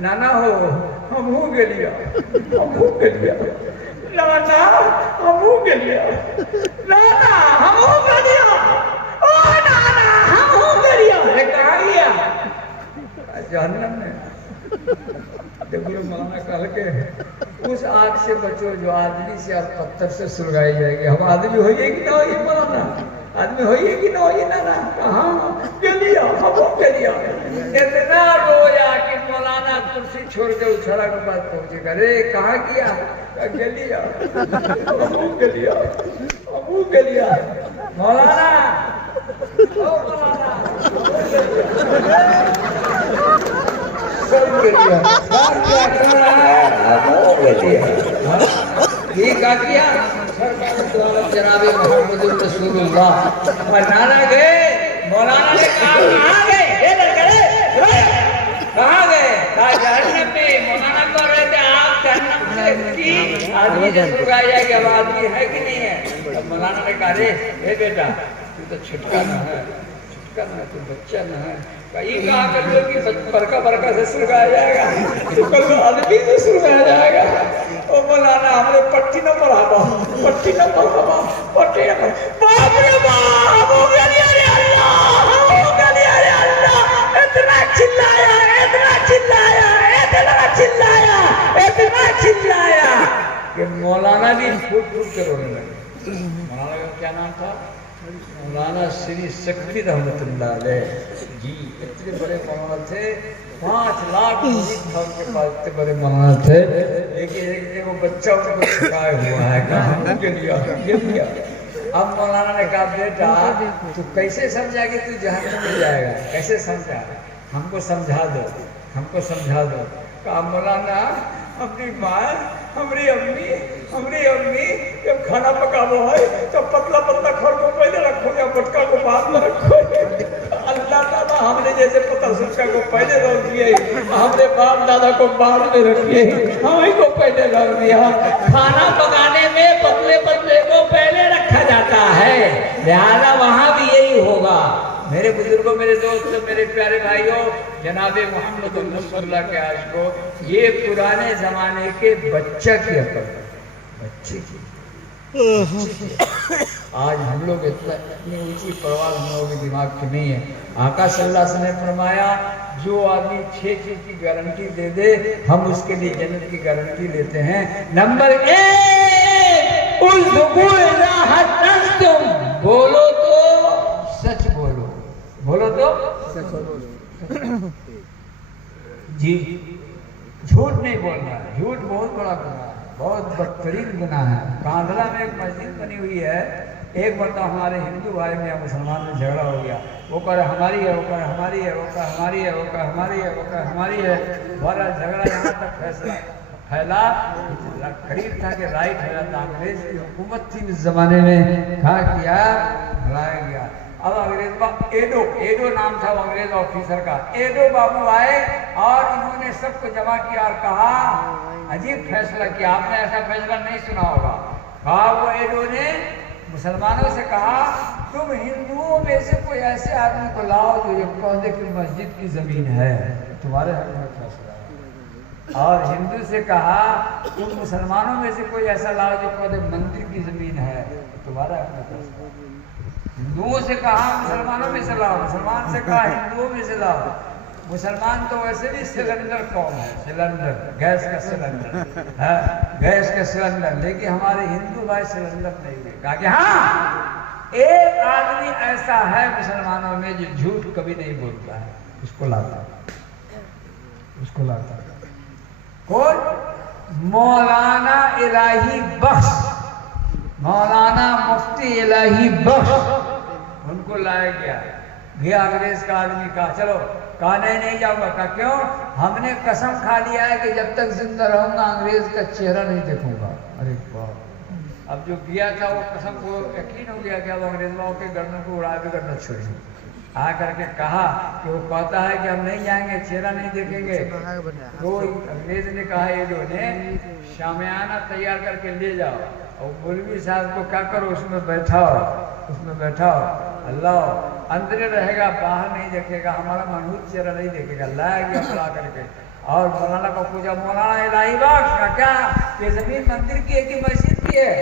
नाना हो हम हो गया नाना हम हो गया नाना हम हो गया ओ नाना हम हो गया ये कहाँ गया जहन्नम में देखो मौलाना कह के उस आग से बचो जो आदमी से और पत्थर से सुलगाई जाएगी हम आदमी होइए कि ना होइए मौलाना आदमी होइए कि ना होइए नाना कहाँ गलिया हम हो गया इतना रोया कि मौलाना कुर्सी छोड़ के उस छोरा के पास पहुंचेगा अरे कहाँ किया गलिया अबू गलिया मौलाना ओ मौलाना सब गलिया क्या कर रहा है अबू गलिया ये क्या किया जनाबे मोहम्मद रसूलुल्लाह और नाना गए मौलाना ने कहा कहाँ गए कहाँ गए आदमी से सुलगाया जाए कि अब आदमी है कि नहीं है। अब मौलाना ने कहा रे ए बेटा तू तो छुटका न है तू बच्चा न है। कहीं कहा कर लो कि बरका बरका से सुलगाया जाएगा तो कल आदमी से सुलगाया जाएगा। ओ मौलाना हमने पट्टी न पढ़ावा पट्टी न पढ़ावा पट्टी न बाप रे बाप हो गया रे अल्लाह हो गया रे अल्लाह। इतना चिल्लाया कि मौलाना भी फूट फूट कर रोने लगे। मौलाना का क्या नाम था? मौलाना श्री शक्ति रहमतुल्लाह अलैह जी। इतने बड़े मौलाना थे, 5 लाख मुरीद था उनके पास, इतने बड़े मौलाना थे। लेकिन एक वो बच्चा उनको शिकाय हुआ है कहा के लिया। अब मौलाना ने कहा बेटा तू कैसे समझा कि तू जहन्नम में जाएगा, कैसे समझा, हमको समझा दो। कहा मौलाना अपनी माँ हमारी अम्मी जब खाना पकाबो है तो पतला खर को पहले रखो या पटका को बाद में रखो। अल्लाह ताला हमने जैसे पतला सुटका को पहले रख दिए, हमने बाप दादा को बाद में रखिए, हम ही को पहले रख दिया। खाना पकाने में पतले को पहले रखा जाता है, लिहाजा वहाँ भी यही होगा। मेरे बुजुर्गों, मेरे दोस्तों, मेरे प्यारे भाइयों, जनाबे मोहम्मद रसूलुल्लाह के आशिकों, ये पुराने जमाने के बच्चा की अकल, बच्चे की। आज हम लोग इतनी ऊंची परवाज़ हम लोगों के दिमाग की नहीं है। आका सल्लल्लाहु अलैहि वसल्लम ने फरमाया जो आदमी 6 चीज की गारंटी दे दे हम उसके लिए जन्नत की गारंटी लेते हैं। नंबर 1 बोलो तो सच बोलो तो सच बोलो जी, झूठ नहीं बोलना। झूठ बहुत बड़ा गुनाह है, बहुत बदतरीन गुनाह है। कांधला में एक मस्जिद बनी हुई है, एक मरतबा हमारे हिंदू भाई में या मुसलमान में झगड़ा हो गया। वो कह रहे हमारी है, वो कह रहे हमारी है, वो कह हमारी है, वो कह हमारी है, वो कह हमारी है। बड़ा झगड़ा यहाँ तक फैला, करीब था कि राइट हो जाता। अंग्रेज की हुकूमत थी उस जमाने में, कहा किया भलाया गया। अब अंग्रेज एडो नाम था अंग्रेज ऑफिसर का। एडो बाबू आए और इन्होंने सबको जमा किया और कहा अजीब फैसला किया, आपने ऐसा फैसला नहीं सुना होगा। कहा वो एडो ने मुसलमानों से कहा तुम हिंदुओं में से कोई ऐसे आदमी को लाओ जो ये कह दे कि मस्जिद की जमीन है, तुम्हारे हक में फैसला है। और हिंदू से कहा तुम मुसलमानों में से कोई ऐसा लाओ जो कह दे मंदिर की जमीन है, तुम्हारा हक में फैसला है। हिंदुओं से कहा मुसलमानों में से लाओ, मुसलमान से कहा हिंदुओं में से लाओ। मुसलमान तो वैसे भी सिलेंडर कौन है, सिलेंडर गैस का सिलेंडर है, गैस का सिलेंडर। लेकिन हमारे हिंदू भाई सिलेंडर नहीं है। कहा कि हाँ एक आदमी ऐसा है मुसलमानों में जो झूठ कभी नहीं बोलता है, उसको लाता कौन? मौलाना इलाही बख्श, मौलाना मुफ्ती इलाही बख्श, उनको लाया गया। अंग्रेज का आदमी कहा चलो, कहा नहीं जाऊंगा। कहा क्यों? हमने कसम खा लिया है कि जब तक जिंदा रहूंगा अंग्रेज का चेहरा नहीं देखूंगा। अरे बाप, अब जो किया था वो कसम को यकीन हो गया कि अब अंग्रेजों के गर्दन को उड़ा के गर्दन छोड़ेंगे। आ करके कहा कि वो कहता है कि हम नहीं जाएंगे, चेहरा नहीं देखेंगे। तो अंग्रेज ने कहा ये जो ने शामियाना तैयार करके ले जाओ और मौलवी साहब को क्या करो उसमें बैठाओ, अल्लाह अंदर रहेगा, बाहर नहीं देखेगा, हमारा मनहूस चेहरा नहीं देखेगा। लाया गया बुला करके और मौलाना को पूछा मौलाना इलाही बख्श का क्या ये जमीन मंदिर की है कि मस्जिद की है?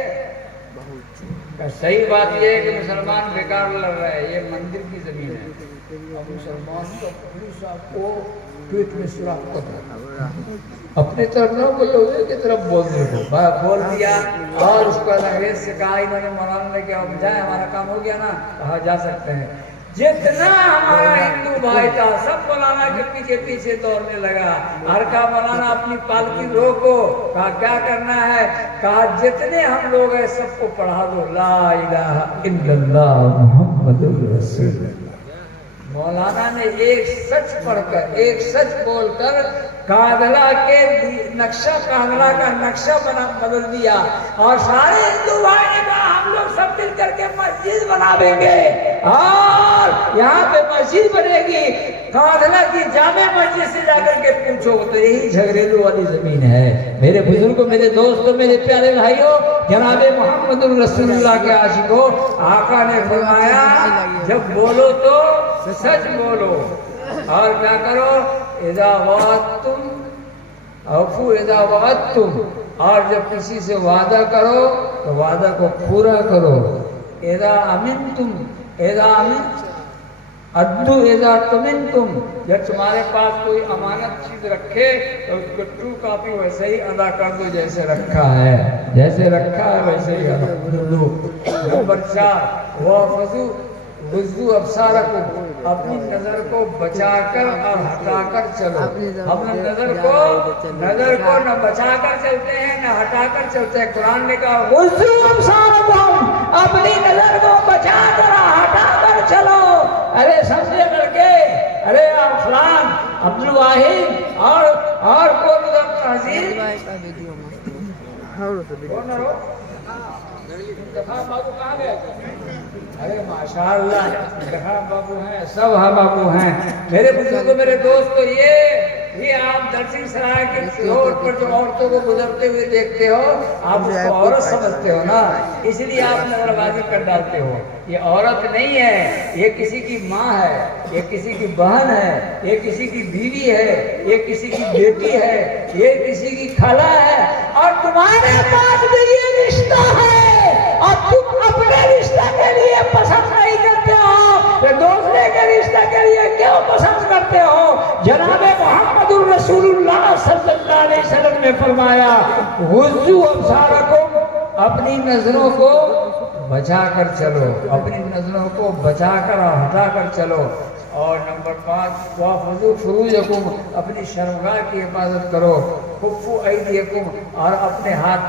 सही बात यह है कि मुसलमान बेकार लड़ रहा है, ये मंदिर की जमीन है। अब मुसलमान तो पुलिस आपको पीठ में सुराख कर रहा है, अपनी तरफ ना बोलोगे की तरफ बोल दिया। और उसको अंग्रेज से कहा, इन्होंने मौलाना ने क्या जाए, हमारा काम हो गया ना, कहा जा सकते हैं। जितना हमारा हिंदू भाई था सब मौलाना के पीछे दौड़ने लगा। हर का मौलाना अपनी पालकी रोको। कहा क्या करना है? कहा जितने हम लोग हैं सबको पढ़ा दो ला इलाहा इल्लल्लाह मुहम्मदुर रसूलुल्लाह। मौलाना ने एक सच पढ़कर, एक सच बोलकर कांधला के नक्शा, कांधला का नक्शा बदल दिया। और सारे हिंदू भाई ने कहा हम लोग सब मिल करके मस्जिद बना देंगे और यहाँ पे मस्जिद बनेगी, कांधला की जामे मस्जिद से जाकर के पूछो तो यही झगड़ेलू वाली जमीन है। मेरे बुजुर्गों, मेरे दोस्तों, मेरे प्यारे भाइयों, जनाबे मोहम्मद रसूलुल्लाह के आशिकों, आका ने फरमाया जब बोलो तो सच बोलो और क्या करो, इज़ा वअदतुम औफू इज़ा वअदतुम, और जब किसी से वादा करो तो वादा को पूरा करो। इज़ा अमिनतुम इज़ा अमिन अद्दु इज़ा तुमिनतुम, जब तुम्हारे पास कोई अमानत चीज रखे तो उसको ट्रू कॉपी वैसे ही अदा कर दो जैसे रखा है, जैसे रखा है वैसे ही अदा कर दो। नंबर 4, वफ़ज़ू वज़ू अब्सारकुम, अपनी नजर को बचाकर और हटाकर चलो। हम नजर को न बचाकर चलते हैं न हटाकर चलते हैं। कुरान ने कहा वज़ू अब्सारकुम, अपनी नजर को बचाकर और हटाकर चलो। अरे समझे लड़के, अरे फलान अब्दुल वाहिद और कौन उधर तहसील बाबू कहाँ गए? अरे माशाअल्लाह, जहाँ बाबू हैं सब हाँ बाबू हैं। मेरे बुजुर्गों, मेरे दोस्तों, ये आप दक्षिण सराय के रोड पर जो औरतों को गुजरते हुए देखते हो, आप उसको औरत समझते हो ना, इसलिए आप नजरबाजी कर डालते हो। ये औरत नहीं है, ये किसी की माँ है, ये किसी की बहन है, ये किसी की बीवी है, ये किसी की बेटी है, ये किसी की खाला है। और तुम्हारे पास भी ये रिश्ता है और तुम अपने रिश्ते के लिए पसंद नहीं करते हो, तो दूसरे के रिश्ते के लिए क्यों पसंद करते हो? जनाबे मोहम्मदुर रसूलुल्लाह सल्लल्लाहु अलैहि वसल्लम ने फरमाया वज़ू अब्सारकुम, अपनी नजरों को बचा कर चलो, अपनी नजरों को बचा कर और हटा कर चलो। और नंबर 5, वफ़ज़ू फुरूजकुम, अपनी शर्मगाह की हिफाजत करो। कुफ़्फू ऐदियकुम, और अपने हाथ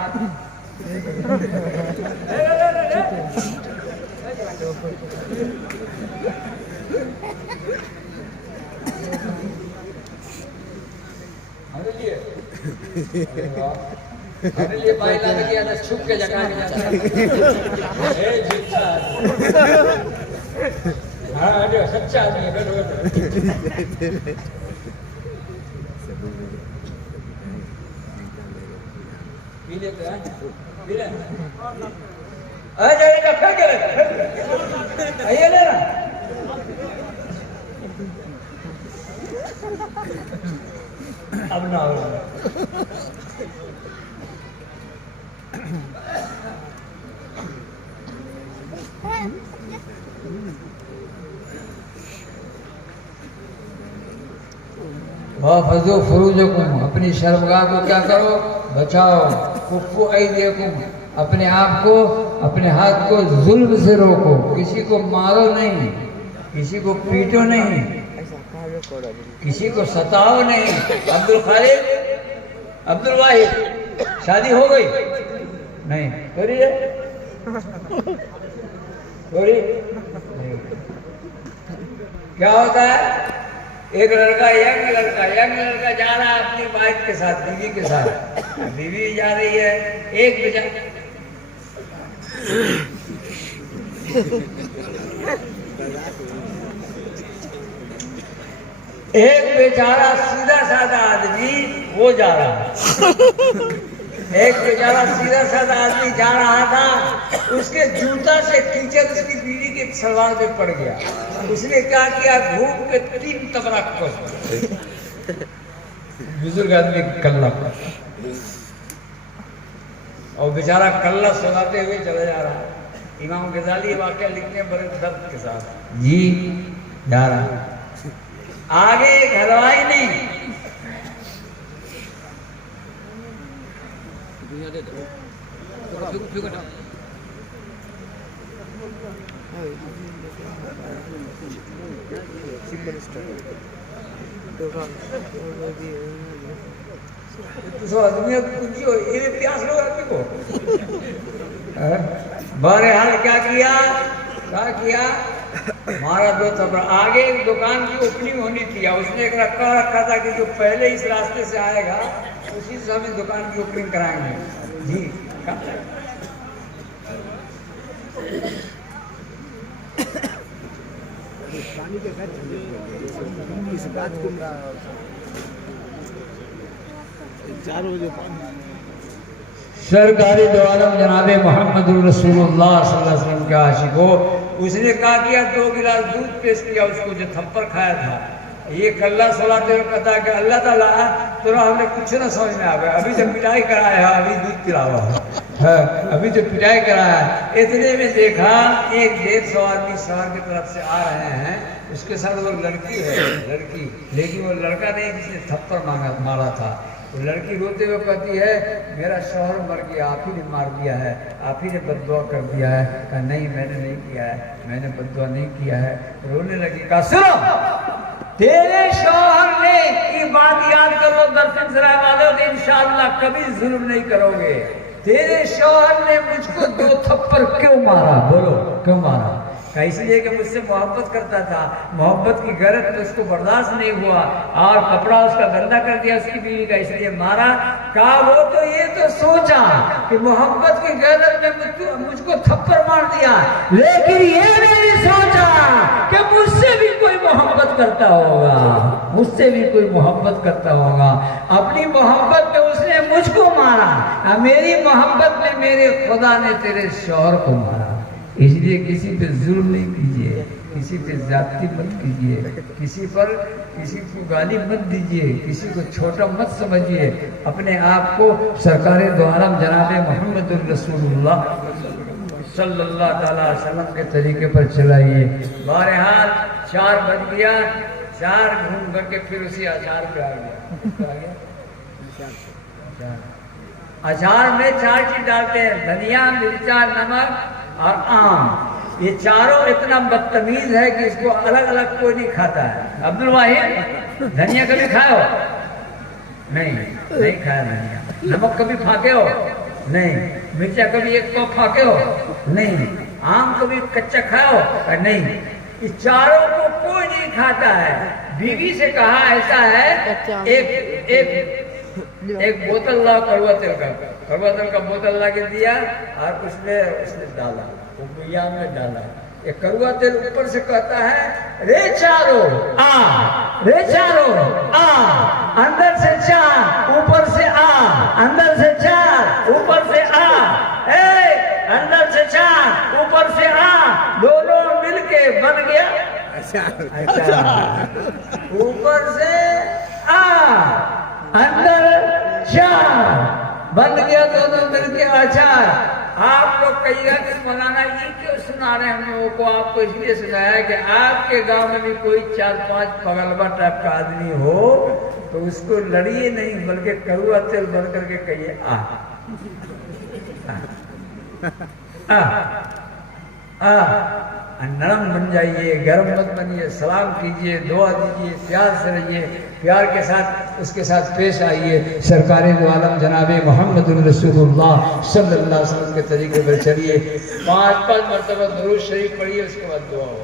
हमारे लिए बाइला लगी है, छुप के जगा के जाता है। हाँ जो सच्चा आदमी है, बैठो बैठो। पी लेते हैं, पी ले। अरे फेंक ले, आइए ले ना। अब ना हो वफ़ज़ू फुरूजकुम, अपनी शर्मगाह को क्या करो, बचाओ। कुफ़्फू ऐदियकुम, अपने आप को, अपने हाथ को जुल्म से रोको, किसी को मारो नहीं, किसी को पीटो नहीं, किसी को सताओ नहीं। अब्दुल खालिद, अब्दुल वाहिद, शादी हो गई? नहीं हो रही है, हो रही नहीं। क्या होता है, एक लड़का यंग लड़का जा रहा है अपनी वाइफ के साथ, बीवी के साथ, बीवी जा रही है, एक बेचारा सीधा साधा आदमी वो जा रहा है, एक बेचारा सीधा साधा आदमी जा रहा था, उसके जूता से कीचड़ उसकी बीवी के सलवार पे पड़ गया। उसने क्या किया, घूम के 3 तबला कस बुजुर्ग आदमी कल्ला पर, और बेचारा कल्ला सुनाते हुए चला जा रहा है। इमाम गजाली वाकया लिखते हैं बड़े दर्द के साथ, जी जा रहा है, आगे एक हलवाई नहीं, आदमी प्यास लो आदमी को। बहरहाल क्या किया, हमारा दो तबला, आगे एक दुकान की ओपनिंग होनी थी, उसने एक रखा था कि जो पहले इस रास्ते से आएगा उसी से हमें दुकान की ओपनिंग कराएंगे जी। इस बात को 4 बजे सरकारी दो आलम जनाबे मोहम्मद रसूलुल्लाह सल्लल्लाहु अलैहि वसल्लम के आशिक हो, उसने कहा किया 2 गिलास दूध पेश किया उसको जो थप्पड़ खाया था। ये कल्ला सलाते हुए कहता कि अल्लाह ताला तो हमने कुछ ना समझ में आ गया, अभी तो पिटाई कराया है, अभी दूध पिलावा है, अभी तो पिटाई कराया है। इतने में देखा एक 150 आदमी शहर की तरफ से आ रहे हैं, उसके साथ वो लड़की है, लड़की, लेकिन वो लड़का नहीं जिसने थप्पड़ मारा था। वो लड़की रोते हुए कहती है मेरा शौहर मर गया, आप ही ने मार दिया है, आप ही ने बददुआ कर दिया है। कहा नहीं मैंने नहीं किया है, मैंने बददुआ नहीं किया है। रोने लगी। कहा सुनो, तेरे शौहर ने ये बात याद करो दर्शन सराय वालों, तो इंशाअल्लाह कभी जुल्म नहीं करोगे। तेरे शौहर ने मुझको 2 थप्पड़ क्यों मारा? बोलो क्यों मारा? कहा इसलिए कि मुझसे मोहब्बत करता था, मोहब्बत की गरज तो उसको बर्दाश्त नहीं हुआ और कपड़ा उसका गंदा कर दिया उसकी बीवी का, इसलिए मारा। कहा वो तो ये तो सोचा कि मोहब्बत की गरज में मुझको थप्पड़ मार दिया, लेकिन ये नहीं सोचा कि मुझसे भी कोई मोहब्बत करता होगा, मुझसे भी कोई मोहब्बत करता होगा। अपनी मोहब्बत में उसने मुझको मारा, मेरी मोहब्बत में मेरे खुदा ने तेरे शौहर को मारा। इसलिए किसी पे जुल्म नहीं कीजिए, किसी पे ज्यादती मत कीजिए, किसी को गाली मत दीजिए, किसी को छोटा मत समझिए। अपने आप को सरकार दो आलम जनाब मोहम्मद रसूलुल्लाह सल्लल्लाहु अलैहि वसल्लम के तरीके पर चलाइए। बहरहाल 4 बज गया, 4 घूम करके फिर उसी अचार पे आ गया। अचार में 4 चीज डालते हैं, धनिया, मिर्चा, नमक और आम। ये चारों इतना बदतमीज है कि इसको अलग अलग कोई नहीं खाता है। अब्दुल वाहिद, धनिया कभी खाए हो? नहीं खाया धनिया। नमक कभी फाके हो? नहीं। मिर्चा कभी एक पाव फाके हो? नहीं। आम कभी कच्चा खाए हो? नहीं। ये चारों को कोई नहीं खाता है। बीवी से कहा ऐसा है, एक बोतल ला कड़वा तेल का बोतल ला के दिया और उसने डाला, वो बिया में डाला। एक कड़वा तेल ऊपर से कहता है रे चारो आ, रे चारो आ, अंदर से 4 ऊपर से आ, अंदर से 4 ऊपर से आ, अंदर से 4 ऊपर से आ, दोनों मिलके बन गया ऊपर से आ, अंदर 4 बन गया, दोनों मिलके अचार। आप लोग कहिएगा कि मौलाना ये क्यों सुना रहे हैं हम लोगों को? आपको इसलिए सुनाया कि आपके गांव में भी कोई 4-5 पगलबा टाइप का आदमी हो तो उसको लड़िए नहीं, बल्कि कड़वा तेल भर करके कहिए नरम बन जाइए, गर्म मत बनिए, सलाम कीजिए, दुआ दीजिए, प्यार से रहिए, प्यार के साथ उसके साथ पेश आइए। सरकार दो आलम जनाबे मोहम्मद रसूलुल्लाह सल्लल्लाहु अलैहि वसल्लम के तरीके पर चलिए। 5 मरतबा दुरूद शरीफ पढ़िए, उसके बाद दुआ हो।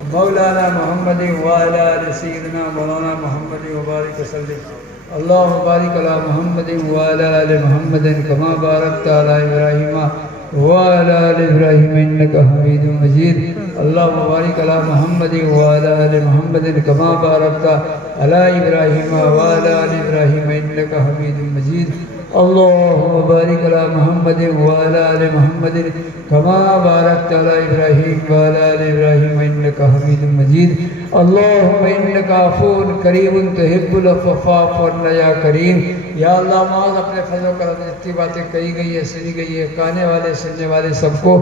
मौलाना मोहम्मद वाला सय्यदना मौलाना मोहम्मद मुबारक वसल्लम अल्लाहु बारिक अला मोहम्मद वाला आले मोहम्मद कमा बारकता अला इब्राहीम वाला आले इब्राहीम इन्नका हमीदुम मजीद। अल्लाहु बारिक अला मोहम्मद वाला आले मोहम्मद कमा बारकता अला इब्राहीम वाला आले इब्राहीम इन्नका हमीदुम मजीद। अल्लाहुम्मा बारिक अला मोहम्मद वाला आले मोहम्मद कमा बारकता अला इब्राहीम वाला आले इब्राहीम इन्नका हमीदुम मजीद। अल्लाहुम्मा इन्नका अफून करीमुन तुहिब्बुल अफ़्व फ़अफ़ु अन्ना या करीम। या अल्लाह माज़ अपने फज़ल करम से जितनी बातें कही गई है, सुनी गई है, कहने वाले सुनने वाले सबको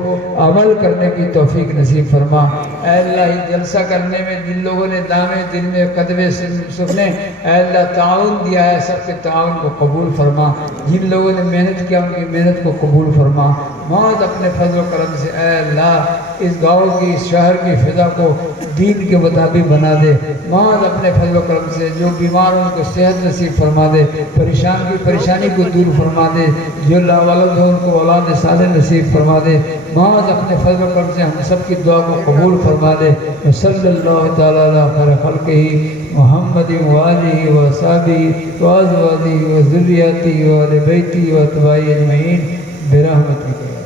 अमल करने की तौफीक नसीब फरमा। ऐ अल्लाह ही जलसा करने में जिन लोगों ने दामे दिल में कदमे सुनने ऐ अल्लाह ताउन दिया है, सबके ताउन को कबूल फरमा। जिन लोगों ने मेहनत किया उनकी मेहनत को कबूल फरमा। मौत अपने फजल करम से ऐ अल्लाह इस गाँव की इस शहर की फिजा को दीन के मुताबिक बना दे। माज अपने फजल करम से जो बीमार उनको सेहत नसीब फरमा दे, परेशान की परेशानी को दूर फरमा दे, जो लावालद हो उनको औलाद साले नसीब फरमा दे। माज अपने फजल करम से हम सब की दुआ को कबूल फरमा दे। सल्लल्लाहु तआला अला खैर खल्क़िही मुहम्मद व आलिहि व असहाबिही व अज़वाजिही व ज़ुर्रिय्यतिही व अहले बैतिही व अत्बाइही अजमईन बिरहमतिका।